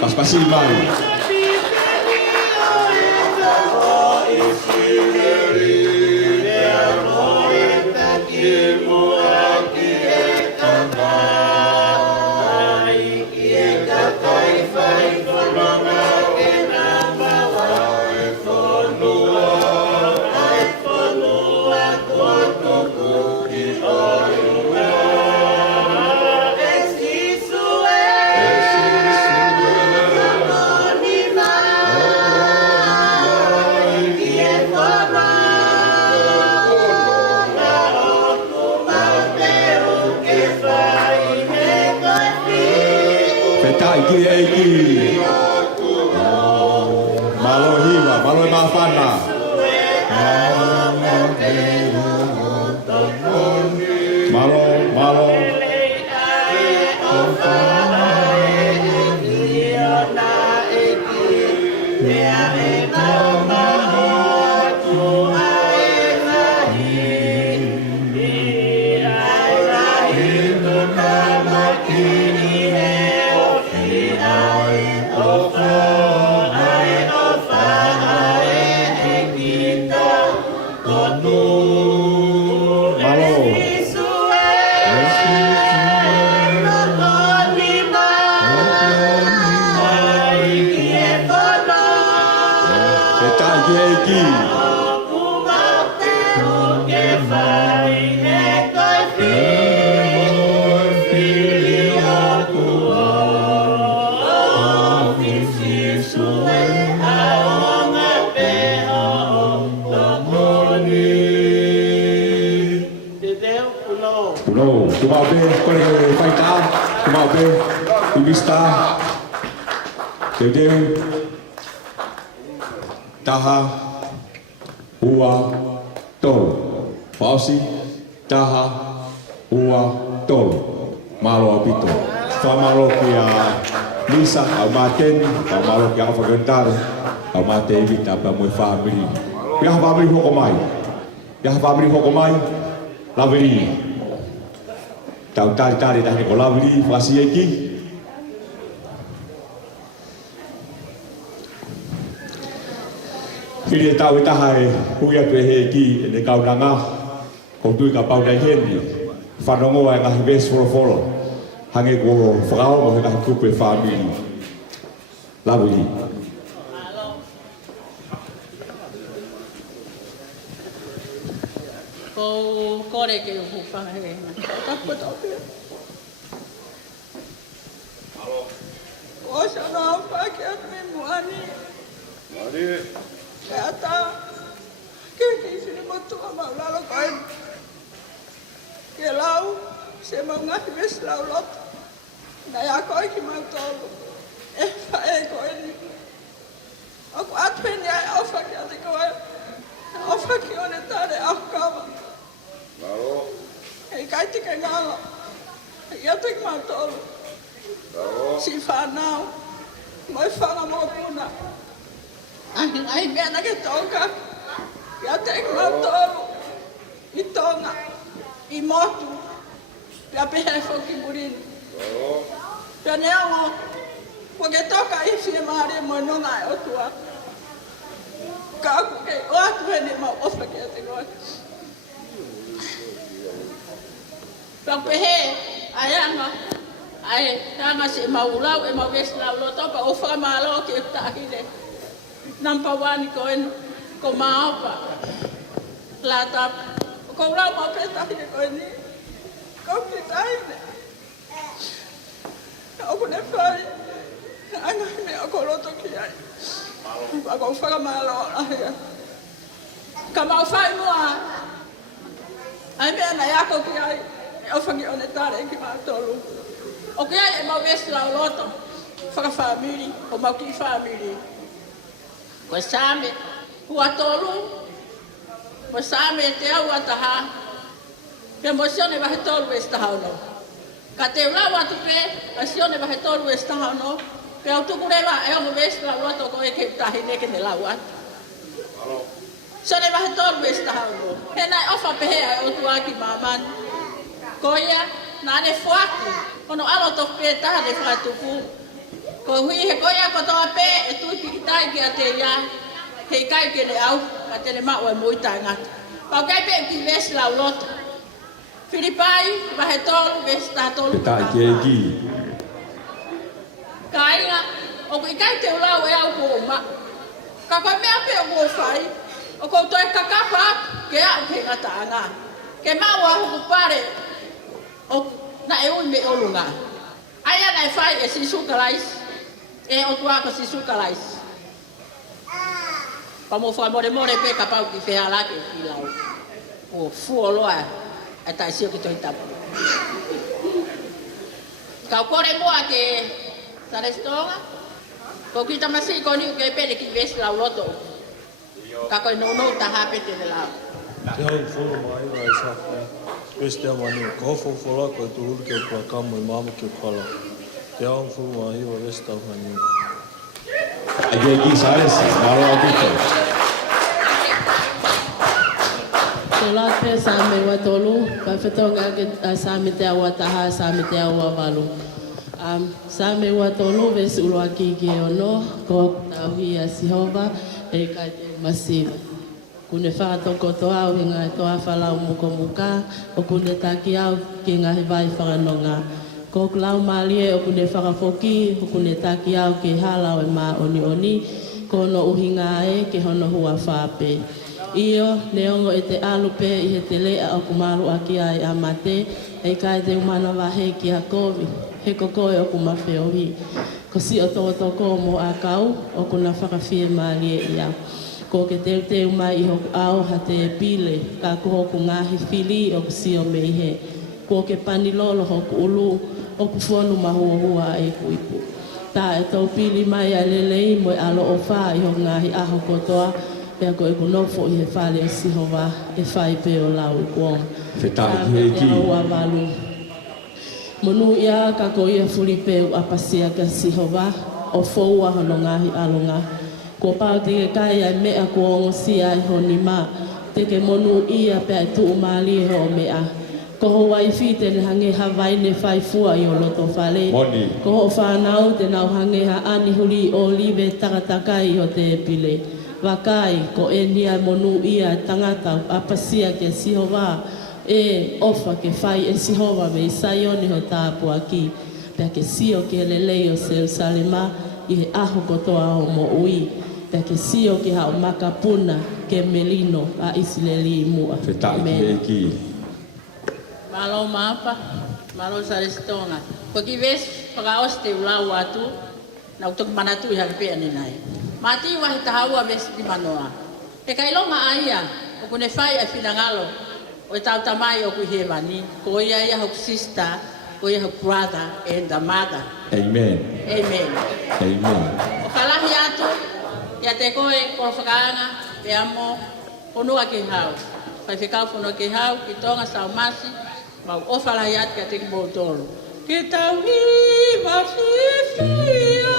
Paspasi mai. Malo hiwa, malo mafana. Malo. Oh Pulau, kumau be, kau ni faita, kumau be, ibista, tedeu, taha, ua, tol, pausi, taha, ua, tol, malo apito, famalo kia Lisa, au maten, famalo kia afagantar, au mate evita pa mo family, ya family hokomai, ya family hokomai, laveri. Tau tari dah ni kolam ni fasih lagi. Kiri tahu ita hai huya tu lagi ni kau nanga kau tu kau dah ni. Fanongo yang ngah best follow. Hangi ko frau mo ngah kupe family. Lovely. Ko re ke ho fa he. Ka ko to pe. O sa na fa ke me muani. Mari. Ata. Ke si mo to ma la lo kai. Ke lau se mo nga ves lau lot. Na ya ko ki ma to. E fa e ko ni. Aku atpen ya ofa ke ate ko. Ofa ke one tare akava. Claro. Ei kai te ka ngala. Ia te ma tolu. Claro. Si fa nau. Mai fa mo puna. Ai me na ke toka. Ia te ma tolu. I tonga. I motu. Ia pe he fo ki murin. Claro. Ia ne o. Ko ke toka I fi mare mo no ngai o tua. Ka ku ke o atu ni ma ofa ke te ko. Papehe ayanga ai tanga se maulau e mawes na lo topa o fa malo ke ta hile nampa wani ko en ko maapa lata ko la mo pe ta hile ko ni ko ki tai ne o ko ne fai anga me o ko lo to ki ai ba ko fa malo ai ka ma fai mo ai me na ya ko ki ai o fangi o tare ki ma tolu. O ke ai e mau vesti la loto. Faka family, o mau ki family. Ko same, hua tolu. Ko same te au ataha. Ke emosione va he tolu esta hauno. Ka te ula wa tu pe, emosione va he tolu esta hauno. Ke au tukureva e o mau vesti la loto ko e ke tahi ne ke ne la wa. Sone va he tolu esta hauno. He nai ofa pe he ai o tuaki maman. Koia na ne fuaku ono alo to pe ta de fratuku ko hui he koia ko to pe e tu pikitai ki ate ya he kai ke le au ate le ma o mo itanga pa kai pe ki ves la lot Filipai va he tolu ves ta tolu ta ke ki kai la o kai te ula o au ko ma ka ko me ape o fai o ko to e kakapa ke a ke atanga ke ma wa ku pare o na e un me olunga aya na fai e si sukalais e o tua ko si sukalais pa mo fa more pe ka pa ki fe ala ke filau o fu loa e ta si ko to ita ka ko re mo ake sa restonga ko kita masih ko ni ke pe ki ves la loto ka ko no ta hape te la te hau folo mai vai sa Este mani ko fo fola ko tu ke ko kam mo mama ke kola. Te au fu ma hi o esta mani. Ai ki sares, malo apito. Te la pe sa me wa tolu, ka fetonga ke sa me te awa taha, sa me te awa valu. Sa me wa tolu ves ulo aki ke ono ko tawi asihova e ka te masiva. Kune wha toko toa o hinga toa whalau muko muka, o kune taki au ki ngahi vai whanonga. Ko lau malie o kune whakafoki, o kune taki au ki halau e mā oni oni, ko no uhinga e ke hono hua whape. Io, neongo e te alupe i he te lea o kumaru aki ai a mate, e kai te umana wahe ki a kovi, he kokoe o kumawheohi. Ko si o toko mo a kau, o kuna whakawhia maali e ia. Ko ke teu mai i hoku ao ha te pile, ka ko hoku ngahi whili o ku si o me he. Ko ke panilolo hoku ulu, o ku whonu mahua e ku ipu. Tā e tau pili mai a lelei mo e alo o whā i hoku ngahi aho kotoa, pea ko e ku nofo i he whale o sihova, e whai pe o lau i kuong. Whetai ki e ki. Monu ia ka ko ia furi peu a pasia ka sihova o foua hono ngahi alonga. Ko pao te ke kai ai mea ko ongo si ai honi ma. Te ke monu ia pe tu umali ho mea. Ko ho wai fi te ne hange hawai ne whai fua i o loto whale. Moni. Ko ho whanau te nau hange ha ani huli o liwe takatakai o te pile. Wakai ko e nia monu ia tangata a pasia ke sihova. E ofa ke whai e sihova me i saioni ho tāpua ki. Pea ke sio ke lelei o Jerusalema i he aho kotoa o mo ui. Pea ke sio ke hao makapuna ke melino a Isileli i mua. Whetai ki e ki. Malo mapa, malo sa restonga. Ko ki ves pagaos te ulau atu, na utok manatu i halpea ni nai. Mati wahi tahaua ves di manoa. E kailonga aia, o kune whai a finangalo. O tau tamai o ku hewani, ko ia ia hok sister, ko ia hok brother and the mother. Amen. Amen. Amen. O kalahi atu, ia te koe korofakaanga, te amo, ponua ke hau. Pai whikau ponua ke hau, ki tonga sau masi, mau ofalahi atu ka te ki mōtoro. Ki tau hiwa whiwhia,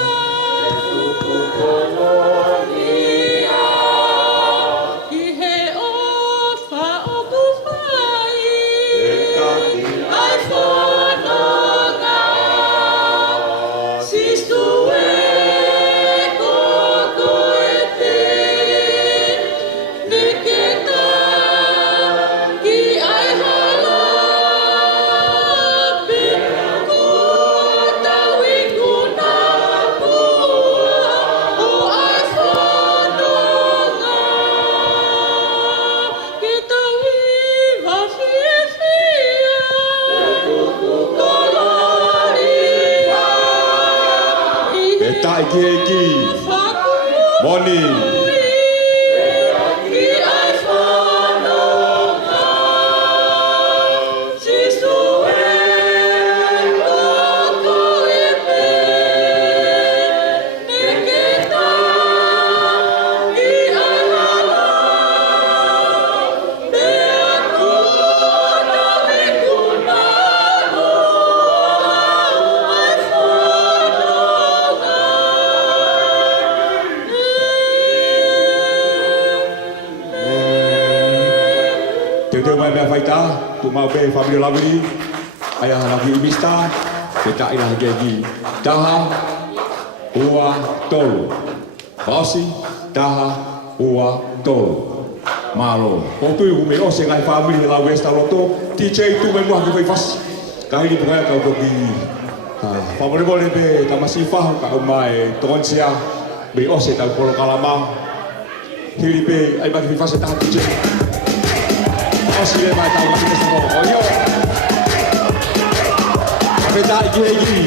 Ki e ki. Moni. Te mai mea whaita, tu mau pe whamio lawiri, ai aha lagi imista, te ta ina hake ki taha, ua, tolu. Bausi, taha, ua, tolu. Malo. Ko tui ume o se ngai whamiri la westa loto, DJ tu mai mua ki whai whasi. Kahiri pungai kau koki. Whamore mole pe tamasi whahu ka umai tonsia, me o se tau koro kalama. Hiri pe ai maki whai whasi taha DJ. Osi le mai tau maki mesa mo. Oio. Apeta iki hegi.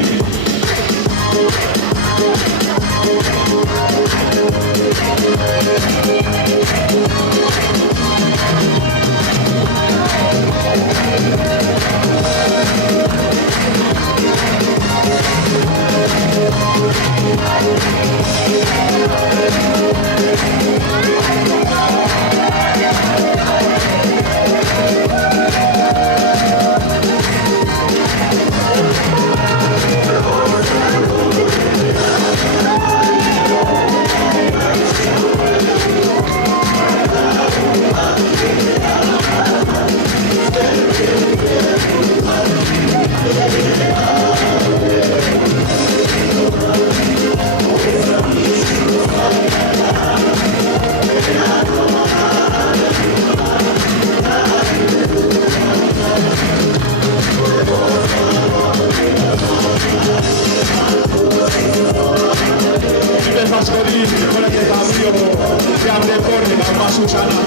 Susana,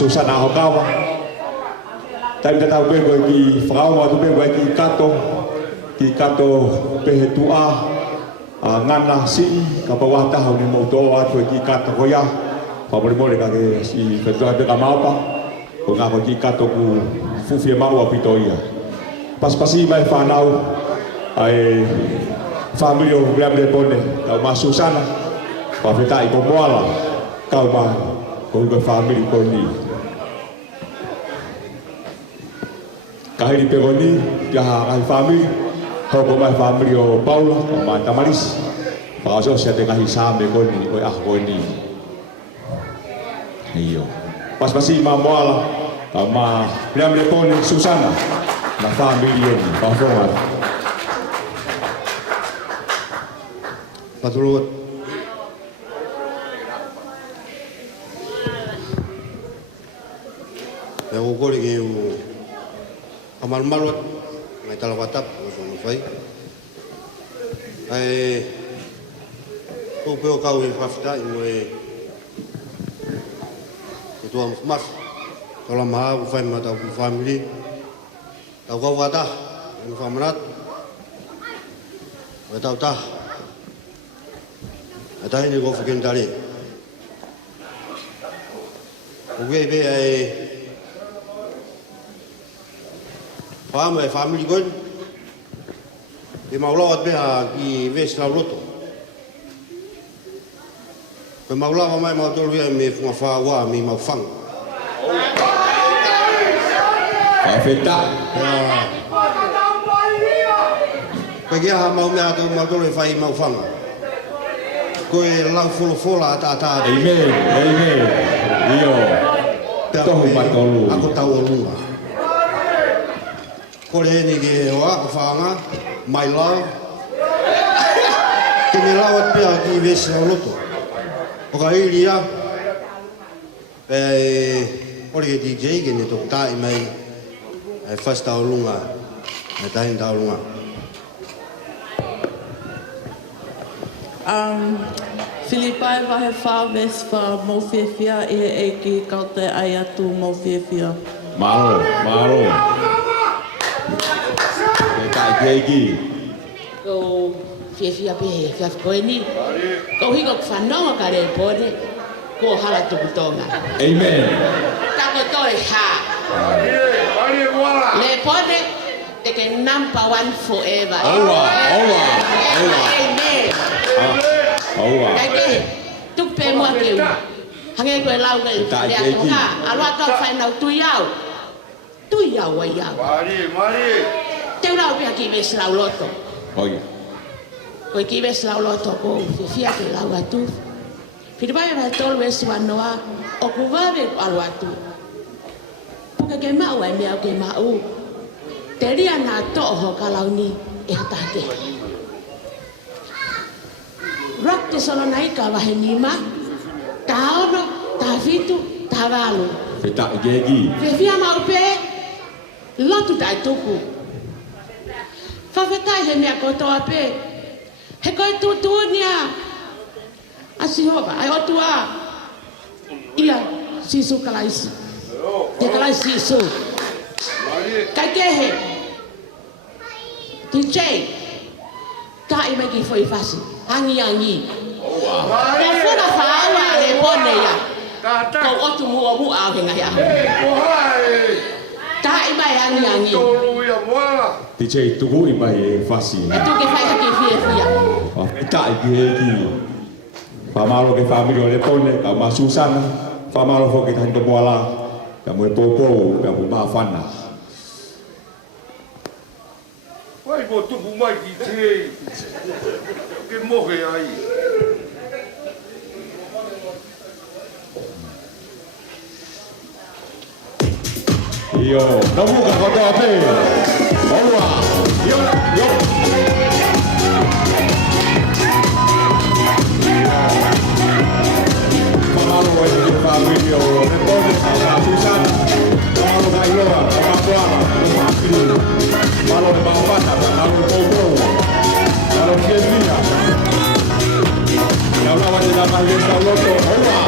Susana Hokawa. Time tau pengo ki frau tu pengo ki kato pehetua ngana si kapawata ni moto atu ki kato koya. Pamole ka ke si fetua de kamapa. Ko nga ki kato ku fufi mau apitoia. Pas-pasi mai fanau ai family o William Pone ka ma Susana. Pa feta i pomoala ka ma ko family ko ni. Kahiri pegoni jaha kai family hoko mai family o Paula o ma Tamaris pa so se te kahi same koni ko koni iyo pas-pasi ma moala ma William Pone Susana na family ni pa fonga Patulot ya ko kori ke amal malot ngai talawatap so fai ai ko pe o kau e fafta i mo e to am mas tola ma fai ma ta family ta ko wata ni famrat wata ta ata ni ko fiken dali o be ai family gon e maulawat be ki ves la loto pe maulawa mai ma tolu ya me fu fa wa mi ma fang afeta pe ya ha ma me atu ma tolu fa i ma fang ko e la fola ta amen iyo tohu matolu aku tahu lunga kore ni ge wa fanga my love kini lawat pia ki ves na loto o ka iria ore DJ ke ne to tai mai first tau lunga tai tau lunga Filipai wahe whāwes wha mawhiawhia e ki kaute ai atu mawhiawhia. Malo. Keiki. Ko whiawhia pe koe ni. Ko hiko whanonga ka re pone. Ko hala tuku tonga. Amen. Tako toi ha. Le pone te te ke number one forever. Aua. Amen. Aua. Kai ke tupe mo ke. Hange ko lau ke. Le ko ha, alwa ka fai nau tu yau. Tu yau wa yau. Mari. Te lau pe ki ves lau loto. Oi. Ko ki ves lau loto ko fia ke lau atu. Pidi vai vai tol ves wanoa o ku va ve alwa tu. Puka ke mau ai me ke mau. Te ria na to ho kalau ni e hatate. Rak te solo nai ka wahe nima. Taono, ta fitu, ta valu. Feta gegi. Fe fia mau pe. Lotu tai tuku. Fa fetai he mea kotoa pe. He koe tutu nia. Asi hoka, ai otua. Ia, sisu kalaisi. Te kalaisi sisu. Kai kehe. DJ. Ka ime ki foi fasi. Hangi. Ko funa faawa le pone ya. Ko otu mua au henga ya. Ta ime hangi. DJ tuku i mai e fasi. Tu ke fai haki fia. Eta i gegi. Famalo ke family le pone ka masusana. Famalo fo ke tanto boala. Ka mo popo, ka mo mafana. Wai mo tupu mai ki te. Ke mohe ai. Yo, namu ka koto ape. Owa. Yo. Famalo wa ke family o le pone ka masusana. Famalo ka iloa, ka boala, ka akili. Malo de Baupata, malo Popo, malo Kiedria. Y hablaba de la majestad loco. ¡Hola!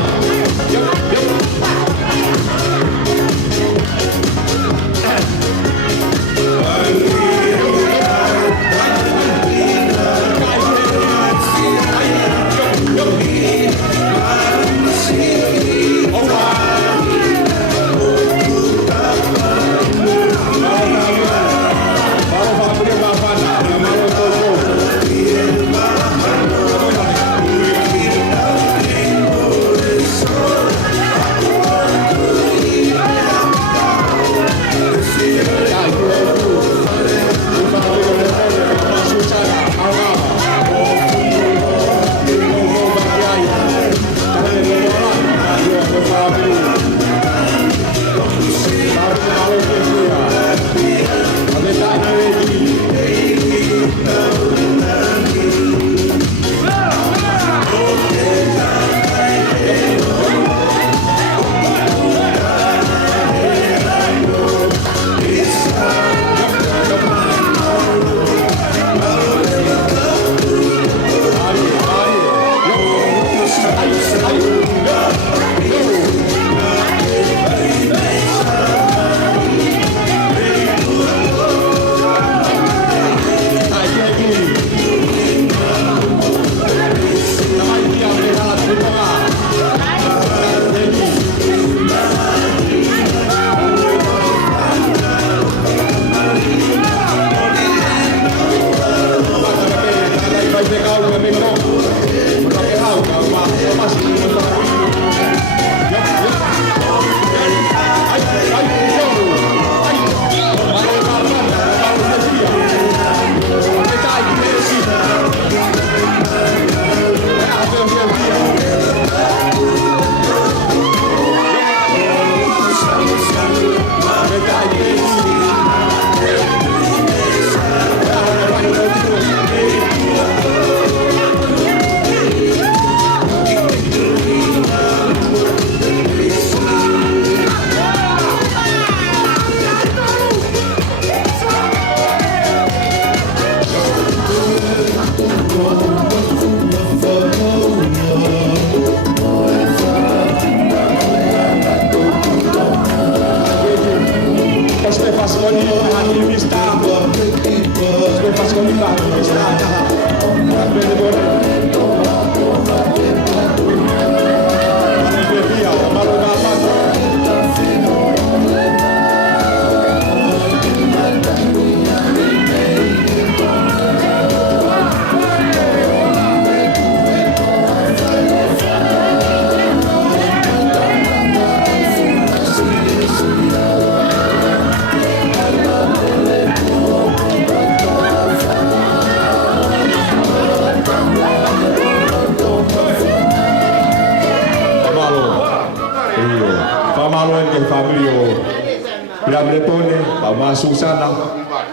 family pone, pama Susana,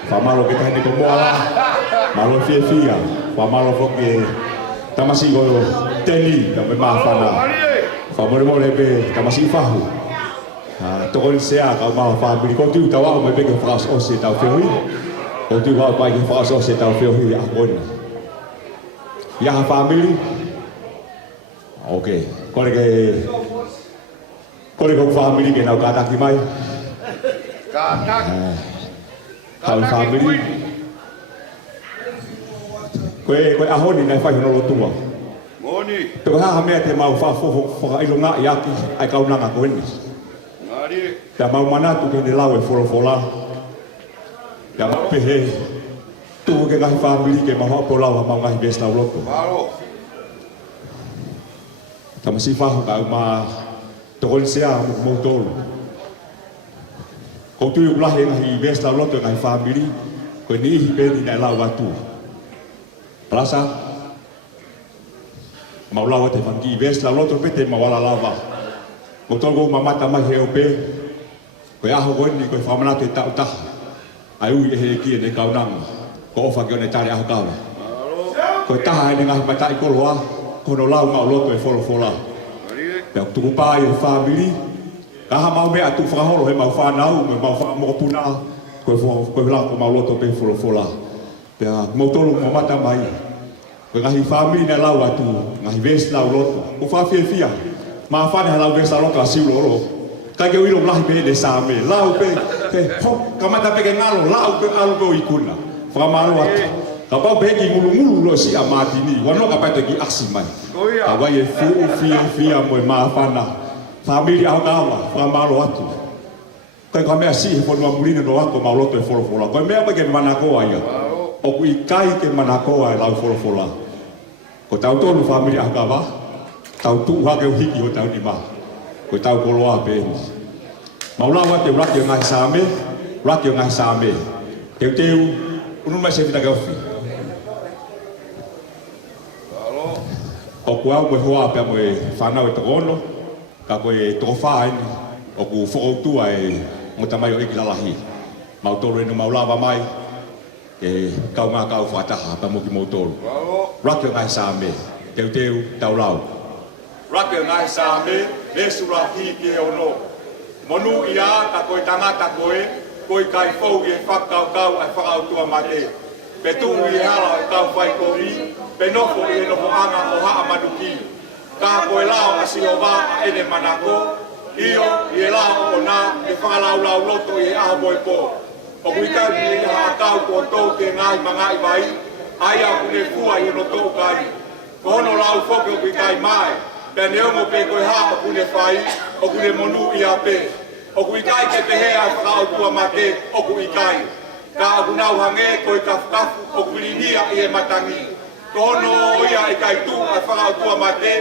pamalo kita ni pemuala, malo fia, pamalo foke tamasi go teli, kami maafana, pamalo mo lebe tamasi fahu. Tokon sea kau mau family kau tu tahu mau pergi fras osi tahu fehui, kau tu kau pergi fras osi tahu fehui akon. Ya family, okay, kau kau family ke nak kata kimai. Kau family, kau ahon ni nak faham orang tua. Moni. Tu ha hame te mau fa fo ilunga yaki ai kau nang aku ni. Ngari. Ya mau mana tu ke lawe fola. Ya pehe. Tu ke ngai family ke mau pola mau ngai bes lau loto. Malo. Tamasi fa ka ma tokol sea mo tol. Kau tu ulah yang bes lau loto ngai family ko ni be ni lau watu. Rasa mau lawa te fangi ves la loto pete ma wala lava ko togo mama ta mai heope ko ya ho ni ko famana te ta ta ai u he ki ne kaunang ko fa ki ne tari a ka ko ta ni ngai mata ko loa ko no lau ma loto e folo fola ya tu ko pai family ka ha mau me atu fa holo he mau fa na u me mau fa mo puna ko la ko ma loto pe folo fola ya mo tolo mama ta mai ngahi family na lau atu ngahi ves lau loto o fa fia ma fa na lau ves lau loto asiu loro ka ke wilo lahi pe de same lau pe ho kamata pe ke ngalo lau pe alu ko ikuna fa malu atu ka pa pe ki mulu lo si amati ni wano ka pa te ki asimai ka wa ye fia mo ma fa na family au kawa fa malu atu ka me asi fo no mulino no ako ma loto e folo folo ko me pa ke manako ai o kui kai ke manakoa e lau folofola. Ko tau tonu family akawa, tau tu hake uhiki ho tau ni ma. Ko tau koloa pēni. Maulawa te raki o ngai same, teu, unu mai se fina gaufi. O kuau koe hoa pia mo e whanau e tokono, ka koe tokowha eni, o ku whokoutua e ngotamai o iki lalahi. Mautoro enu maulawa mai, e kau ngā kau whataha pa moki motoro. Raki o ngai same, teu tau lau. Raki o ngai same, mesura hi ki e ono. Monu ia ka koe tangata koe kai fau i e whakau ai whakautua mate. Pe tungu i hala e kau whai kori, pe nofo i e nofo anga o haa manuki. Ka koe lao asi o wā a ene manako, io i e lao o nā e whakalau lau loto i e aho moi po. O kuika ni ha kau ko tau te ngai mangai vai ai a kune fua i no tau kai ko no lau foke o kuika mai pe ne mo pe ko ha o kune fai o kune monu i a pe o kuika ke pe he a ka o tua mate o kuika ka o nau hange ko ka kafu o kulinia i e matangi ko no ia e kai tu a fa o tua mate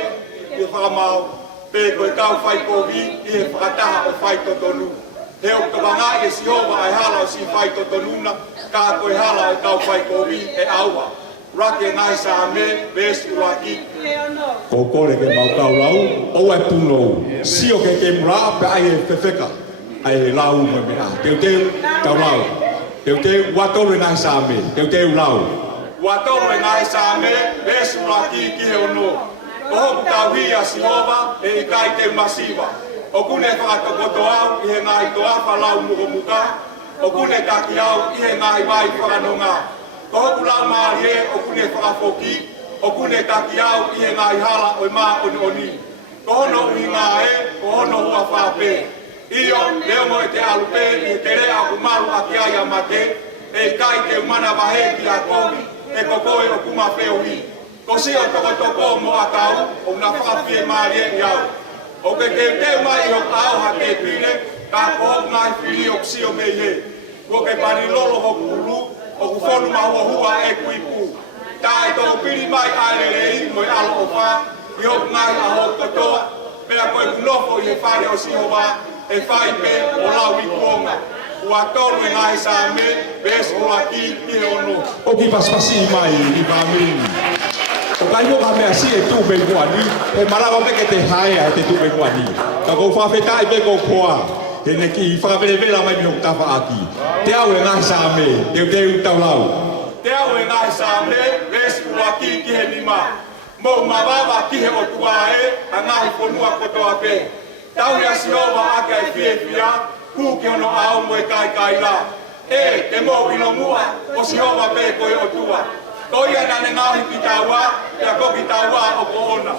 i fa mau pe ko ka fai ko vi i e fa ta o fai to tonu he o ka wanga e si hova ai hala o si whai to tonuna, ka koe hala e kau whai kowi e aua. Raki ngai sa me, vesu raki. Ko kore ke mau kau lau, o e puno, si o ke mura pe ai e whewheka, ai e lau mo mea. Teu tau lau, teu watoro ngai sa me, teu lau. Watoro ngai sa me, vesu raki ki he ono. Ko hoku tau hia si hova, e i kai te masiva. O kune whakatokoto au i he ngai toa whalau muka, o kune taki au i he ngai wai whakanonga. Ko hoku lau maari e o kune whakafoki, o kune taki au i he ngai hala o maa oni. Ko hono ui ngā e, ko hono hua whape. Io, leo mo e te alupe, i te rea ku maru a ki ai a mate, e kai te umana wahe ki a komi, e ko koe o kuma whii. Ko si o toko mo a kau, o na whakapie maari e i au. O ke te mai o au ha te pile, ka ko ngai fili o ksio me he. Ko ke pani lolo ho kulu, o ku fonu ma hua e kuipu. Ta e tō pili mai aere rei, mo i alo o wha, i ho ngai a ho kotoa, mea koe kunofo i he whare o si hoa, e whai pe o lau i kuonga. Ua tolu e ngai sa me, bes o aki i he ono. O ki paspasi mai i pāmini. O kai mo ka mea si e tu be kuani, e marawa me ke te hae a te tu be kuani. Ka kou whawhetai be kou koa. he ne ki whawelewela mai mi o tawa aki. Te au e ngai sa me, te utau lau. Te au e ngai sa me, resi ua ki ki he nima. Mo mawawa ki he o tua e, a ngai whonua kotoa pe. Tau ia siova ake ai fie fia, ku ki ono au mo e kai la. E, te mo ino mua, o siova pe koe o tua. Toi ana ne ngahi ki taua, ia koki taua o ko ona.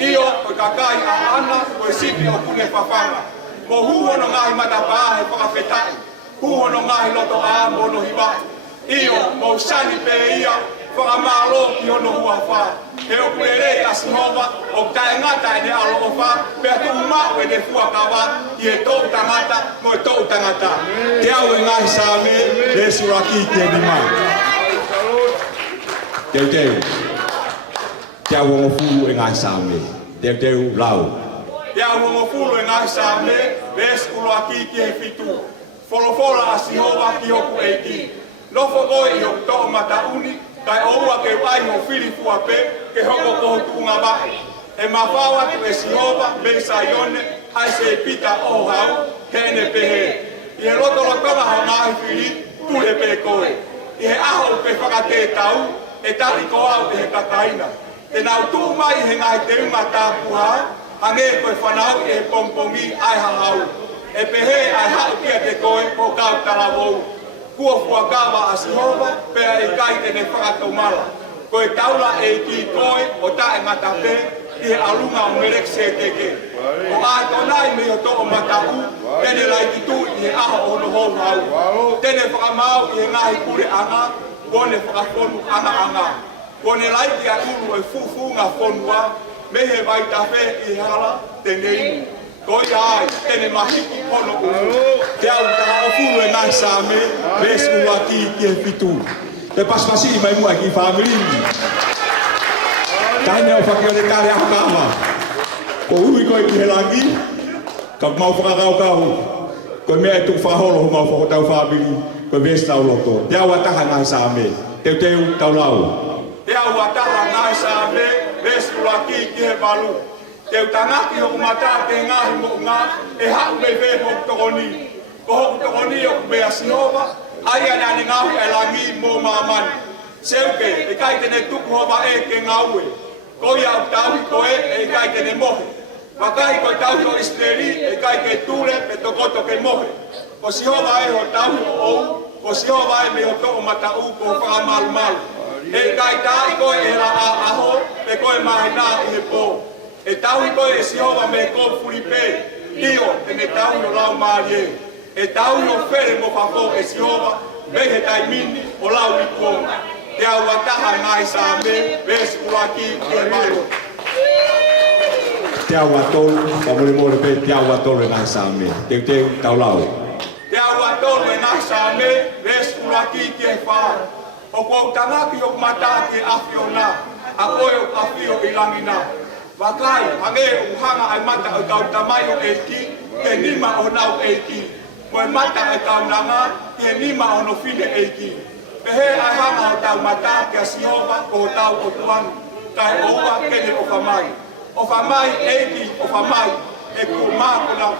Io o kakai a ana, o e sipi o kune whawhanga. Mo huhono ngahi matapaa he whakawhetai. Huhono ngahi loto a mono hiwai. Io mo sani pe ia, whakamalo ki ono hua wha. E o kurerei a Sihova, o tae ngata e ne alo o wha, pea tu umau e ne fuakawa, i e tōu tangata, mo e tōu tangata. Te au e ngahi sa me, le suraki ki e nima. Teu. Te au ongo fulu e ngahi sa me. Teu lau. Te au ongo fulu e ngahi sa me, le suraki ki e fitu. Folofora a Sihova ki hoku e ki. Nofo oi i hoku tō matauni, kai oua ke wai ho fili fuape, ke hoko koho tunga vai. E mawhawa tu e Sihova, me Saione, hai se pita o hau, he ne pehe. I he lotolotonga ho ngahi fili, tule pe koe. I he aho pe whakate tau, e tari ko au e he kakaina. Te nau tū mai he ngai te unga tāpuha, hange koe whanau e he pongpongi ai hahau. E pehe ai hau kia te koe, ko kau tarawou. Kua fuakawa a Sihova, pea e kai te ne whakataumala. Koe taula e ki koe, o ta e matape, i he alunga o merek se teke. O a tonai me o to o matau, tene lai ki tu i he aha o no hou hau. Tene whakamau i he ngahi kure anga, kone whakafonu anga. Kone lai ki a uru e fufu ngā whonua, me he vai tape i hala te neimu. Koi ai, tene mahiki pono uru. Te au taha o furu e ngai sa me, ves ua ki e fitu. Te pasmasi mai mua ki whaamiringi. Taine o whakio le kare ako kawa. Ko ui koe ki he langi, ka mau whakakau kau. Koe mea e tuk whaholo ho mau whakotau whaamiri, koe ves tau loto. Te au ataha ngai sa me, teu tau lau. Te au ataha ngai sa me, ves ua ki he balu. Teu tangaki hoku mata te ngahi mo ngā, e hau mei wē hoku tokoni. Ko hoku tokoni o kumea Sihova, ai ane ngahu e langi mō māmani. Seuke, e kai tene tuku hova e ke ngaue. Ko ia au tauhi koe, e kai tene mohe. Wakai koe tauhi o Israeli, e kai ke tūre, pe tokoto ke mohe. Ko Sihova e ho tauhi o ou, ko Sihova e me ho toko mata u ko whakamalu malu. E kai tai koe e la a aho, pe koe mahi nā i he pō. E tau i koe e Sihova me ko furipe, io e ne tau i o lau marie. E tau i o where mo whako e Sihova, me he tai mini o lau i kuonga. Te au ataha ngai sa me, vesi kuraki ki e malo. Te au atolu, ka mole pe te au atolu e ngai sa me, teu tau lau. Te au atolu e ngai sa me, vesi kuraki ki e whaa. O kua utangaki o kumataki e afio na, a koe o afio i langina. Wakai, hange uhanga ai mata o tau tamai o eiki, ke nima o nau eiki. Moe mata e tau nanga, ke nima o no fine eiki. Pehe ai hanga o tau mata ke a Sihova o tau o tuanu, kai oua kene o whamai. O whamai eiki o whamai, e ku mākona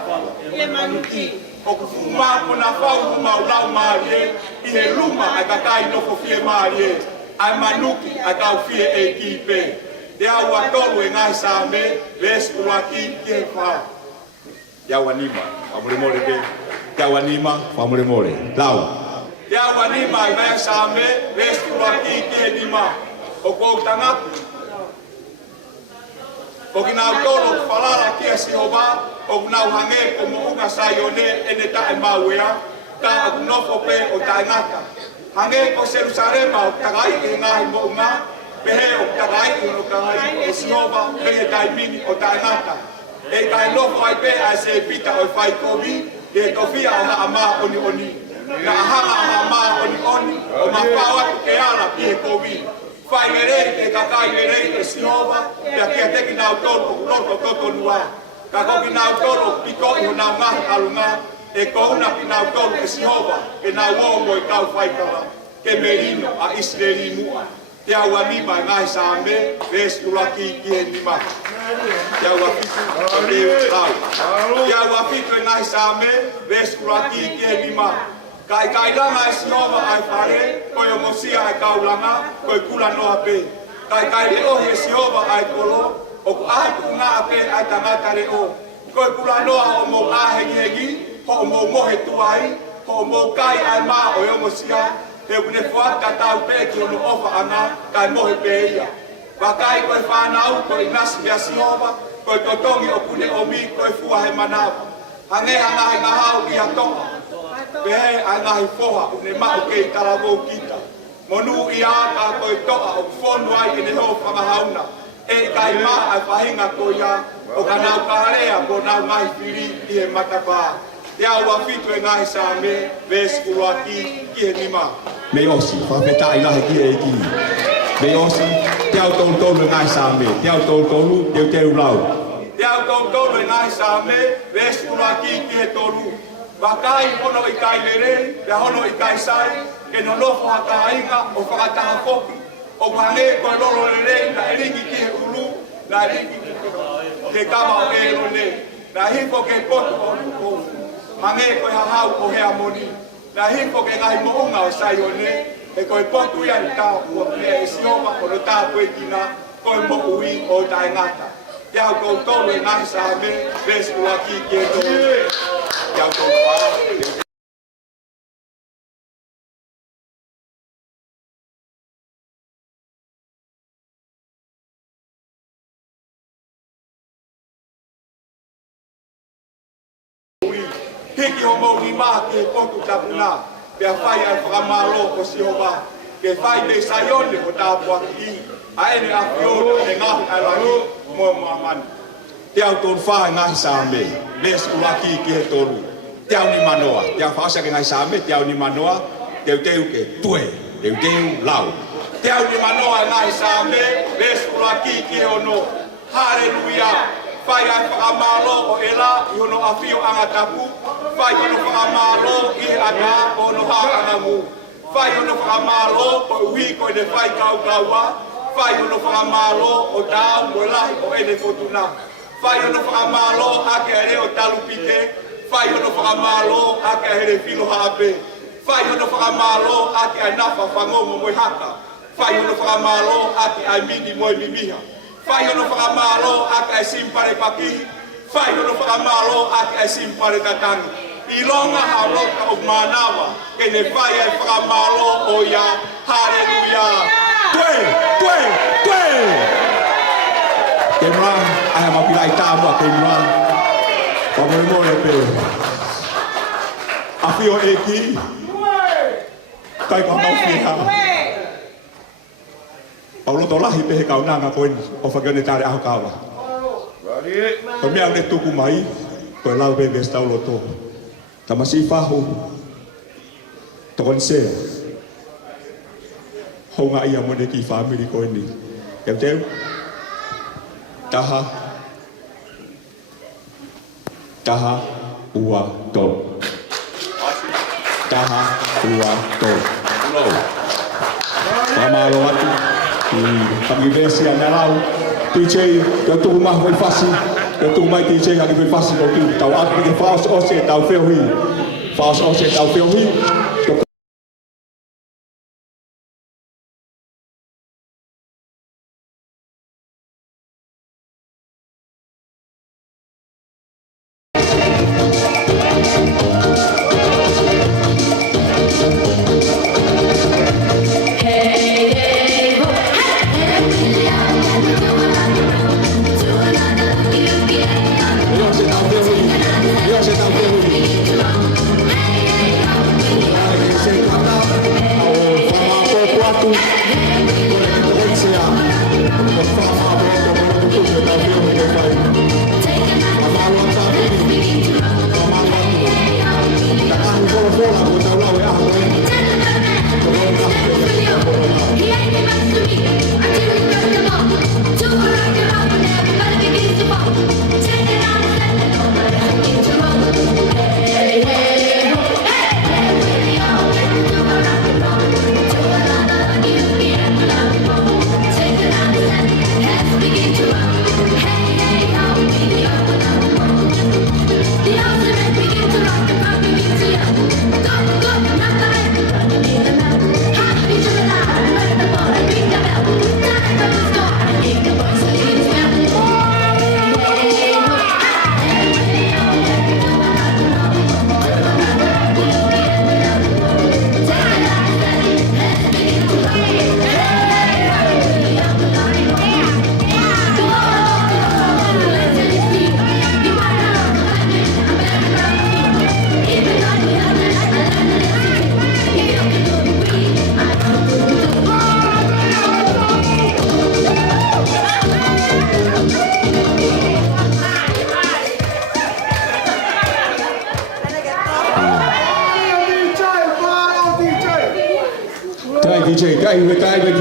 e manuki. O ku mākona whau mau lau maarie, i he luma ai kakai nofo fie maarie. Ai manuki ai tau fie eiki pe. Te au atolu e ngai sa me, ves uaki ki he wha. Te au anima, whamure more pe. Te au anima, whamure more. Lau. Te au anima e ngai sa me, ves uaki ki he nima. O kou tangaku. O ki nau tolo whalala ki a Sihova, o nau hange ko mo unga Saione e ne tae mauea, ka aku nofo pe o tae ngata. Hange ko Jerusalema o tagai e ngahi mo unga, pehe o tagai o kagai e Sihova, pehe tai mini o tae ngata. E kai nofo ai pe a se pita o whai kovi, e tofia o haa maa oni oni. Na hanga o haa maa oni oni, o mawhawa ke ala ki he kovi. Whai merei e kakai merei e Sihova, pia kia teki nau tolo o loto toto nua. Ka koki nau tolo piko i ho nau ngahi alunga, e kouna ki nau tolo e Sihova, e nau omo i tau whaikara, ke merino a Israeli mua. Te awa ni mai ngai sa me, ves ulaki ki e ni ma. Te awa fitu e tau. Te awa fitu e ngai sa me, ves ulaki ki e ni ma. Kai langa e sinova ai whare, koe o mosia ai kaulanga, koe kula noa pe. Kai le ohi e sinova ai kolo, o ku ahi ku ngā pe ai tangata le o. Koe kula noa ho mo ahengi hengi, ho mo mohe tuai, ho mo kai ai maa o e mosia, he kune whaata tau pe ki ono ofa ana, kai mohe pe ia. Wakai koe whanau, koe nasi mea sinova, koe totongi o kune omi, koe fua he manawa. Hangeha ngahi ngahau i atonga. Pehe ai ngahi foha une mau kei talavou kita. Monu i aka koe toa o whonu ai i neho whakahauna. E kai maa ai whahinga ko ia o ka nau kārea ko nau ngahi whiri i he matapā. Te au wa fitu e ngahi sa me, ves kurua ki he nima. Me osi, whawheta i ngahi ki e ki. Me osi, te au tolu e ngahi sa me, te au tolu, te lau. Te au tolu e ngahi sa me, ves kurua ki he tolu. Wakai hono i kai lere, pe hono i kai sai, ke no lofo hata ainga o whakataha foki. O kane koe lolo lere, na eringi ki he ulu, na eringi ke kama o ero ne. Na hiko ke koto o nuko, mange koe hahau o hea moni. Na hiko ke ngahi mounga o sai o ne, e koe potu ia ni tau ua pia e sioma o no tau koe kina, koe mo ui o tae ngata. Te au kou tolu e ngahi sa me, ves ua ki e tolu. Te au kou paa. Hiki o mau ni maa ke potu tapuna, pia whai ai whakamalo o Siova, ke whai me saione o tāpua ki i, a ene a whioro e ngahi ai rangi mo mamani. Te au tōru whae ngahi sāme, les uraki ki he tōru, te au ni manoa, te au whaosa ke ngahi sāme, te au ni manoa, teu ke tue, teu lau. Te au ni manoa ngahi sāme, les uraki ki he ono, hallelujah. Whai ai whakamalo o ela i hono a whio angatapu, whai hono whakamalo i ata o no hāangamu. Whai hono whakamalo o ui koe ne whai kaua, whai hono whakamalo o tāu mo lahi o ene fotuna. Whai hono whakamalo ake a reo talupite, whai hono whakamalo ake a here filo haape, whai hono whakamalo ake a nafa whangomo moi haka, whai hono whakamalo ake a mini moi mimiha. Whai hono whakamalo aka e simpare pakihi, whai hono whakamalo aka e simpare tatangi. I longa ha roka o manawa, ke ne whai ai whakamalo o ia, hallelujah. Tue! Ke mra, ai ha mapilai tāmua ke mra, pa mo e pe. A whio e ki, kai ka mau whiha. Paulo to lahi pehe kaunanga koe o whakione tāre aho kawa. Ko mea ne tuku mai, koe lau bebe staulo tō. Tamasi whahu, tokon sea. Honga ia mone ki whamiri koe ni. Keu teu, taha, ua tō. Taha, ua tō. Pamalo atu. Pag-ibesi ang nalaw, DJ, yung tukumah may fasi, yung tukumah DJ, ang may fasi ko tu, tau at may faos ose, tau feohi, Hey, hey, hey.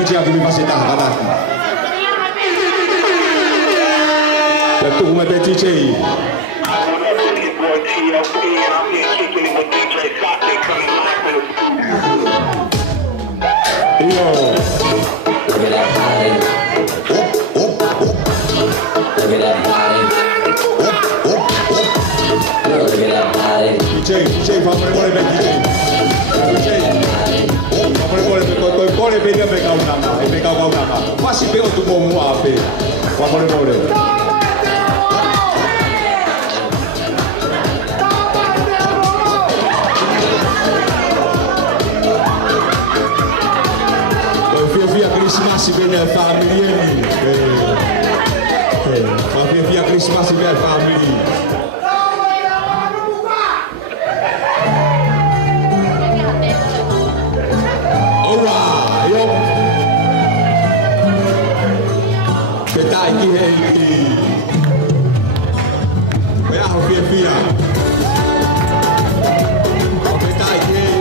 tia ki mi fase ta kanaki. Ya tu me be DJ. Yo. Look at that body. Look at that body. Look at that body. DJ, vamos a ver DJ. Vamos a ver pegar una mano, pegar una mano. Quase pegou tu bom ape. Vamos a ver. Christmas ben een familie. Via Christmas ben een familie. Alright, yo. Betai ki hei. Kaya ho via. Betai ki hei.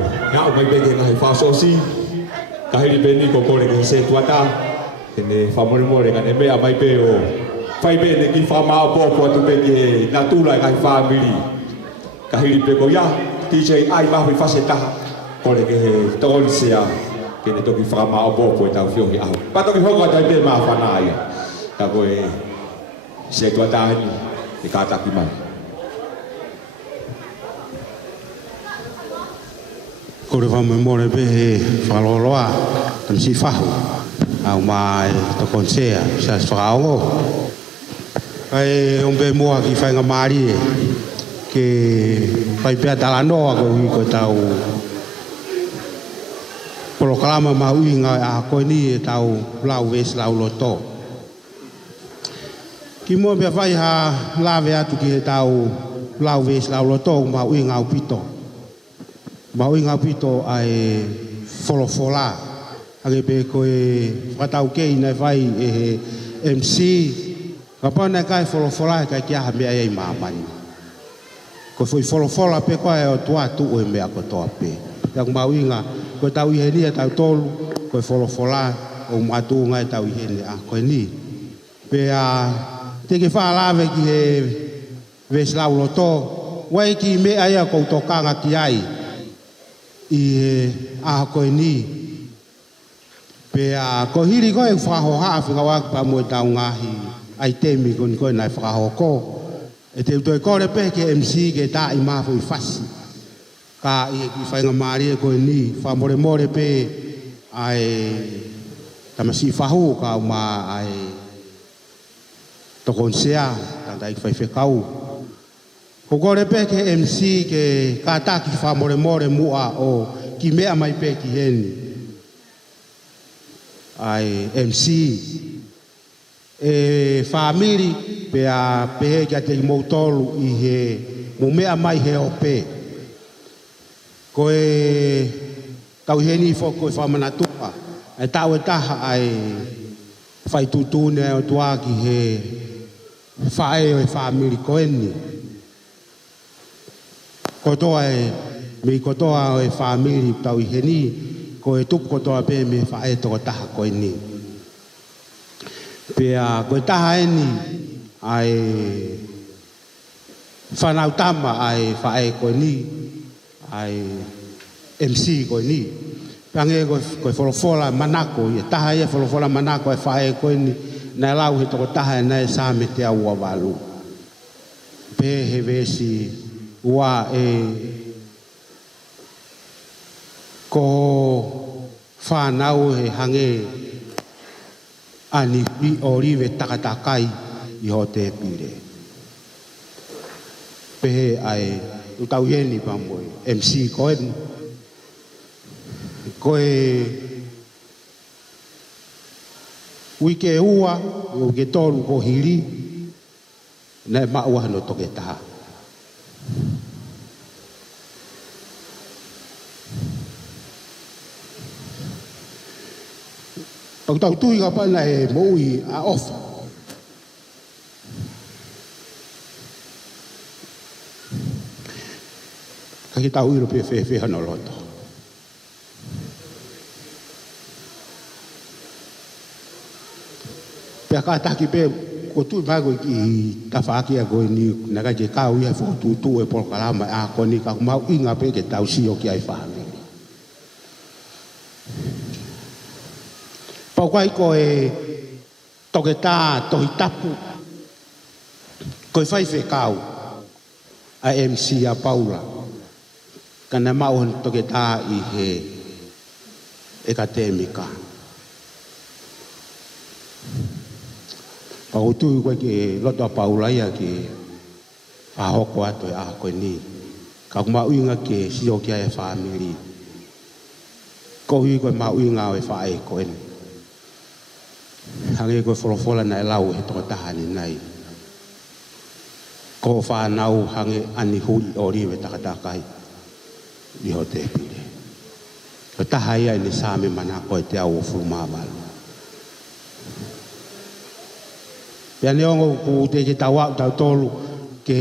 ngā o mai peke ngahi whāsosi, ka hiri peni ko kore ke se tuata, tene whamore ka ne mea mai pe o whai pene ki whamao pōpua tu peke nā tūlai ngahi whamiri. Ka hiri pe ko ia, DJ ai mahui whase taha, kore ke he tōni sea, kene toki whamao pōpua tau whiohi aho. Patoki hoka tai pe maa whanaia, ka koe se tuata hani, e kātaki mai. Kore whamai more pe he whaloloa, tam si whahu, au mai to konsea, sa whakaongo. Kai ombe moa ki whainga maari e, ke whai pia talanoa ko hui ko tau polokalama maui ngā a koe ni e tau lau wes lau loto. Ki mua pia whai ha lawe atu ki he tau lau wes lau loto maui ngā upito. Maui ngā pito ai wholofola. Ake pe koe whakatau kei nei whai e he MC. Ka pāna kai wholofola e kai kia ha mea ei māmani. Koe whoi wholofola pe koe e o tua tu o e mea kotoa pe. Iak maui ngā, koe tau ihe ni e tau tolu, koe wholofola o matu ngai tau ihe ni a koe ni. Pe a teke whaalawe ki he veslau loto, wai ki mea ia kou tokanga ki ai. I a koe ni pe a ko hiri koe whaho haafi ngā wak pa moe tau ngahi ai temi koni koe nai whaho ko e te utoi kore pe ke MC ke ta i mafu i fasi ka i ki whainga maari e koe ni whamore more pe ai tamasi whahu ka ma ai tokonsea tanda i whaiwhekau. Ko kore pe ke MC ke kātaki whamore more mua o ki mea mai pe ki heni. Ai MC e whamiri pe a pehe kia te moutolu i he mo mea mai he o pe. Ko e tau heni foko e whamanatua. E tau e taha ai whaitutune o tua ki he whae o e whamiri ko eni. Kotoa e, mi kotoa e whamiri tau i heni, ko e tupu kotoa pe me whae toko taha koe ni. Pea koe taha eni, ai whanau tama ai whae koe ni, ai MC koe ni. Pange koe wholofola manako, i taha e wholofola manako e whae koe ni, nai lau he toko taha e nai sāme te aua walu. Pe he vesi, ua e ko whanau he hange ani i oriwe takatakai i ho te pire. Pehe ai utau heni pamoe MC koen. Koe wike ua, uke tolu ko hiri, ne maua no toke taha. Pag tau tui ka pa na e moui a ofa. Kaki tau iro pe fe hano loto. Pe ka taki pe ko tui mai ko ki tawhaki a koe ni naka ke kau ia fo tu e por kalama a ko ni ka mau inga pe ke tau sio ki ai whahami. Pau kai koe toke tā tohi tapu. Koe whai whekau a MC a Paula. Kana mau toke tā i he ekatemika. Pau tui koe ke loto a Paula ia ke whahoko ato e a koe ni. Ka mau inga ke sio ki ai whamiri. Ko hui koe mau inga o e whae koe ni. Hange koe wholofola na e lau he toka tahani nei. Ko whanau hange ani hui o riwe takatakai i ho te pire. Ko taha ia ni sāme mana koe te au o furumāmalu. Pea neongo ku te ke tau au tau tolu ke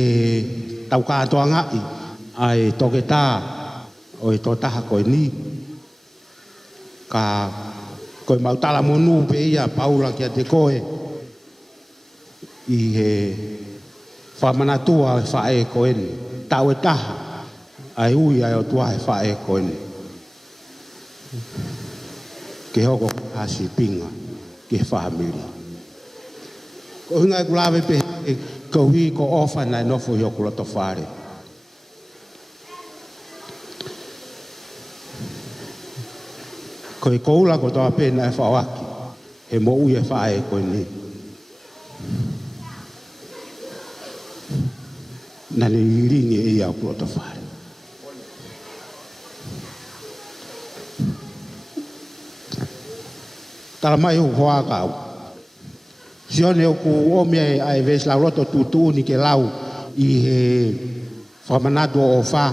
tau kātoa ngai ai toke tā o e tō taha koe ni. Ka koe mautala monu pe ia Paula kia te koe. I he whamanatua e whae koe ni. Tau e taha. Ai ui ai o tua e whae koe ni. Ke hoko hasi pinga. Ke whamiri. Ko hinga e kulawe pe ko hui ko ofa na nofo i o kuloto whare. Ko e koula ko toa pēna e whawaki. He mo ui e whae koe ni. Nani iringi e ia o kuloto whare. Tala mai o hoa kau. Sione o ku ome ai ves la roto tutu ni ke lau i he whamanatu o wha.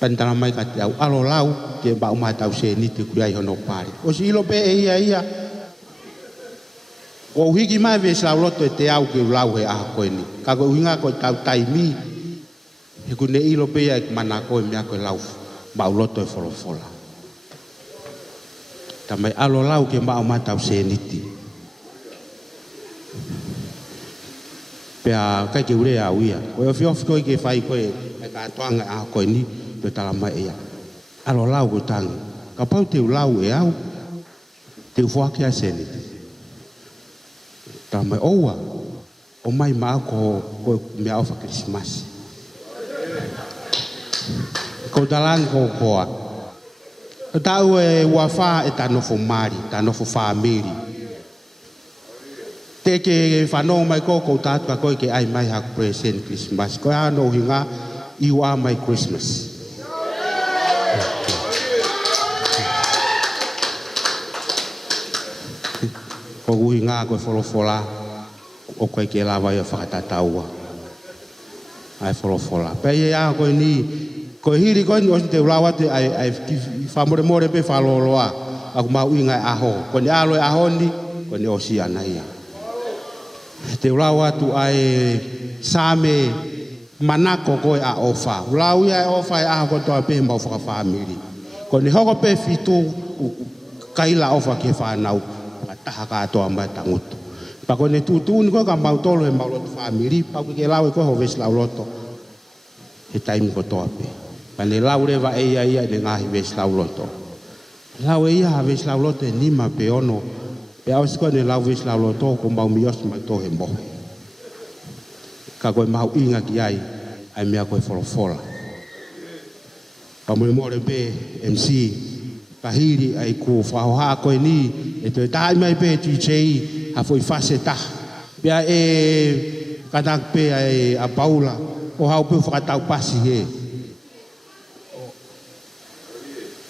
Pantala mai ka te au alo lau ke ba umai tau se ni te kuriai hono pare. O si ilo pe e ia. O hiki mai ves la roto e te au ke lau he aha koe ni. Ka ko hinga ko tau taimi. He kune ilo pe ia e mana koe mea koe lau ba uloto e folofola. Tamai alo lau ke ma umai tau se ni te. Pea kai ke ure au ia. O fiofi koe ke whai koe e ka atoanga a koe ni te talama ea. Alo lau ko tangi. Ka pau te lau e au. Te ufuaki a senete. Tamai oua. O mai maa ko me aufa Krismasi. Ko talangi ko koa. Tau e wafa e tanofo mari, tanofo whamiri. Te ke whanau mai ko tātua koe ke ai mai haku present Christmas. Koe ano hinga i wa mai Christmas. Ko hinga koe wholofola o koe ke lawa i a whakatataua. Ai wholofola. Pei e a koe ni, koe hiri koe ni osi te ulawa te ai whamore more pe whaloloa. Aku mau inga e aho. Koe ni alo e aho ni, koe ni osi ana ia. Te ulawa tu ai same manako koe a ofa. Ulau ia e ofa e aho koe toa pe mbau whakawhamiri. Koe ni hoko pe fitu kaila ofa ke whanau. Taha katoa mai tangutu. Pa koe ne tutu ni koe ka mau tolo e mau loto whamiri. Pa koe ke lau e koe ho vesi lau loto. He taimi ko toa pe. Pa ne lau rewa e ia ia ne ngahi vesi lau loto. Lau e ia ha vesi lau loto e nima pe ono. Pe au si koe ne lau vesi lau loto ko mau mios mai to he mohe. Ka koe mau inga ki ai. Ai mea koe wholofola. Pa mure more pe MC. Kahiri ai ku whaoha koe ni. E te tae mai pe tui chei. Ha foi fase ta. Pea e kanak pe ai a Paula. O hau pe whakatau pasi he.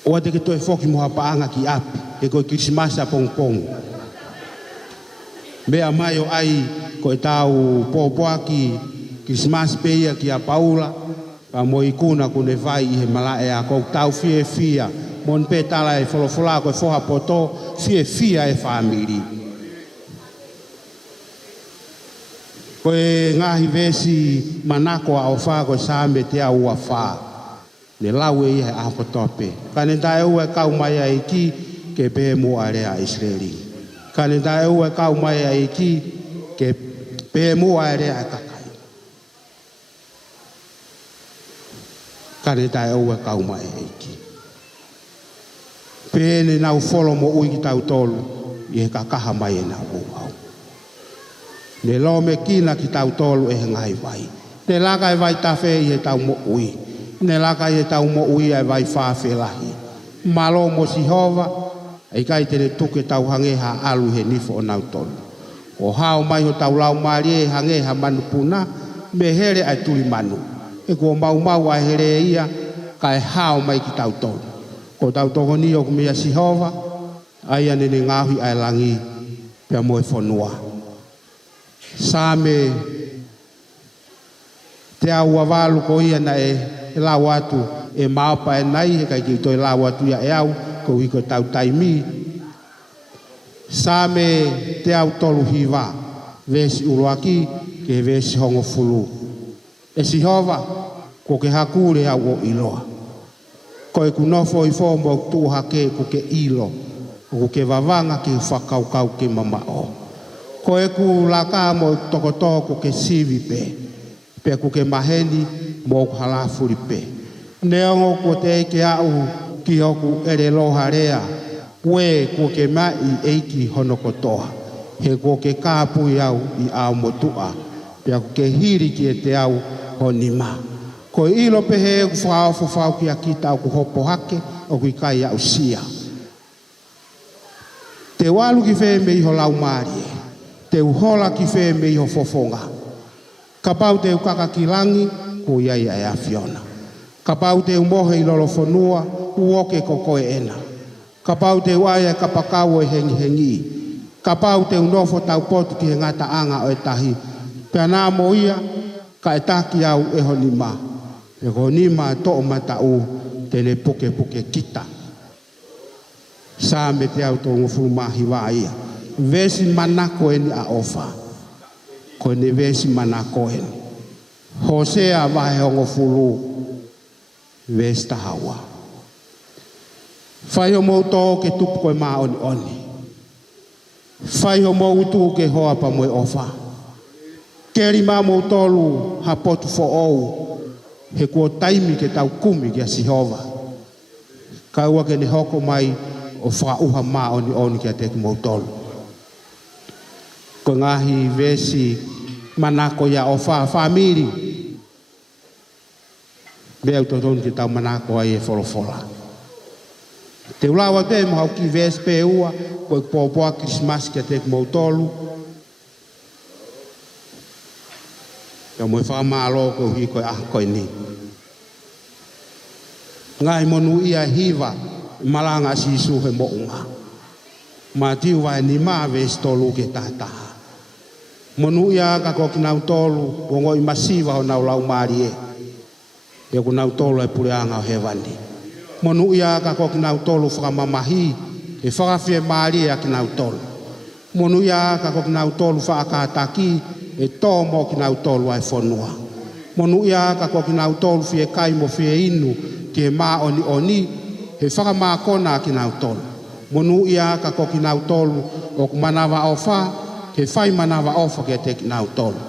O te ke toi whoki moha paanga ki api. E koe Krismasa pong pong. Mea mai o ai koe tau pōpoaki Krismas pe ia ki a Paula. Pa mo i kuna kune vai i he malae a kou tau fie fia. Mon pe tala e wholofola koe whoha poto fie fia e whamiri. Koe ngahi vesi manako a o wha koe sāme te a ua wha. Ne lau e ia e aho tope. Kane tae ua kau mai a iki ke pe mo a rea Israeli. Kane tae ua kau mai a iki ke pe mo a rea kakai. Kane tae ua kau mai a iki. Pene nau wholo mo ui ki tau tolu, i he kakaha mai e nau uau. Ne lo me kina ki tau tolu e he ngai vai. Ne laka e vai tawhe i he tau mo ui. Ne laka i he tau mo ui e vai whawhe lahi. Malo mo si hova, e kai tene tuke tau hange ha alu he nifo o nau tolu. O hao mai ho tau lau maari e hange ha manu puna, me here ai tuli manu. E ko mau mau a here ia, kai hao mai ki tau tolu. Ko tau toko ni o kumea si hova, ai ane ne ngahui ai langi, pia moe whanua. Sāme, te au walu ko ia na e lau atu, e maopa e nai, he kai ki toi lau atu ia e au, ko hiko tau taimi. Sāme, te au tolu hiva, vesi uruaki, ke vesi hongo fulu. E si hova, ko ke hakure au o iloa. Ko e kunofo I fō mo tu hake ko ke ilo, ko ke vavanga ki whakaukau ke mamao. Ko e ku laka mo tokoto ko ke sivi pe ko ke maheni mo halafuri pe. Neongo ko te ke au ki hoku ere loha rea, we ko ke mai eiki honokotoa. He ko ke kāpui au I au motua, pia ko ke hiri ki e te au honima. Ko ilo pehe e ku whao ki a kita au ku hopo hake o ku kai au sia. Te walu ki whee me iho lau marie, te uhola ki whee me iho fofonga. Ka pau te ukaka ki langi, ko iai ai a Fiona. Ka pau te umohe I lolo whanua, uoke ko koe ena. Ka pau te uaia ka pakau e hengi. Ka pau te unofo tau potu ki he ngata anga o e tahi. Pea nā mo ia, ka e taki au e honima. E honima to o matau tene puke kita. Sā me te au tō ngofuru mahi wā ia. Vesi manako e ni a ofa. Ko ne vesi manako e ni. Hosea wahe o ngofuru. Vesi tahaua. Whai ho mou tō ke tupu koe mā oni. Whai ho mou utu ke hoa pa moe ofa. Keri mā mou tōlu ha potu fo ou. He kua taimi ke tau kumi ki a Sihova. Kaua ke ne hoko mai o whauha mā oni ki a te mou tōlu. Ko ngahi vesi manako ia o whamiri. Mea utotonu ki tau manako ai e wholofola. Te ulawa te mo hau ki vesi pe ua, ko e pōpoa Christmas ki a te mou tōlu. Ia mo e whamalo ko hi koe koe ni. Ngai monu ia hiva, malanga si suhe mo unga. Ma tiu vai ni maa vesi tōlu ke tātaha. Monu ia ka ko kinau tolu wongo I masiva o nau lau marie. Ia ku nau tolu e pureanga o hewani. Monu ia ka ko kinau tolu whakamamahi e whakawhie marie a kinau tolu. Monu ia ka ko kinau tolu whakataki e tōmo kinau tolu ai whanua. Monu ia ka ko kinau tolu fie kai mo fie inu ki e maa oni he whakamakona kinau tolu. Monu ia ka ko kinau tolu o kumanawa o wha he whai manawa ofa ke te kinau tolu.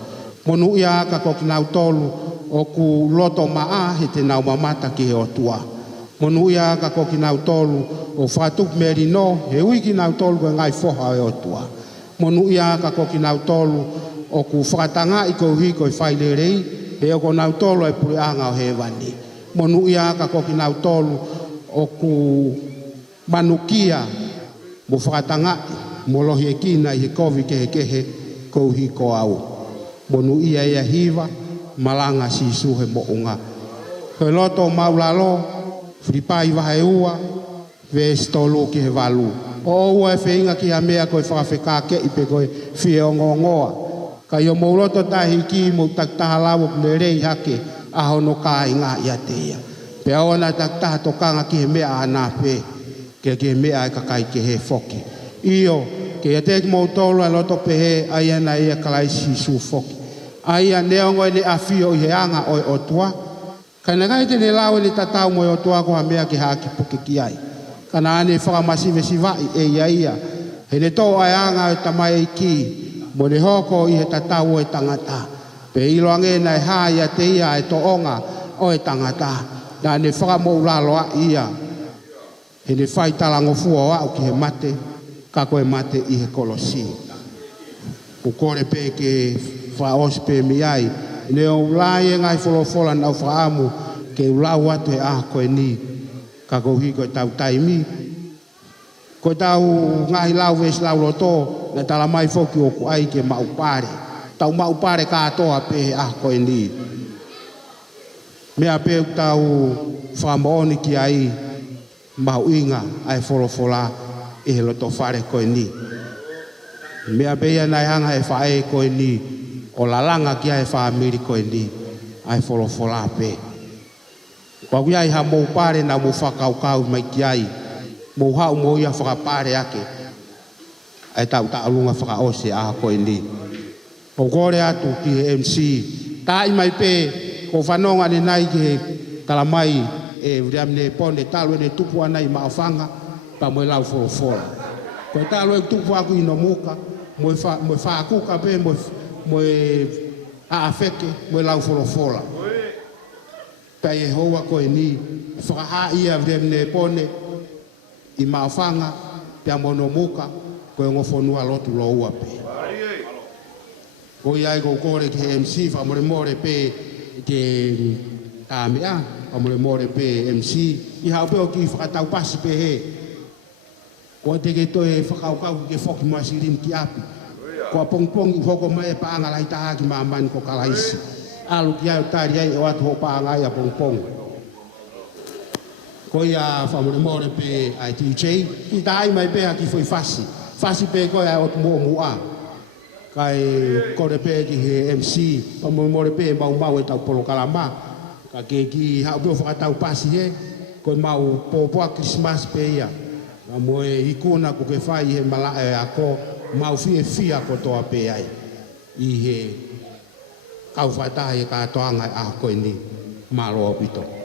Monu ia ka ko kinau tolu o ku loto maa he te nau mamata ki he o tua. Monu ia ka ko kinau tolu o whatuk meri no he ui kinau tolu ke ngai foha e o tua. Monu ia ka ko kinau tolu o ku whakatanga I ko hiko I whailerei he o ko nau tolu e pureanga o he wani. Monu ia ka ko kinau tolu o ku manukia mo whakatanga molohi e kina I he kovi kehe kou hi ko au. Monu ia ia hiva, malanga si suhe mo unga. He loto maulalo, fripai wahe ua, vesi tolu ki he walu. O ua e wheinga ki ha mea koe whakawheka ke I pe koe fie o ngongoa. Ka i o mauloto tahi ki mo taktaha lawo kune rei hake, aho no ka I ngā ia te ia. Pe aona taktaha tokanga ki he mea ana pe, ke he mea e kakai ke he foki. Iyo, ke ia te mo tolu a loto pehe aia na ia kalaisi su foki. Aia neongo ne afio I he anga oi o tua. Kana kai te ne lawe ni tatau mo o tua ko ha mea ki haki puke ki ai. Kana ane whakamasive si vai e ia. He ne tō ai anga o tamai e ki. Mo ne hoko I he tatau o e tangata. Pe ilo ange na e haia te ia e to onga o e tangata. Na ne whakamo ulalo a ia. He ne whai talango fua o au ki he mate. Kako e mate I he kolosi. O kore pe ke whaos pe mi ai. Ne o ulai e ngai wholofola nau whaamu ke ulau atu e koe ni. Kako hi koe tau taimi. Koe tau ngai lau ves lau loto na tala mai foki o ku ai ke maupare. Tau maupare katoa pe koe ni. Mea pe tau whamooni ki ai mau inga ai wholofola e he loto whare koe ni. Mea beia nai hanga e whae koe ni, o lalanga ki ai whaamiri koe ni, ai wholofola pe. Pau iai ha mou pare na mou whakaukau mai ki ai, mou hau mou ia whakapare ake, ai tau taalunga whakaose a koe ni. O kore atu ki he MC, tai mai pe, ko whanonga ne nai ki he kalamai e vriam ne pone talo ne tupu ana I maafanga pa mo lau fora. Ko talo e tupu aku ino muka mo fa kuka pe mo a afeke mo lau fora. Pa Yehova ko ni whakaha ia vriam ne pone I maafanga pe mono muka ko ngofonua lotu lo ua pe. Ko iai ko kore ke MC fa more pe ke amea more pe MC I hau pe o ki whakatau pasi pe he. Ko te ke toe whakaukau ke whoki masirin ki api. Ko a pongpong I hoko mai paanga lai taha ki maamani ko kalaisi. Alu ki au tari ai o atu ho paanga ai a pongpong. Ko ia more pe ai TJ. Ki tai mai pe a ki foi fasi. Fasi pe ko ia o tumo mua. Kai kore pe ki he MC. Pa more pe mau e tau polo kalama. Ka ke ki hau pe o whakatau pasi he. Ko mau popoa Christmas pe ia. Ka moe hikuna ko ke whai he malae ako. Mau fia ko toa pe ai. I he kau whatahe ka toanga a koe ni. Malo pito.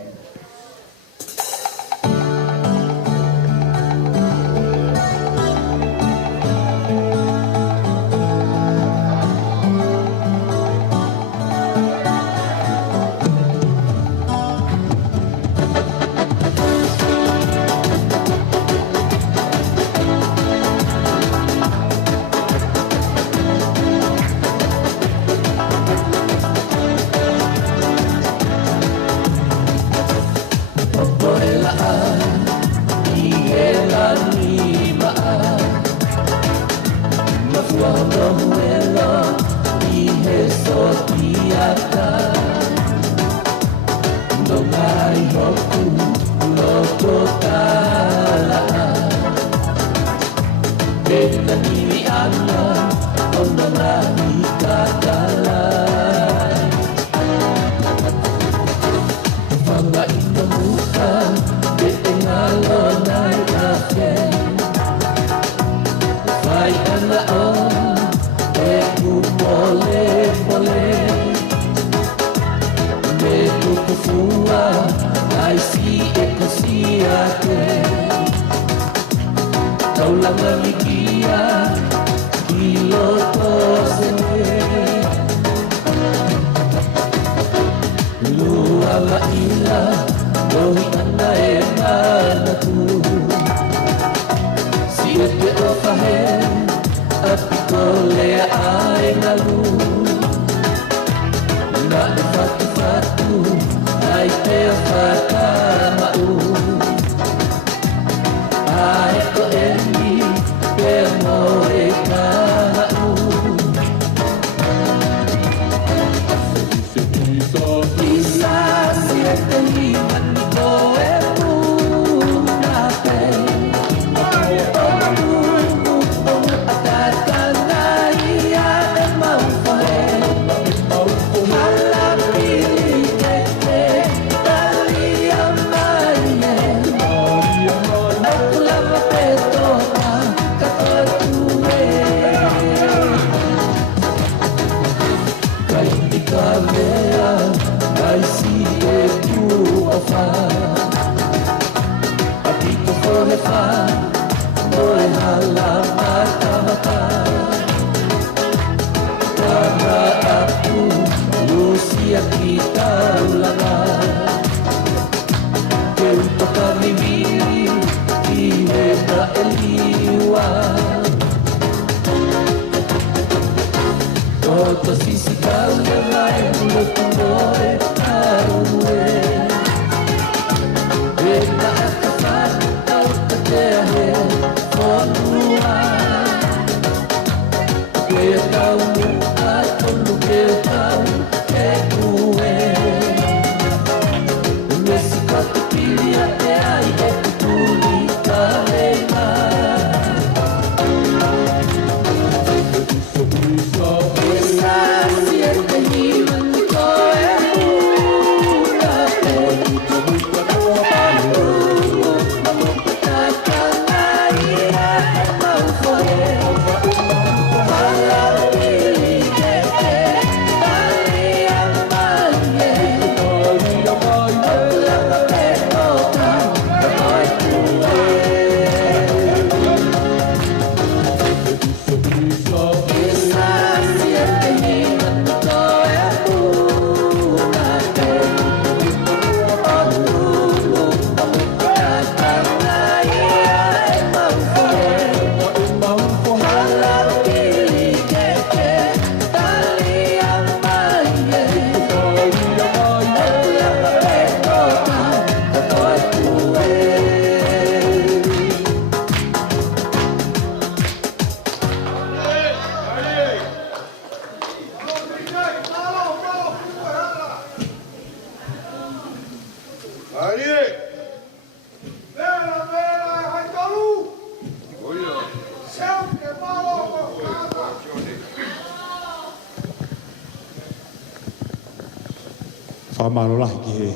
Whamalo lahi ki he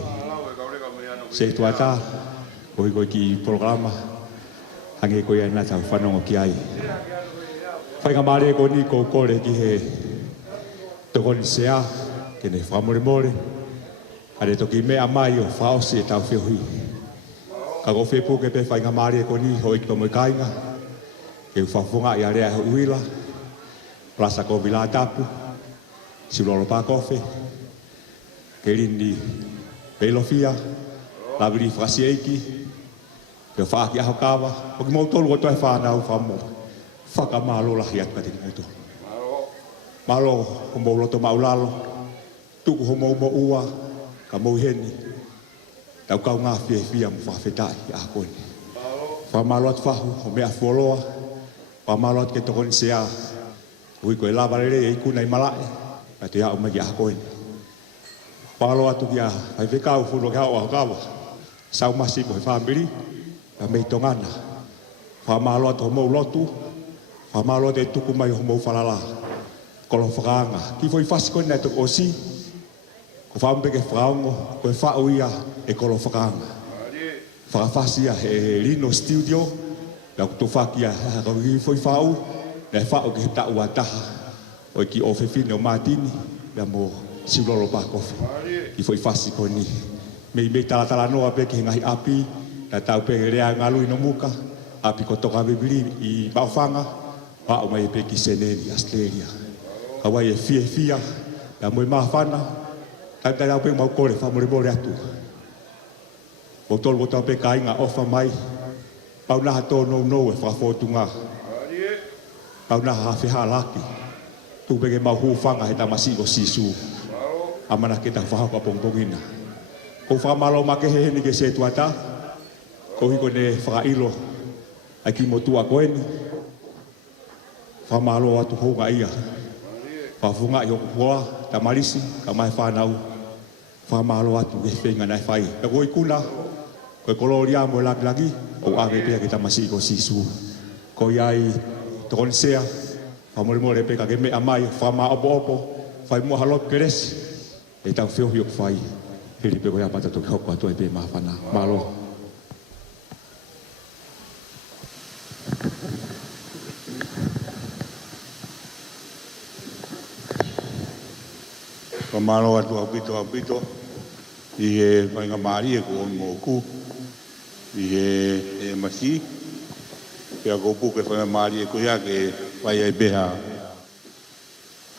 se tuata koi koi ki programa hange koi ana tau whanongo ki ai. Whainga maare ko ni ko kore ki he tokoni sea ke ne whamore more are toki mea mai o whaosi e tau whiohui. Ka go whepo ke pe whainga maare ko ni hoi ki tomo kainga ke whafunga i area he uila plasa ko vila tapu silolo pa kofe ke rini pelofia laviri frasieiki ke whaaki aho kawa o ki mautolu o toi whanau whamo whakamalo lahi atu kati moto malo o mauloto maulalo tuku ho mo ua ka mau heni tau kau ngā whia mo whawhetai a koni whamalo atu whahu o mea fuoloa whamalo atu ke tokoni sea ui koe lavarere e ikuna i malae a te au magi a koni whamalo atu ki a hai whekau funo ke hao aho kawa sau masi mo he whamiri a mei tongana whamalo atu ho mau lotu whamalo atu e tuku mai ho mau whalala kolo whakaanga ki foi fasi koni nai tuku o si ko whampeke whaongo koe whao ia e kolo whakaanga whakawhasia he Rino Studio la kutu whakia ka ki foi whao na whao ki he tau a taha o ki o whewhine o Martini la mo siulolo pa kofi ki foi fasi koni mei talatala noa pe ki ngahi api na tau pe rea ngalu ino muka api ko toka bibili i baufanga wao mai pe ki seneni Australia kawai e fia la mo mafana tata la pe mau kore fa mo rebore atu botol botol pe kainga ofa mai pauna hato no e fa fotunga pauna ha fe halaki tu bege mau hu fanga he tamasi o sisu amana kita fa ko pongpongina ko fa malo make he ni ke se tuata ko hi ko ne fa ilo aki mo tua ko en fa malo atu ho ga ia fa funga yo ko ta malisi ka mai fa nau fa malo atu ke fenga nai fai ko ko ikuna ko koloria mo lagi o ave pe kita masih ko sisu ko yai ton sea fa mo pe ka ke me amai fa ma opo fa mo halop keres e ta feo yo fai hiri pe ko ya pata to ko to pe ma fa na malo Pamalo atu apito i he whainga maari e ko mo ku i he masi pia ko puke whainga maari e ko ia ke whai ai beha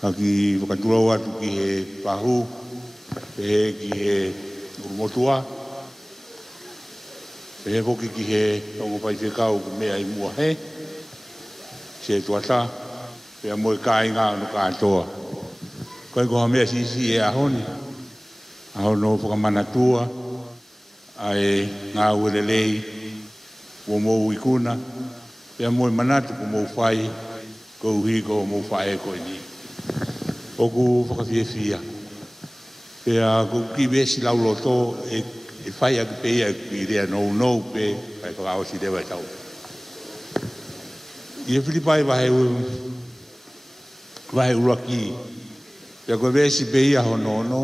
haki whakaturau atu ki he pahu he ki he urumotua he hoki ki he tongo pai whekau ku mea i mua he se tuata pia moe kāinga no kātoa koe ko mea sisi e ahoni ahono whakamanatua ai ngā uelelei o mou ikuna pia moe manatu ko mou whai ko uhi ko mou whae ko ni oku whakawhiawhia pia ko ki besi lauloto e whai aki peia ki rea nou pe pai whakaosi rewa tau i e whilipai wahe uraki pia koe vesi peia honono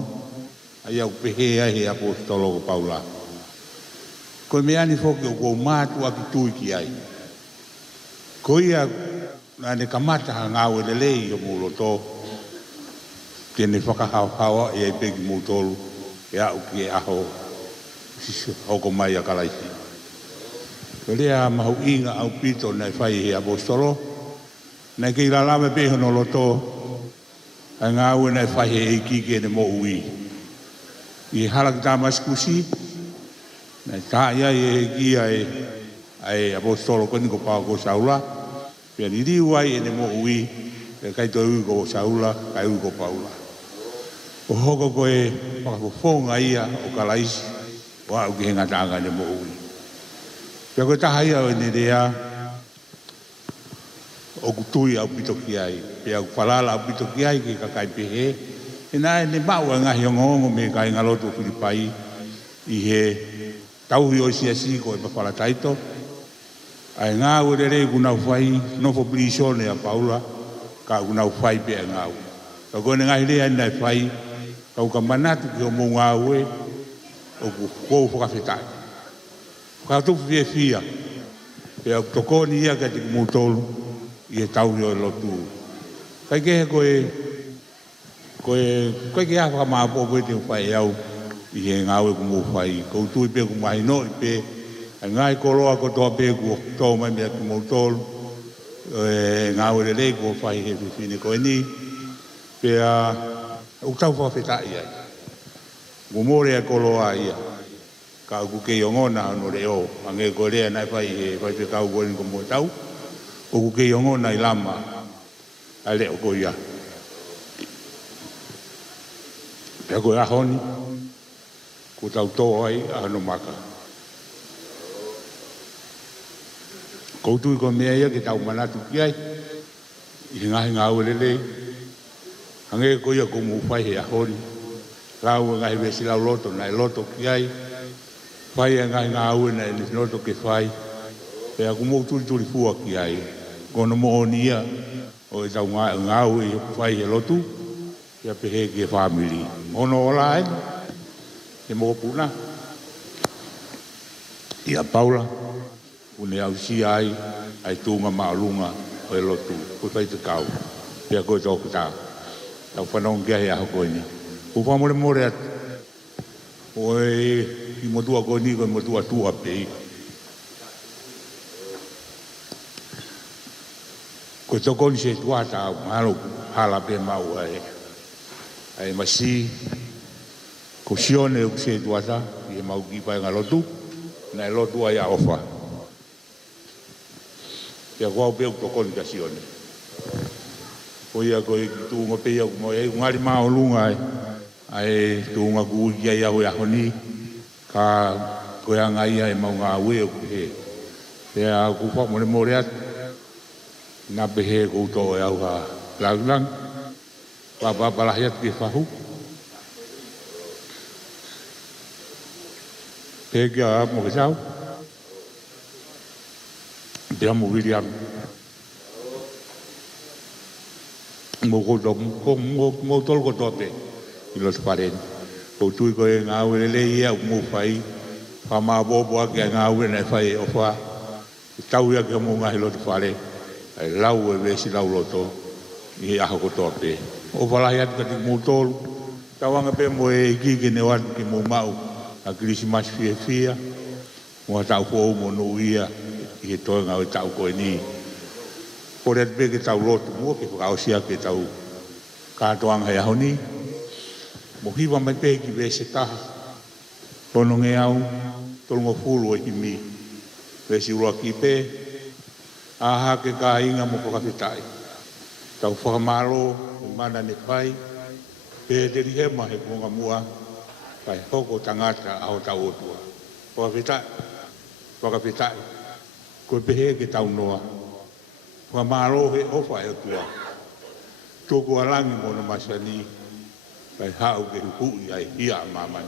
ai au pehea he apostolo ko Paula. Koe meani foki o kou mātua ki tui ki ai. Ko ia nane kamata ha ngā uelelei o mūloto tēne whakahau e ai peki mūtolu e au ki e aho hoko mai a kalaisi. Ko lea mahu inga au pito nei whai he apostolo nei kei lalame pehono loto ai ngā ue nei whai he eiki ke ne mo ui. I halak Damaskusi na taia e gia ai apostolo ko ni ko pa ko Saula pe ni riwai ene mo ui e kai to ko Saula kai ko Paula o hoko ko e pa ko fonga ia o kalais wa o ki nga tanga ne mo ui pe ko taia ni rea o kutui au pitoki ai pe au falala au pitoki ai ki ka kai pe he ina ne mau nga hiongo me kai ngaloto Filipai i he tau hi o si ko e pala taito ai nga urere kuna fai no fo prisone a Paula ka kuna fai pe nga ka ko nga ile ai fai Kau ka manatu ki o mo ngā ue, o ku kou whakawhetai. Whakatu fia, pia tokoni ia ka te kumutolu, i e tau i o lotu. Kai ke he koe ke a whakamāpo koe te whai au, i he ngā ue kumu whai. Kou tui pe kumahi no i pe, a ngai koroa ko toa pe ku tō mai mea kumutolu, ngā ue le lei ko whai he whiwhine koe ni, pia o tau whawhetai ai. Ngumore a koloa ia. Ka ku ke yongona ano reo. Ange ko rea nai whai he whai pe kau koe ni ko mo tau. O ku ke yongona i lama. A leo ko ia. Pea koe ahoni. Ku tau tō ai ano maka. Koutu i ko mea ia ke tau manatu ki ai. I ngahi ngā uelelei. Ange ko ia ko mu whai he ahori. Lau ngai wesi lau loto nai loto ki ai. Whai e ngai ngā ue nai ni loto ke whai. Pea ku mou turi fua ki ai. Kono mo oni ia. O e tau ngā ue whai he lotu. Ia pehe ki e whamiri. Ono ola ai. E mo puna. Ia Paula. Une au si ai. Ai tūnga maalunga o e lotu. Koe whai te kau. Pea koe tōku tāu. Tau whanong kia he aho koe ni. Ko whamore more atu. Oe, i motua koe ni koe motua tua pei. Koe toko ni se tua tau, ngaro hala pe mau ai. Ai masi, ko sione u se tua ta, i e mau ki pai ngalotu, na e lotu ai a ofa. Ia kua pe u toko ni ka sione. Ko ia koe ki tūnga pe iau mo e ngari mao lunga ai. Ai tūnga ku ia ia hoi ahoni. Ka koe anga ia e mau ngā ue o kuhe. Pea ku whamore more atu. Nā pehe kou tō e au ha lang. Papapalahi atu ki whahu. Pea kia mo ke tau. Pea mo William. Mo tol ko tope i lo sparen ko tui ko e ngā ue le ia mo fai fa ma bobo ke ngā ue nei fai o fa tau ia ke mo ngā lo fare ai lau e vesi lau loto i a ko tope o fala ia ka ti mo tol tawanga pe mo e ki ke ne wan ke mo mau a Christmas fia mo tau fo mo no ia i to ngā tau ko ni Por et be ke tau lotu mua ke whakausia ke tau kātoanga hea honi. Mo hiwa mai pe ki vese taha. Tono nge au, tolunga fulu e himi. Vesi ua ki pe, aha ke ka inga mo whakawhitai. Tau whakamaro, mana ne pai, pe te rihema he konga mua, pai hoko tangata ao tau otua. Whakawhitai. Koe pehe ke tau noa. Wa maro he ofa e tua. Toko alangi mo na masani. Kai hau ke hui ai hia mamai.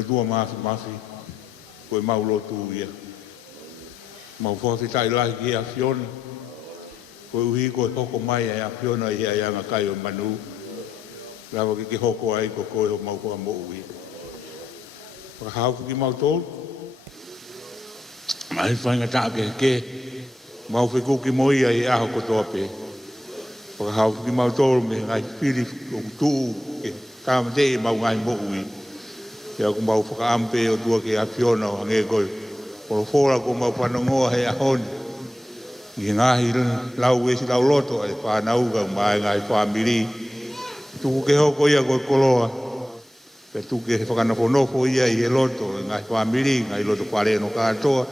o tua mafi, koe mau lotu ia. Mau whawhitai lahi ki a Fiona, koe uhi koe hoko mai a Fiona i a ianga kai o manu, rawa ki hoko ai ko koe ho mau koa mo ui. Whakahauku ki mau tōru, mai whainga taa ke, mau whiku ki mo ia i aho kotoa pe. Whakahauku ki mau tōru me ngai whiri o tuu ke kāmate mau ngai mo ui. Ia ku mau whakaampe o tua ki a Fiona o hange koe. Oro fora ko mau whanongoa he ahoni. I ngahi lau esi lau loto e whanauga mai ngai whamiri. Tuku ke hoko ia koe koloa. Pe tuku ke whakanawhanofo ia i he loto e ngai whamiri, ngai loto whareno kātoa.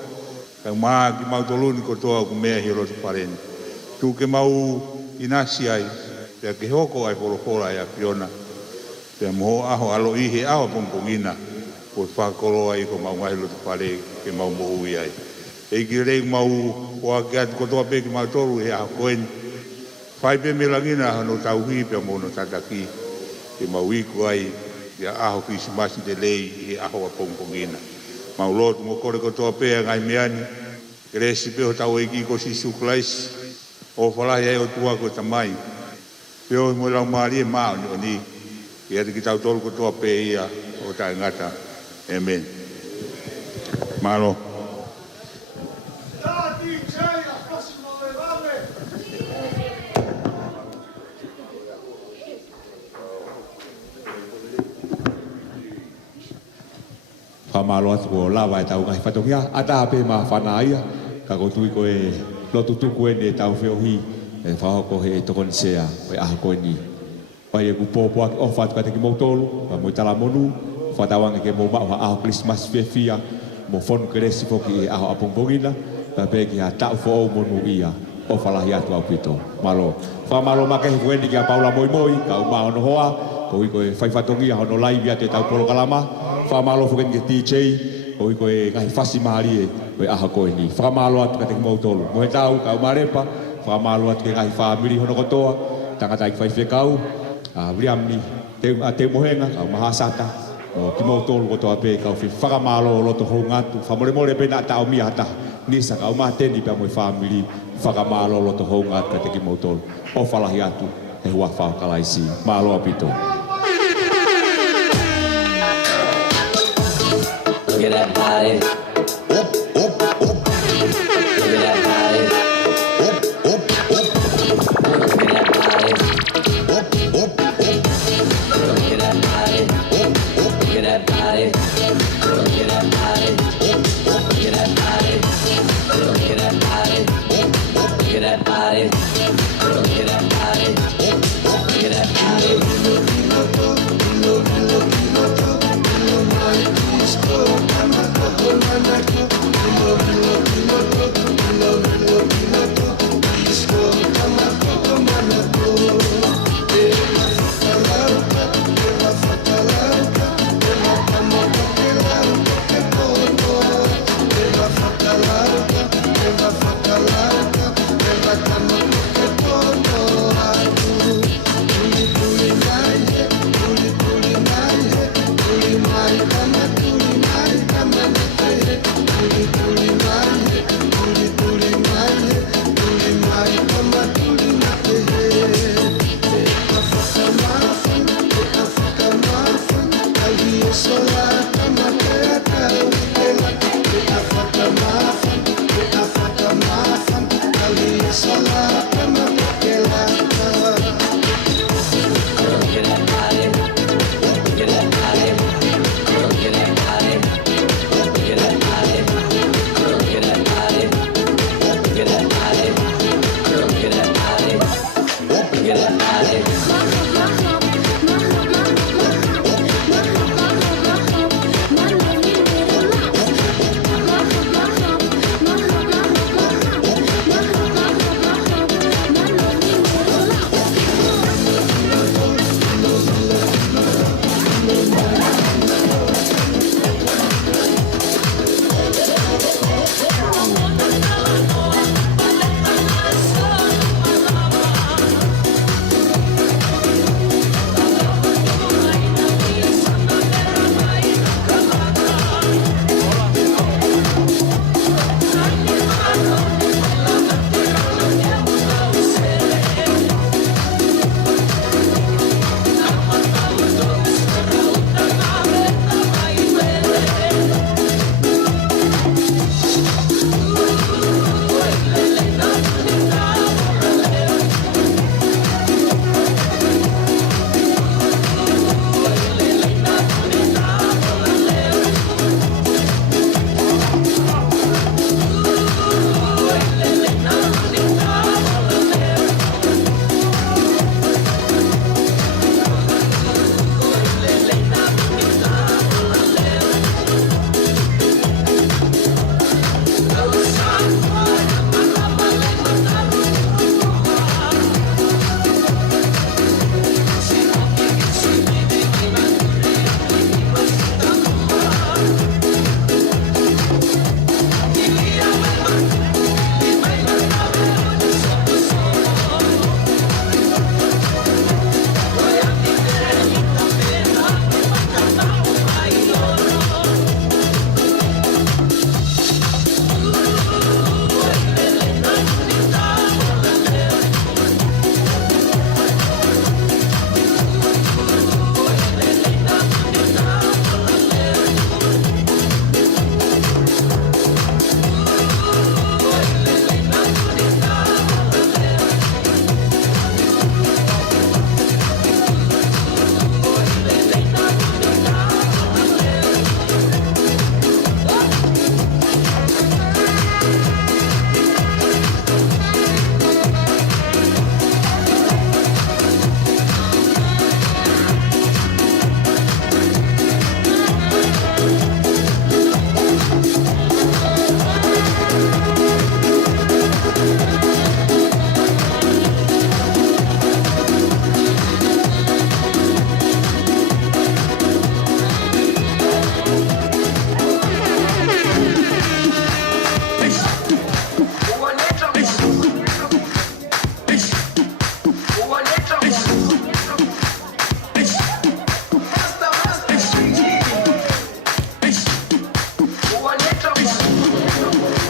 Kau maa ki mau toluni ko toa ku mea hi loto whareno. Tuku ke mau inasi ai. Pe ke hoko ai poro fora ia Fiona. Pe moho aho alo i he aho pongpongina. Ko whakoloa i ko mau ngai loto whare ke mau mo ui ai. E ki rei mau oa ki atu kotoa pe ki mau toru he aho koen. Whai pe me langina hano tau hui pe mono tataki. Ke mau iku ai ia aho Krismasi te lei he aho a pongpongina. Mau lotu mo kore kotoa pe ngai meani. Ke resi pe o tau eki ko Sisu Klaisi. O whalahi ai o tua ko tamai. Pe o mo lau maari e maa o ni. Ia te ki tau toru kotoa pe ia o tae ngata. Amen. Malo. Whamalo atu ko lawa e tau ngai whatongia. Ata ape ma whanaia. Ka kotui ko e lotu tuku e ne tau whiohi. E whahoko he tokoni sea. E aho koe ni. Pai e kupopo aki ofa atu kate ki mautolu. Pa mo tala monu. Whatawangi ke mo mao aho Christmas fia mo fonu keresi foki e aho apongpongina ta peki ha tau fo o monu ia o whalahi atu au pito. Malo. Whamalo make he fuendi ki a Paula moi moi ka uma ono hoa ko iko e whaifatongia hono laivi ate tau polo kalama. Whamalo fuendi ki TJ ko iko e ngahi whasi mahari e aho koe ni. Whamalo atu kate ki mautolu. Mo he tau ka umarepa whamalo atu ke ngahi whamiri hono kotoa tangata ik whaifekau William ni te mohenga ka umahasata. Ki mau tolu kotoa pe kau whakamalo loto hou ngatu. Whamoremore pe na tau mia hata. Nisa kau mateni pe moi whamiri. Whakamalo loto hou ngatu kate ki mau tolu. O whalahi atu he hua whakalaisi. Malo apito. Look at that body. Up, up, up. Look at that body. Up, up, up. Look at that body. Up, up, up. Look at that body. Up. Look at that body. Look at that body. Look at that body. Look at that body. Look at that body. Look at that body. Look at that body.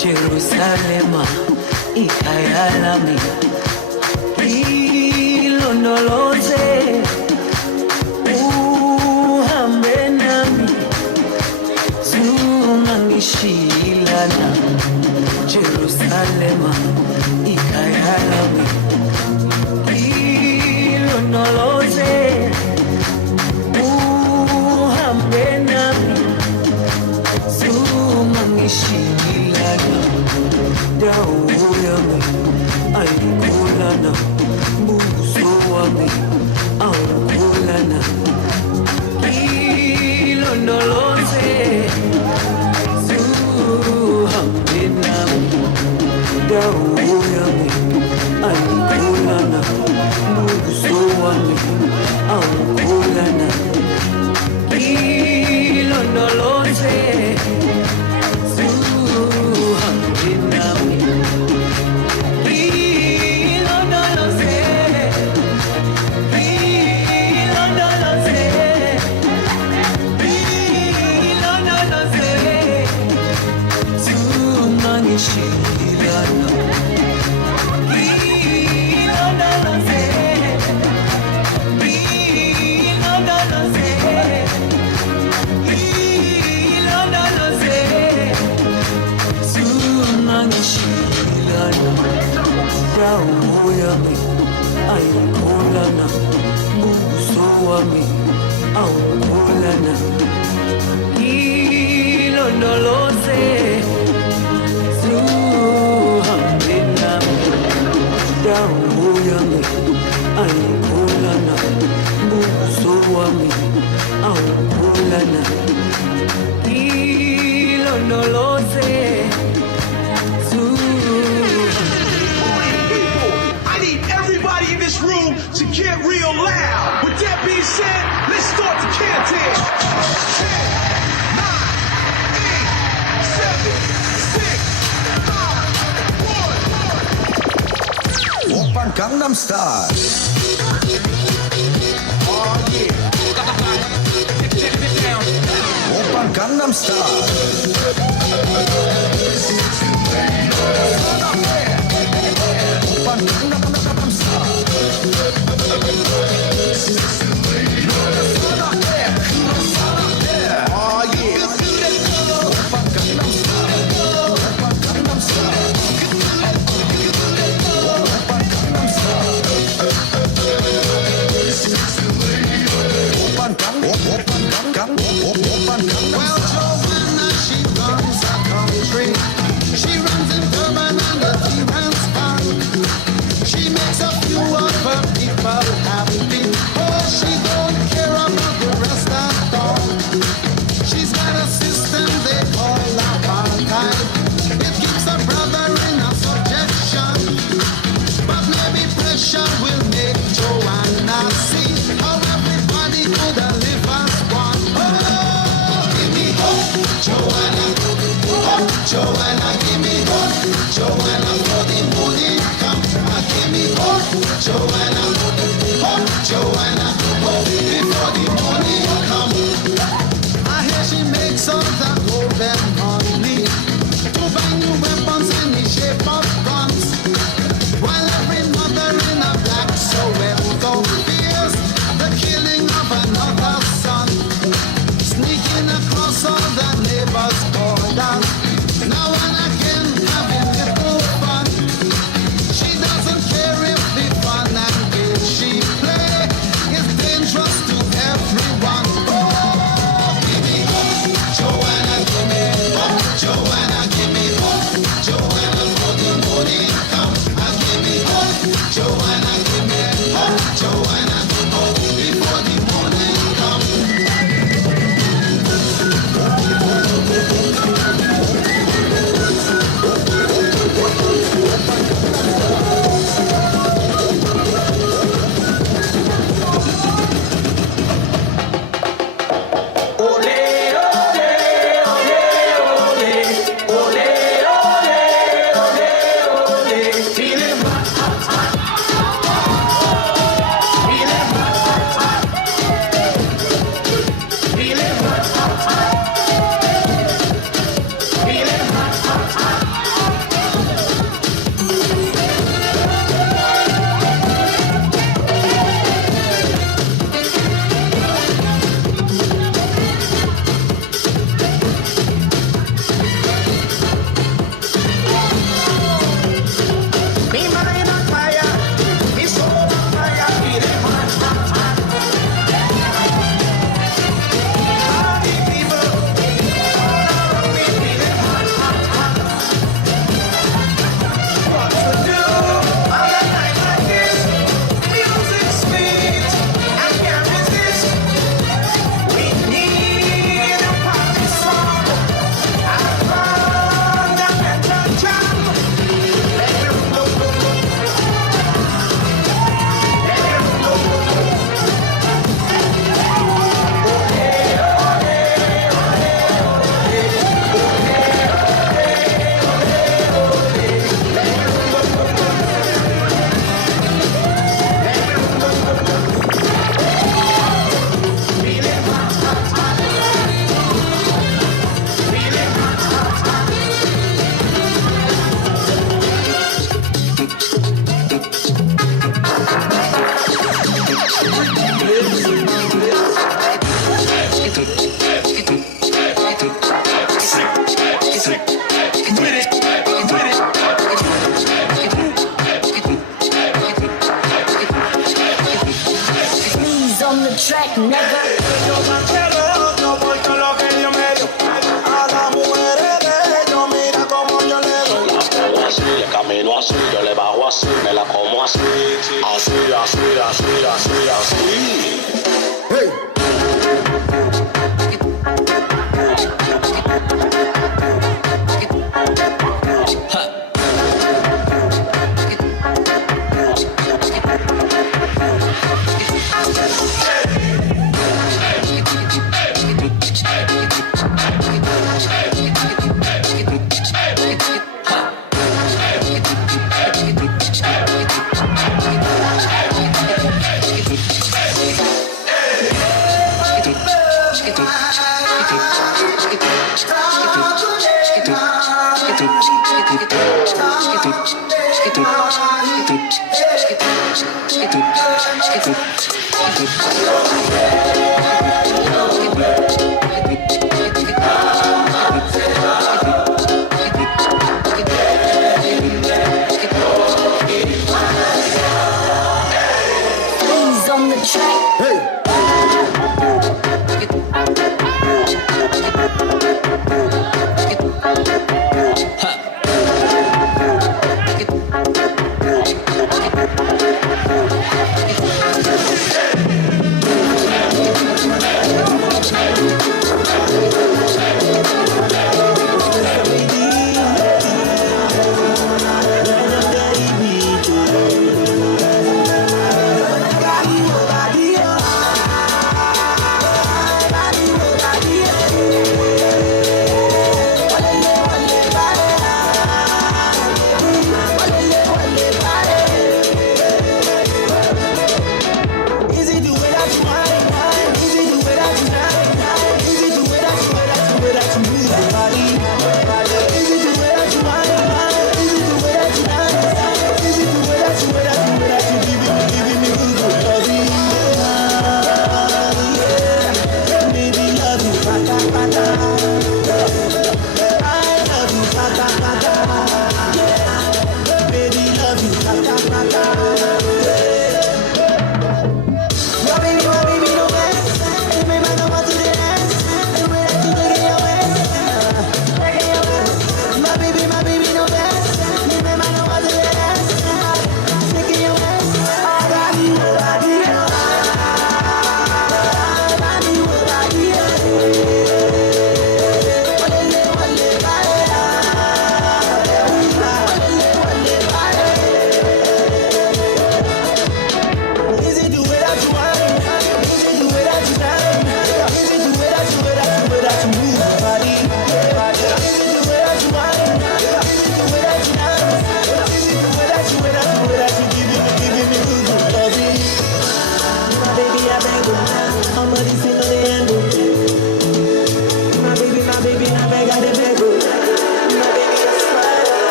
Jerusalema ikhaya lami ilondoloze uhambe nami zungangishilana Jerusalema ikhaya lami ilondoloze uhambe nami zungangishilana dawo yami ayikulana buso wami awukulana ilondoloze zuhambe nami dawo yami ayikulana buso wami awukulana ilondoloze zuhambe nami Ayukulana, buso wami, awukulana, ilondoloze, zuhambe nami, dawo yami, ayukulana, buso wami, awukulana, ilondoloze. Everybody in this room to get real loud. With that being said, let's start the countdown. 10, 9, 8, 7, 6, 5, 4. Oppan Gangnam Style. Oh yeah. Oppan Gangnam Style. Oppan Gangnam Style. Oh yeah. Oppan Gangnam Style. Oppan Gangnam Style. Oppan Gangnam Style. Oppan Gangnam. Well, Joanna, she runs a country. She runs in Durban and the T-Rans Park. She makes a few of her people happy. Oh, she don't care about the rest at all. She's got a system they call apartheid. It keeps her brother in a subjection. But maybe pressure will make Joanna see how everybody could live as one. Oh, give me hope, Joanna. Oh, Joanna, give me hope. Joanna, for the money come. Give me hope, Joanna. Oh, Joanna, oh, before the money come. I hear she makes all the golden money to buy new weapons in the shape of guns. While every mother in a black Soweto fears the killing of another son, sneaking across all the neighbors' borders. Now and again having little fun. She doesn't care if the fun and game she play is dangerous to everyone. Oh, give me hope, Joanna, give me hope. track, nigga. Yo más quiero, yo voy con lo que Dios me dio. A las mujeres de ellos, mira cómo yo le doy. Las pongo así, le camino así, yo le bajo así, me la como así. Así, así, así, así, así. Hey. He's on the track.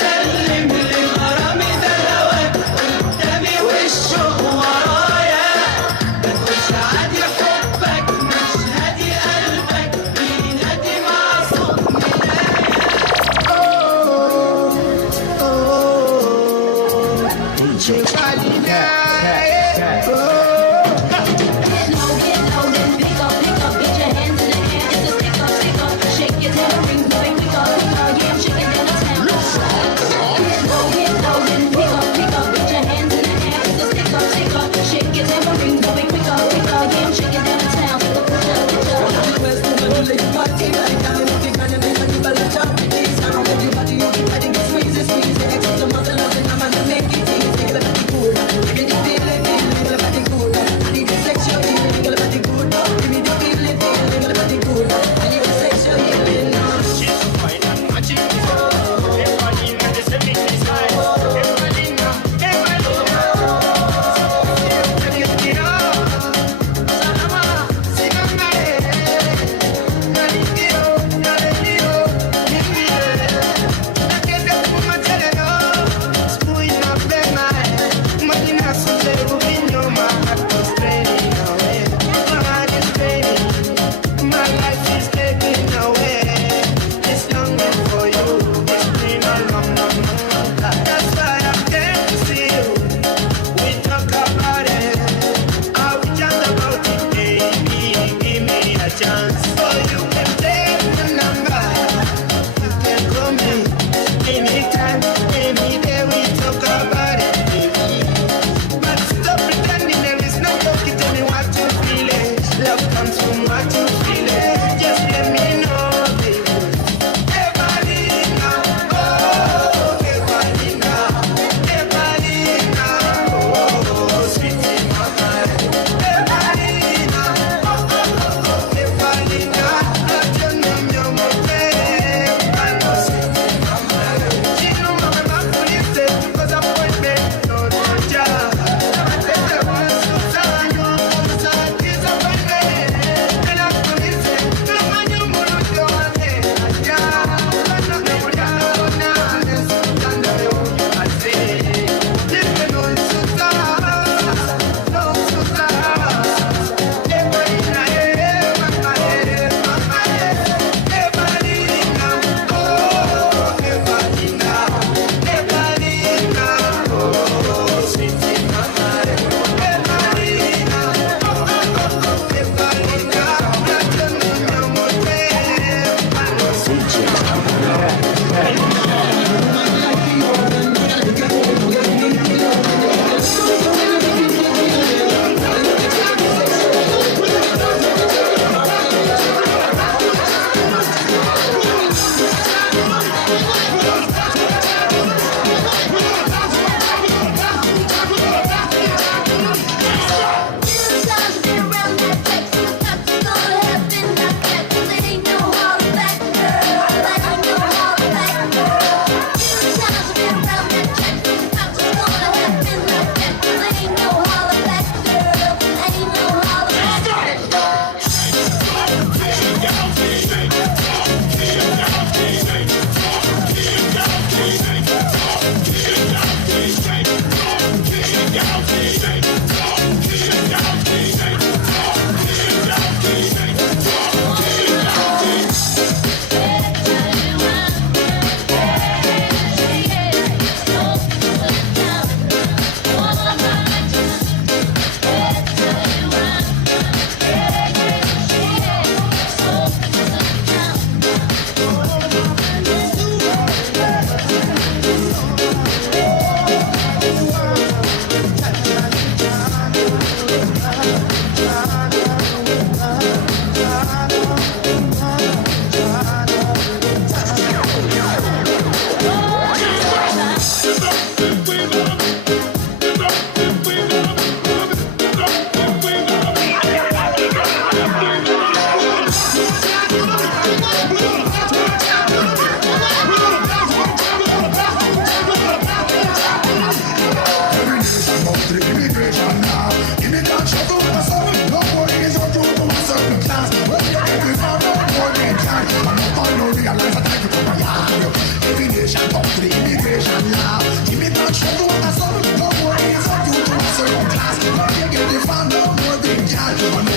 سلم لغرام ده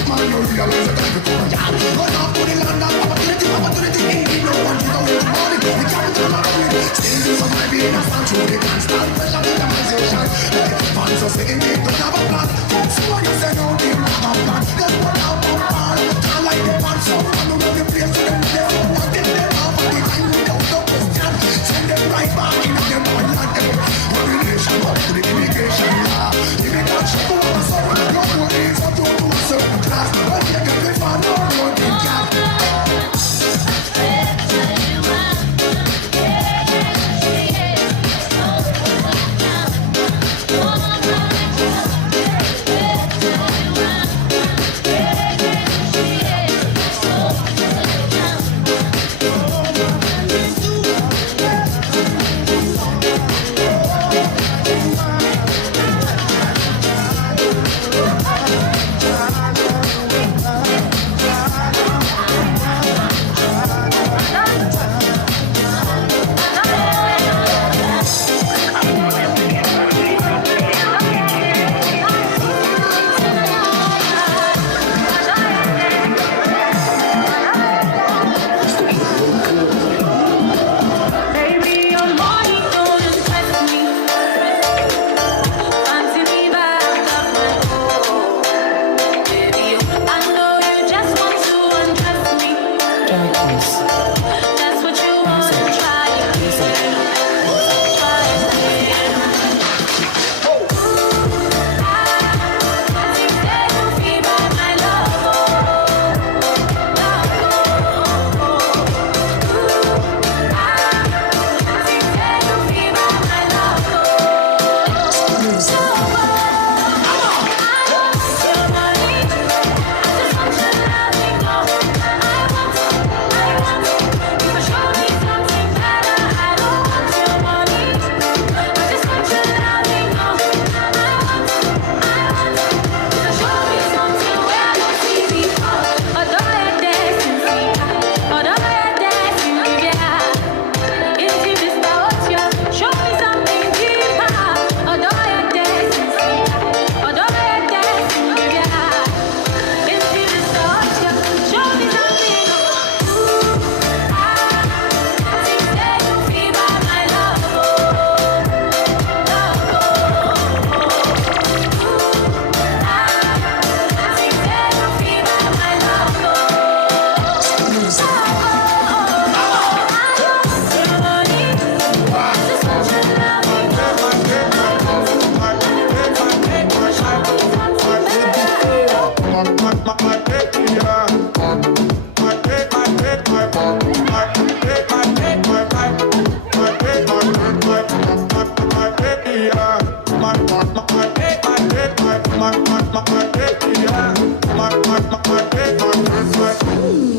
man, you realize that every time you run off to the land of opportunity, ain't no one to know the money, the capital of it. Still you survive in a stand through the constant pressure, victimization. Fans are saying they don't have a plan. So when you say no, they don't have a plan. Just put out one plan. Can't like the plan, so run over the place to them. They don't want them, they have a time without no question. Send them right back in them one land. Regulation, up to the immigration law. If you can't check over the sorrow, no one needs to do to a certain class. When you get the fan, no one can.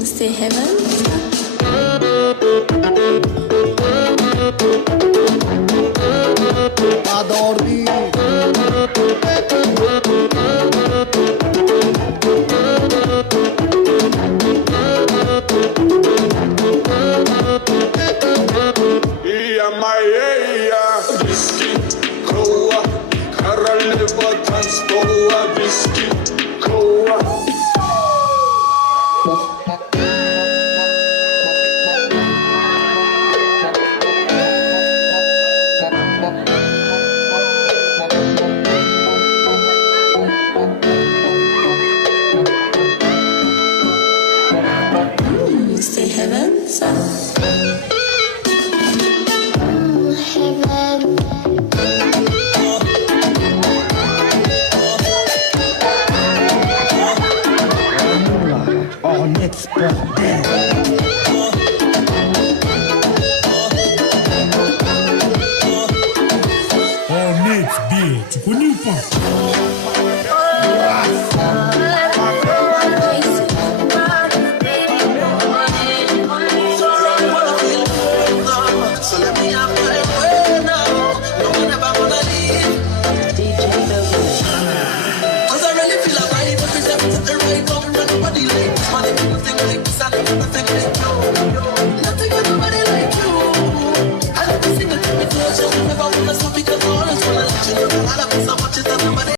Say heaven. Say heaven, so. So let me have my way now. No one ever gonna leave. DJ Douglas. 'Cause I really feel like I need to present to the right.